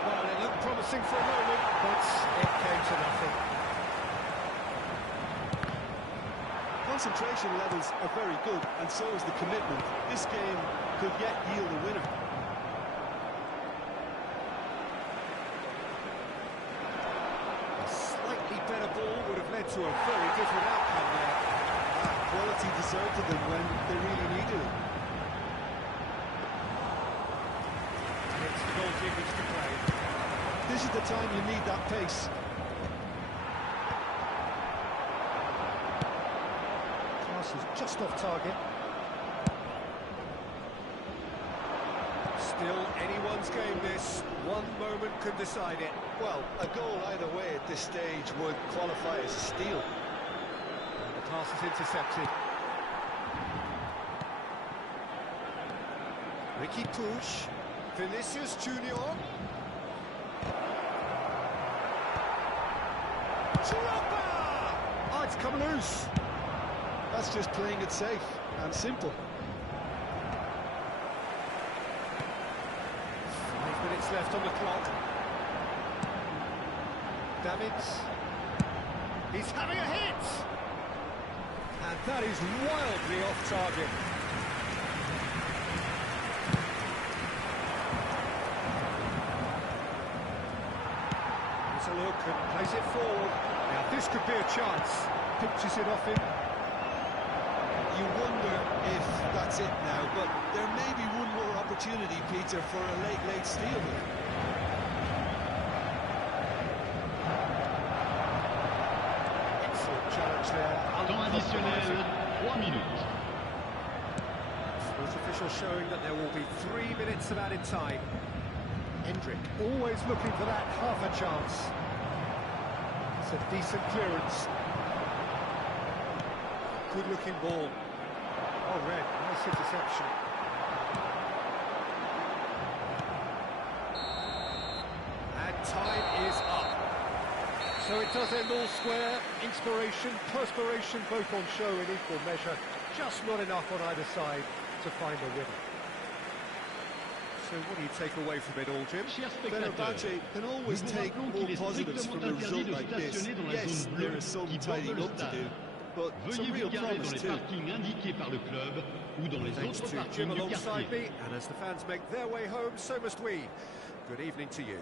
Well, it looked promising for a moment, but it came to nothing. Concentration levels are very good, and so is the commitment. This game could yet yield a winner. A slightly better ball would have led to a very different outcome there. Quality deserted them when they really needed it. And it's the goalkeepers to play. This is the time you need that pace. Pass is just off target. Still anyone's game this. One moment could decide it. Well, a goal either way at this stage would qualify as a steal. And the pass is intercepted. Ricky Push. Vinicius Junior. Oh, it's come loose. That's just playing it safe and simple. 5 minutes left on the clock. Davids. He's having a hit! And that is wildly off target. Here's a look and plays it forward. Now this could be a chance. Pinches it off him. You wonder if that's it now, but there may be one more opportunity, Peter, for a late steal here. Excellent challenge there. Temps additionnel, 3 minutes. Sports official showing that there will be 3 minutes of added time. Hendrick always looking for that half a chance. It's a decent clearance. Good looking ball. Oh, red, nice interception. And time is up. So it does end all square. Inspiration, perspiration, both on show in equal measure. Just not enough on either side to find a winner. So what do you take away from it all, Jim? Chers spectateurs, Fenerbahce can always nous vous take rappelons more qu'il est positives strictement from a result interdit de like this. stationner dans la Yes, zone there bleue is some qui borde tidying le up to do, stade. but some Veuillez real vous garer dans promise les too. parkings indiqués par le club ou dans les Thanks autres to parkings Jim du alongside quartier. me, and as the fans make their way home, so must we. Good evening to you.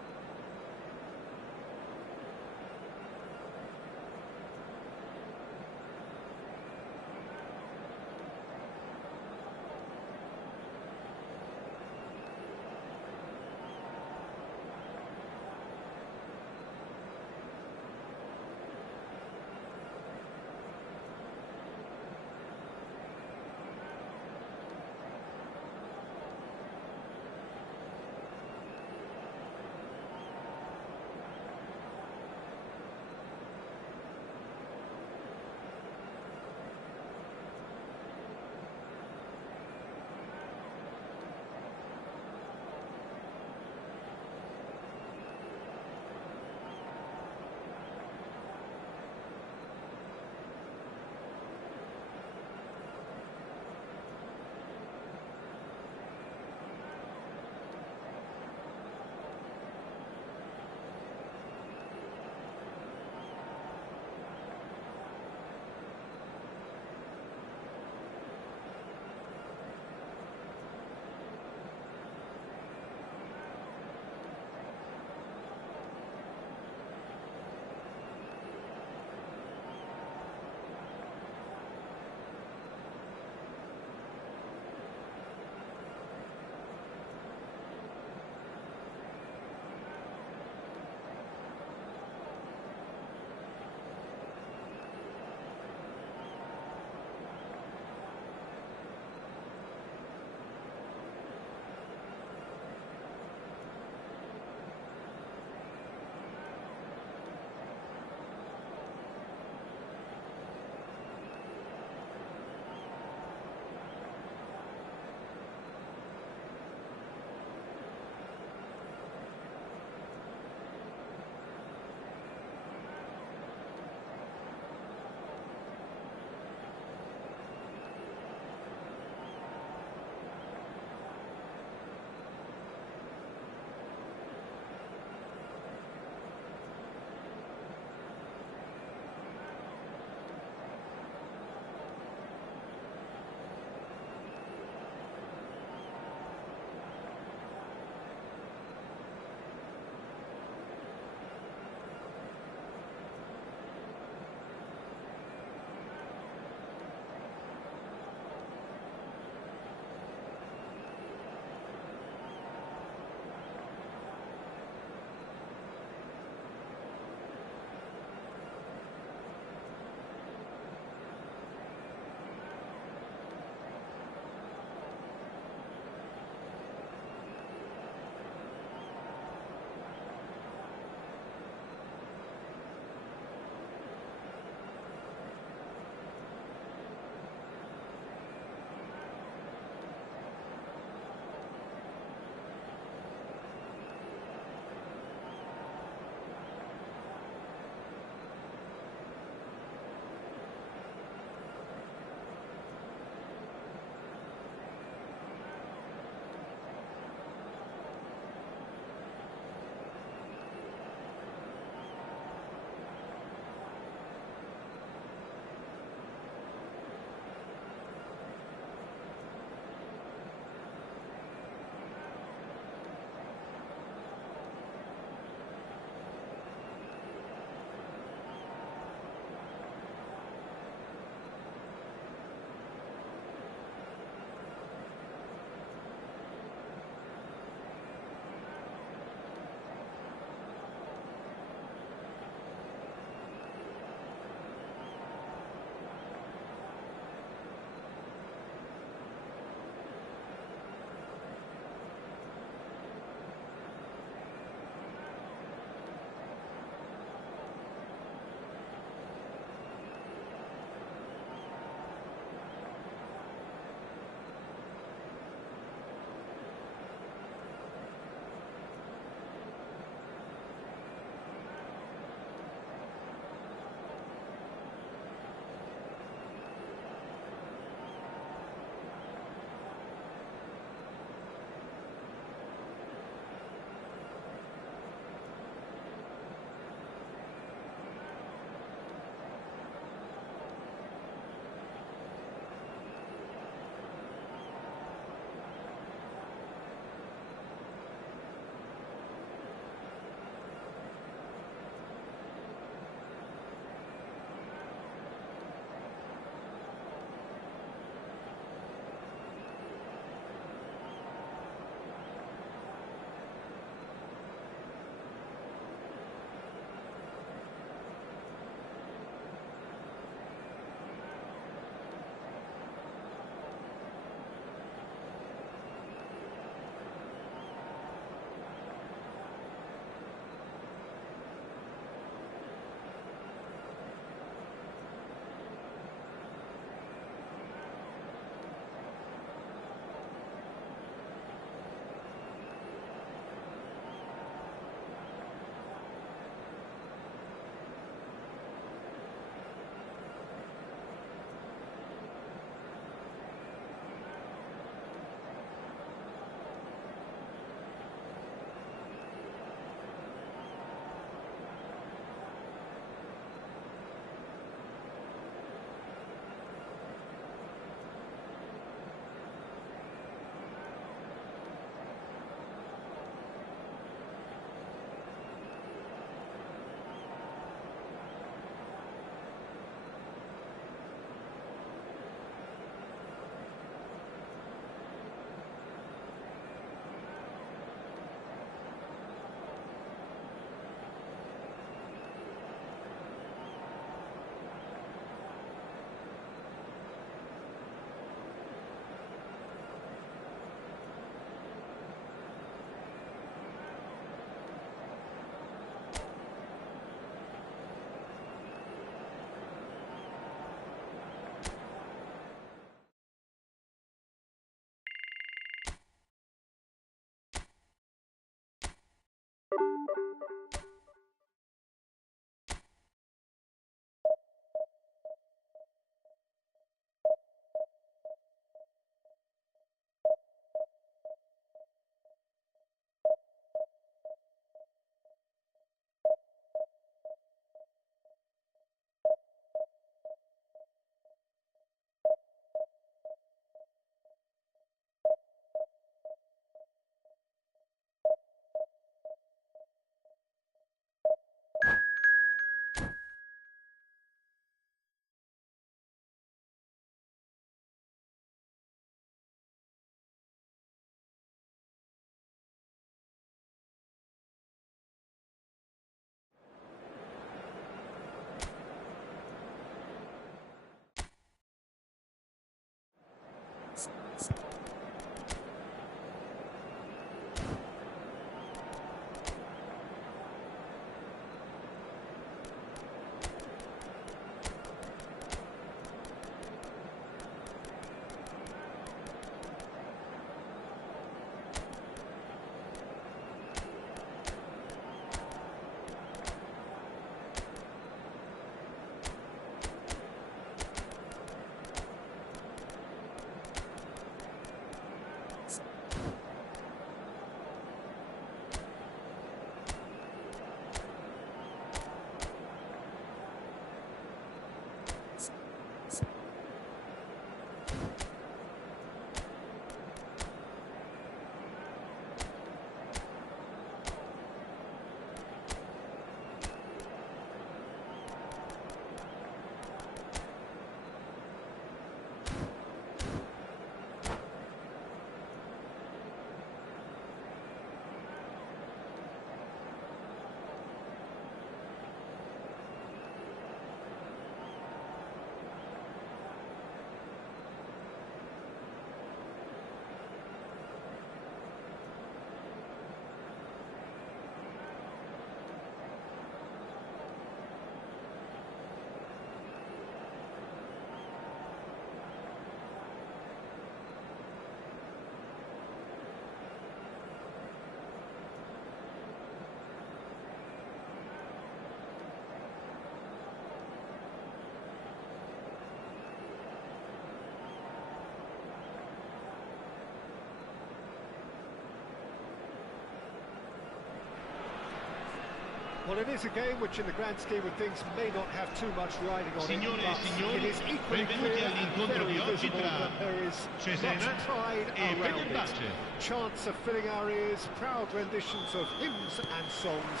Well, it is a game which, in the grand scheme of things, may not have too much riding on Signore it, e but signori, it is equally benvenuti clear all'incontro very di oggi visible tra that there is Cesena much pride e around it. Fenerbahce. Chants are filling our ears, proud renditions of hymns and songs.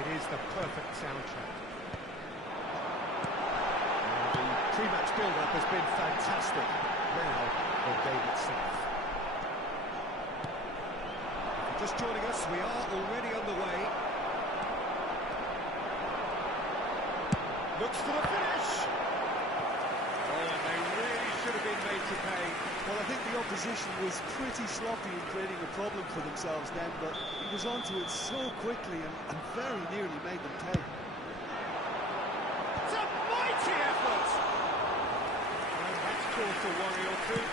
It is the perfect soundtrack. And the pre-match build-up has been fantastic. Now, the game itself. Just joining us, we are already underway. Looks for the finish! Oh, and they really should have been made to pay. Well, I think the opposition was pretty sloppy in creating a problem for themselves then, but he was onto it so quickly and very nearly made them pay. It's a mighty effort! And that's caused a worry or two.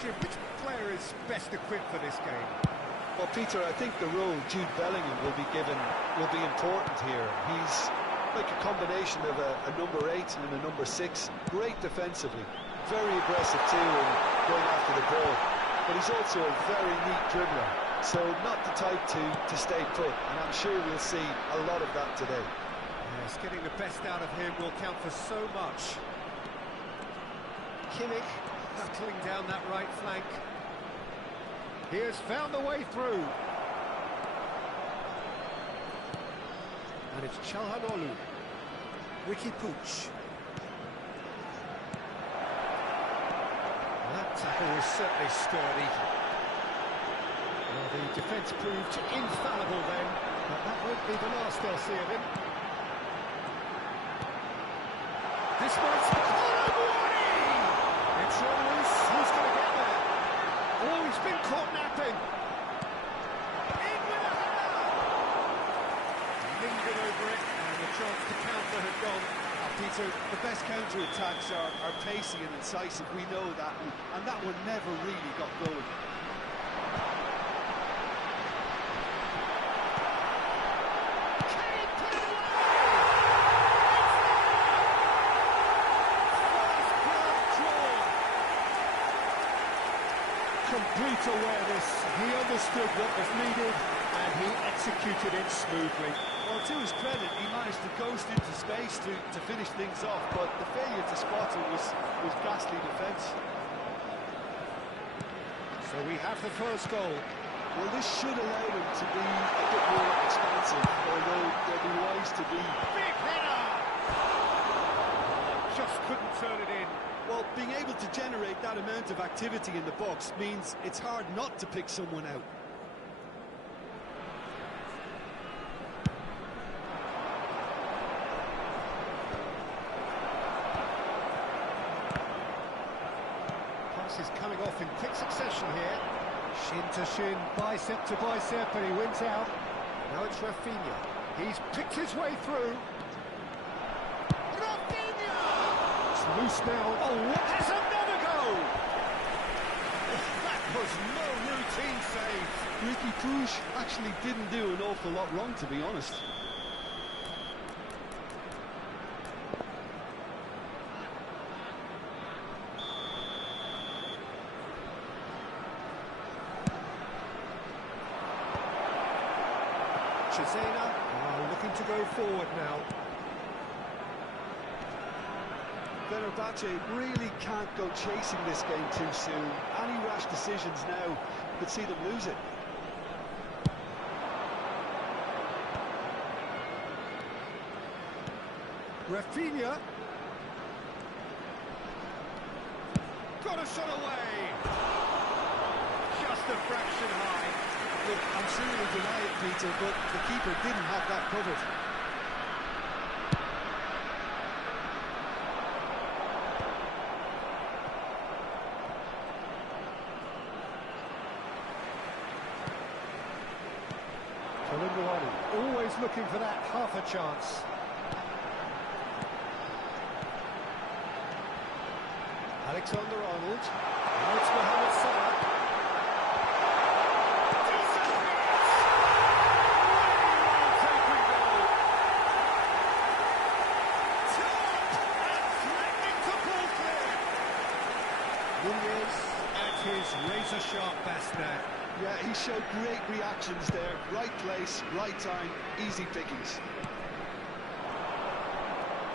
Jim, which player is best equipped for this game? Well, Peter, I think the role Jude Bellingham will be given will be important here. He's like a combination of a number 8 and a number 6. Great defensively, very aggressive too in going after the ball. But he's also a very neat dribbler, so not the type to stay put. And I'm sure we'll see a lot of that today. Yes, getting the best out of him will count for so much. Kimmich battling down that right flank. He has found the way through. And it's Çalhanoğlu. Ricky Pooch. That tackle was certainly sturdy. Well, the defence proved infallible then, but that won't be the last they'll see of him. This might... Oh, warning! It's on loose. Who's going to get there? Oh, he's been caught napping. In with a header! Lingered over it, and the chance to counter had gone. Peter, the best counter-attacks are pacey and incisive, we know that, and that one never really got going. Complete awareness, he understood what was needed and he executed it smoothly. Well, to his credit, he managed to ghost into space to finish things off, but the failure to spot it was ghastly defence. So we have the first goal. Well, this should allow them to be a bit more expansive, although they'll be wise to be... Big header! Just couldn't turn it in. Well, being able to generate that amount of activity in the box means it's hard not to pick someone out. Passes coming off in quick succession here. Shin to shin, bicep to bicep, and he wins out. Now it's Rafinha. He's picked his way through. Loose now. Oh, has another go! That was no routine save. Ricky Pooch actually didn't do an awful lot wrong, to be honest. Cesena looking to go forward now. Fenerbahce really can't go chasing this game too soon. Any rash decisions now could see them lose it. Rafinha. Got a shot away. Just a fraction high. Look, I'm sure he'll deny it, Peter, but the keeper didn't have that covered. Always looking for that half a chance. Alexander-Arnold. Now it's Mohamed Salah. Decent hit! Really well-taken goal. Top and threatening to pull clear. Nunez at his razor-sharp best there. Yeah, he showed great reactions there. Right place, right time, easy pickings.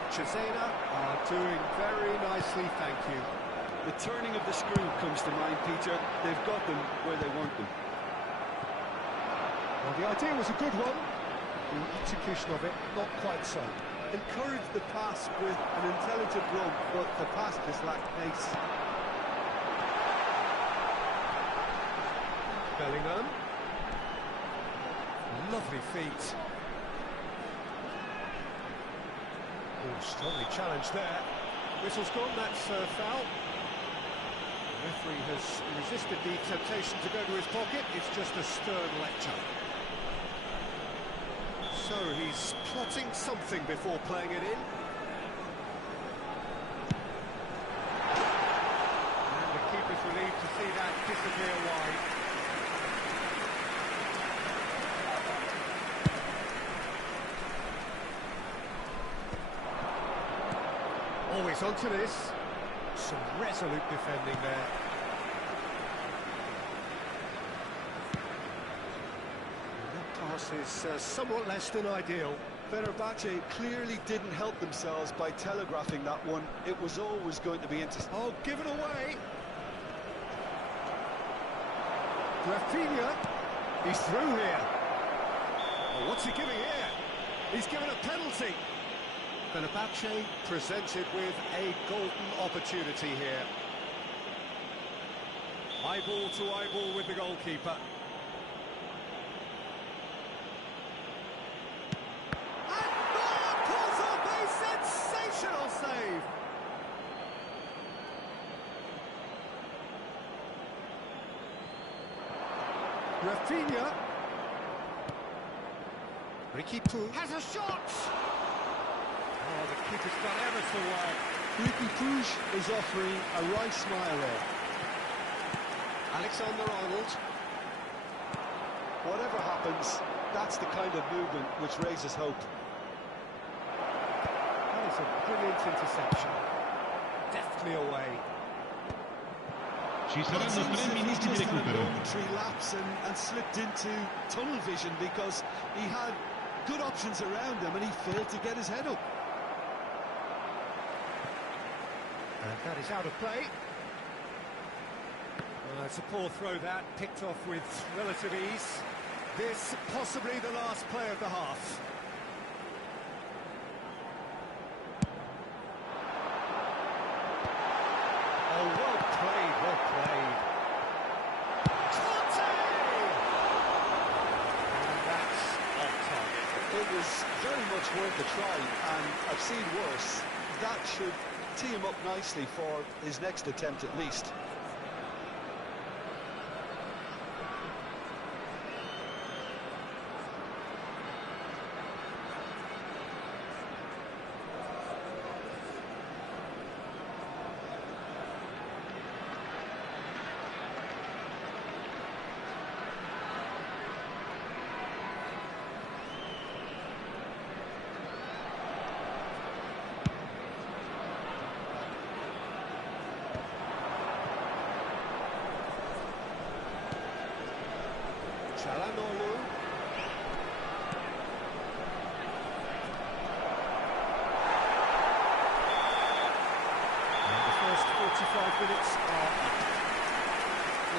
Cesena are doing very nicely, thank you. The turning of the screw comes to mind, Peter. They've got them where they want them. Well, the idea was a good one. The execution of it, not quite so. Encouraged the pass with an intelligent run, but the pass just lacked pace. Bellingham. Lovely feet. Oh, strongly challenged there. Whistle's gone, that's foul. The referee has resisted the temptation to go to his pocket. It's just a stern lecture. So he's plotting something before playing it in. And the keeper's relieved to see that disappear wide. Always onto this. Some resolute defending there. Pass is somewhat less than ideal. Fenerbahce clearly didn't help themselves by telegraphing that one. It was always going to be interesting. Oh, give it away. Rafinha, he's through here. Oh, what's he giving here? He's given a penalty. Fenerbahce presented with a golden opportunity here. Eyeball to eyeball with the goalkeeper. Sensational save! Rafinha. Ricky Poo has a shot! Oh, the keeper's done ever so well. Ricky Puig is offering a wry smile there. Alexander-Arnold. Whatever happens, that's the kind of movement which raises hope. That is a brilliant interception. Deftly away. Ci It saranno seems 3 as if he's minuti di just had a recupero. momentary lapse and slipped into tunnel vision because he had good options around him and he failed to get his head up. And that is out of play. It's a poor throw that, picked off with relative ease. This possibly the last play of the half. Oh, well played, well played. Conte! And that's off target. It was very much worth a try, and I've seen worse. That should tee him up nicely for his next attempt at least. Çalhanoğlu. And the first 45 minutes are up.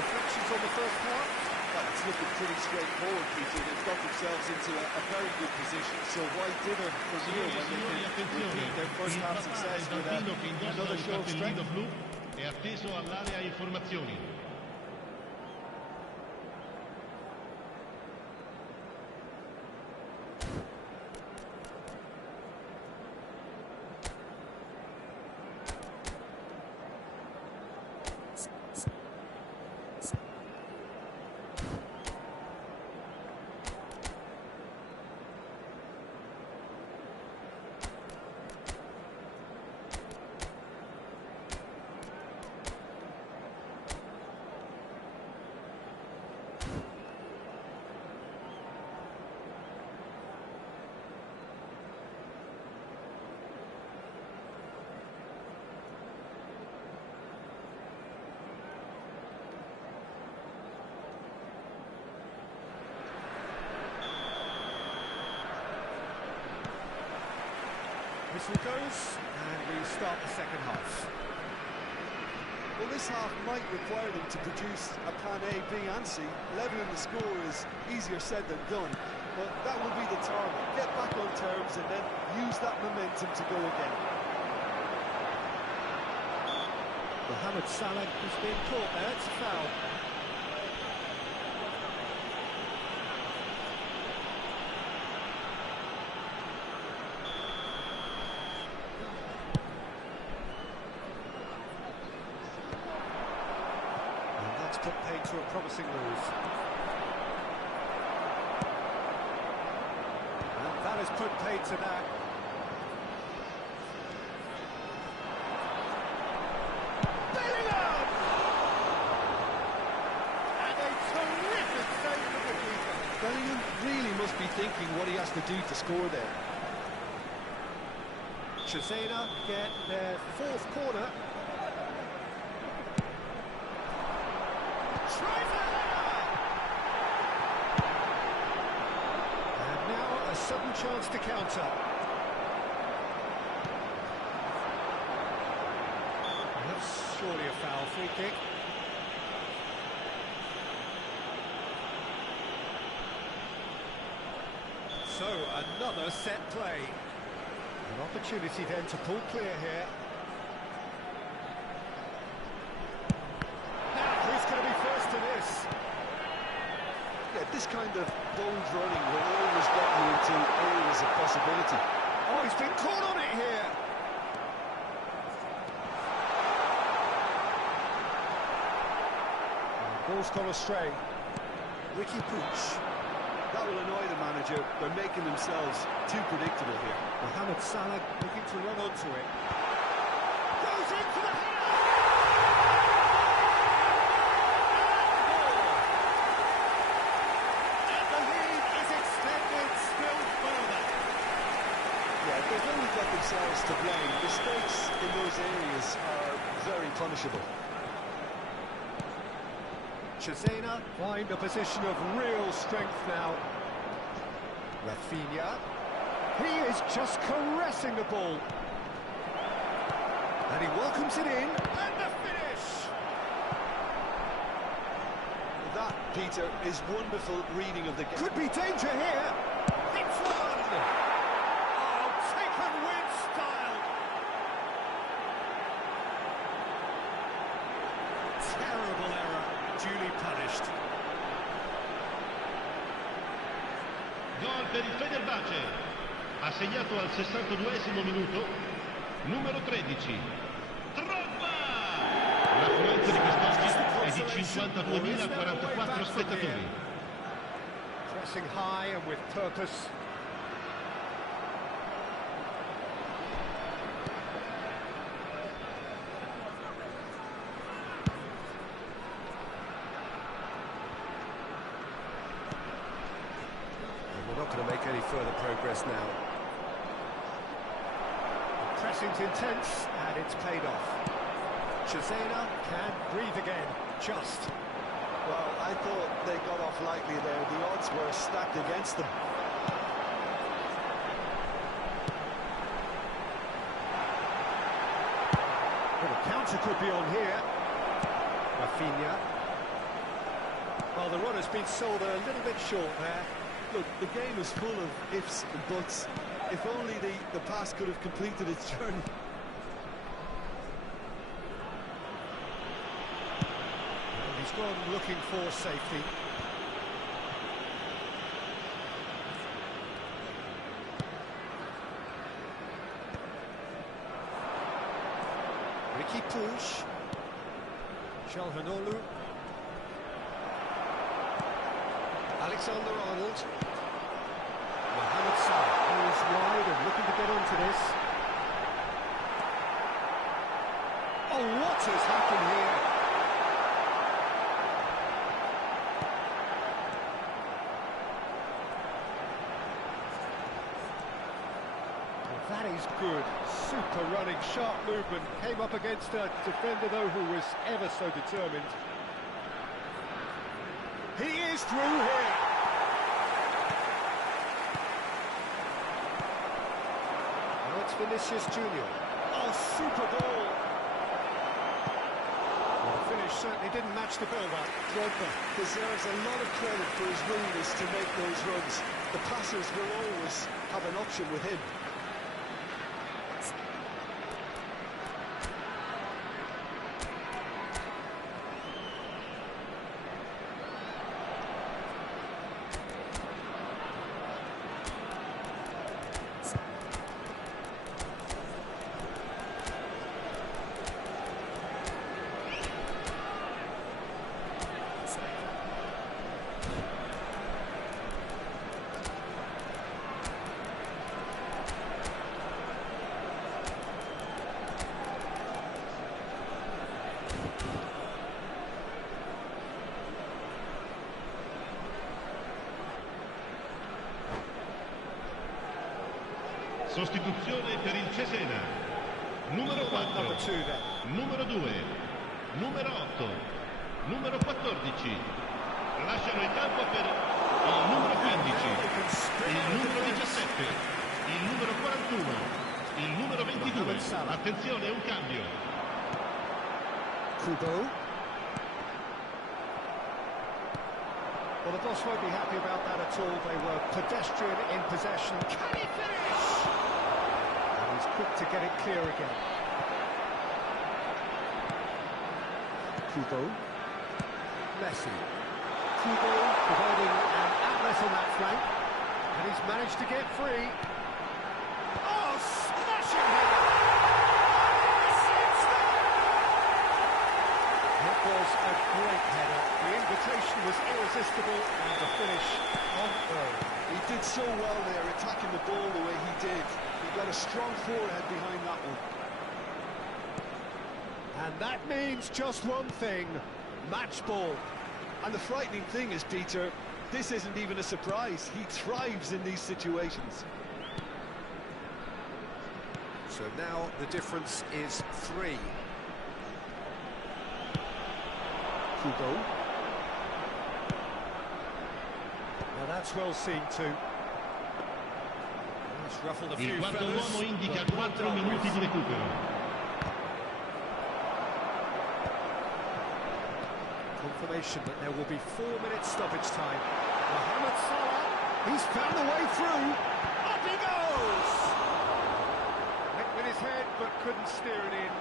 Reflections on the first part? Well, it's looking pretty straightforward, Peter. They've got themselves into a very good position. So why dither from here when they Signori, can attenzione, repeat their first il half papà success del with bambino che indossa another il show of cappellino strength? blu è atteso all'area informazioni. Whistle goes, and we start the second half. Well, this half might require them to produce a plan A, B and C. Leveling the score is easier said than done, but that will be the target. Get back on terms and then use that momentum to go again. Mohamed Salah has been caught there, it's a foul. Put paid to a promising move. And that has put paid to that. Bellingham! And a terrific save for the keeper. Bellingham really must be thinking what he has to do to score there. Cesena get their fourth corner. And now a sudden chance to counter. That's surely a foul. Free kick. So another set play. An opportunity then to pull clear here. Going to be first to this. Yeah, this kind of bold running will always get you into areas of possibility. Oh, he's been caught on it here. Ball's gone astray. Ricky Puig. That will annoy the manager. They're making themselves too predictable here. Mohamed Salah looking to run onto it. Goes in for the header! They've only got themselves to blame. Mistakes in those areas are very punishable. Cesena find a position of real strength now. Rafinha. He is just caressing the ball. And he welcomes it in. And the finish! That, Peter, is wonderful reading of the game. Could be danger here. It's one! Terrible error, duly punished. Gol per il Fenerbahce, ha segnato al 62esimo minuto, numero 13, Drogba! L'affluenza di quest'oggi è di 52.044 spettatori. Pressing high and with purpose. Not going to make any further progress now. The pressing's intense, and it's paid off. Cesena can breathe again, just. Well, I thought they got off lightly there. The odds were stacked against them. Well, the counter could be on here. Rafinha. Well, the runner's been sold a little bit short there. Look, the game is full of ifs and buts. If only the pass could have completed its journey. And he's gone looking for safety. Ricky Puig. Çalhanoğlu. Alexander-Arnold. Mohamed Salah goes wide and looking to get onto this. Oh, what has happened here? Well, that is good. Super running, sharp movement. Came up against a defender, though, who was ever so determined. He is through here. Now it's Vinicius Junior. Oh, super goal! Well, the finish certainly didn't match the bill, that. Drogba deserves a lot of credit for his willingness to make those runs. The passers will always have an option with him. Sostituzione per il Cesena. Numero 4, Number 2 then. numero 2, numero 8, numero 14. Lasciano il campo per il numero 15, il numero 17, il numero 41, il numero 22. Attenzione, un cambio. Kubo. Well, the boss won't be happy about that at all. They were pedestrian in possession. Can he finish? And he's quick to get it clear again. Kubo. Messi. Kubo providing an outlet on that flank. And he's managed to get free. Oh, smashing header! It was a great header. The invitation was irresistible, and the finish on earth. He did so well there, attacking the ball the way he did. He got a strong forehead behind that one. And that means just one thing, match ball. And the frightening thing is, Peter, this isn't even a surprise. He thrives in these situations. So now the difference is 3. Kubo. Well, that's well seen too. He's ruffled a Il few quarto feathers. uomo indica but well 4 done. minuti di recupero. Confirmation that there will be 4 minutes stoppage time. Mohamed Salah, he's found a way through. Up he goes! Hit with his head, but couldn't steer it in.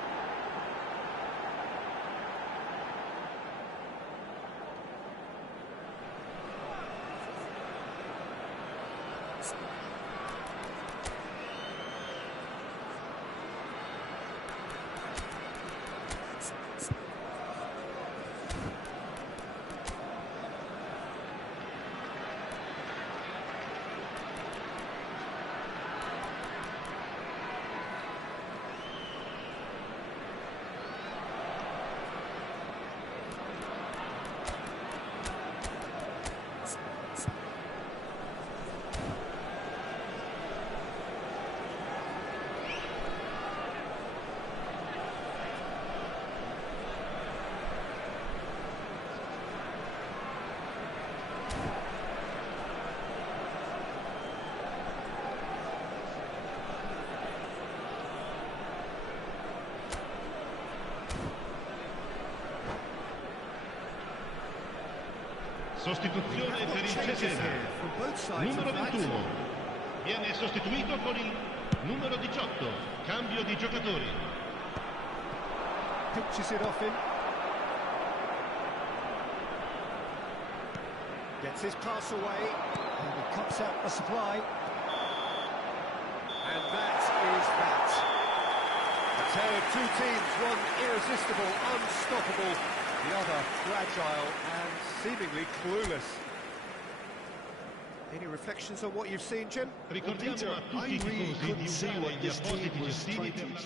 Sostituzione per il Cesena. Numero 21. Viene sostituito con il numero 18. Cambio di giocatori. Pitches it off him. Gets his pass away. And he cuts out a supply. And that is that. A tale of two teams, one irresistible, unstoppable, the other fragile and seemingly clueless. Any reflections on what you've seen, Jim? Ricordiamo a tutti i I really tifosi couldn't di see usare what gli this team appositi was cestini trying per to la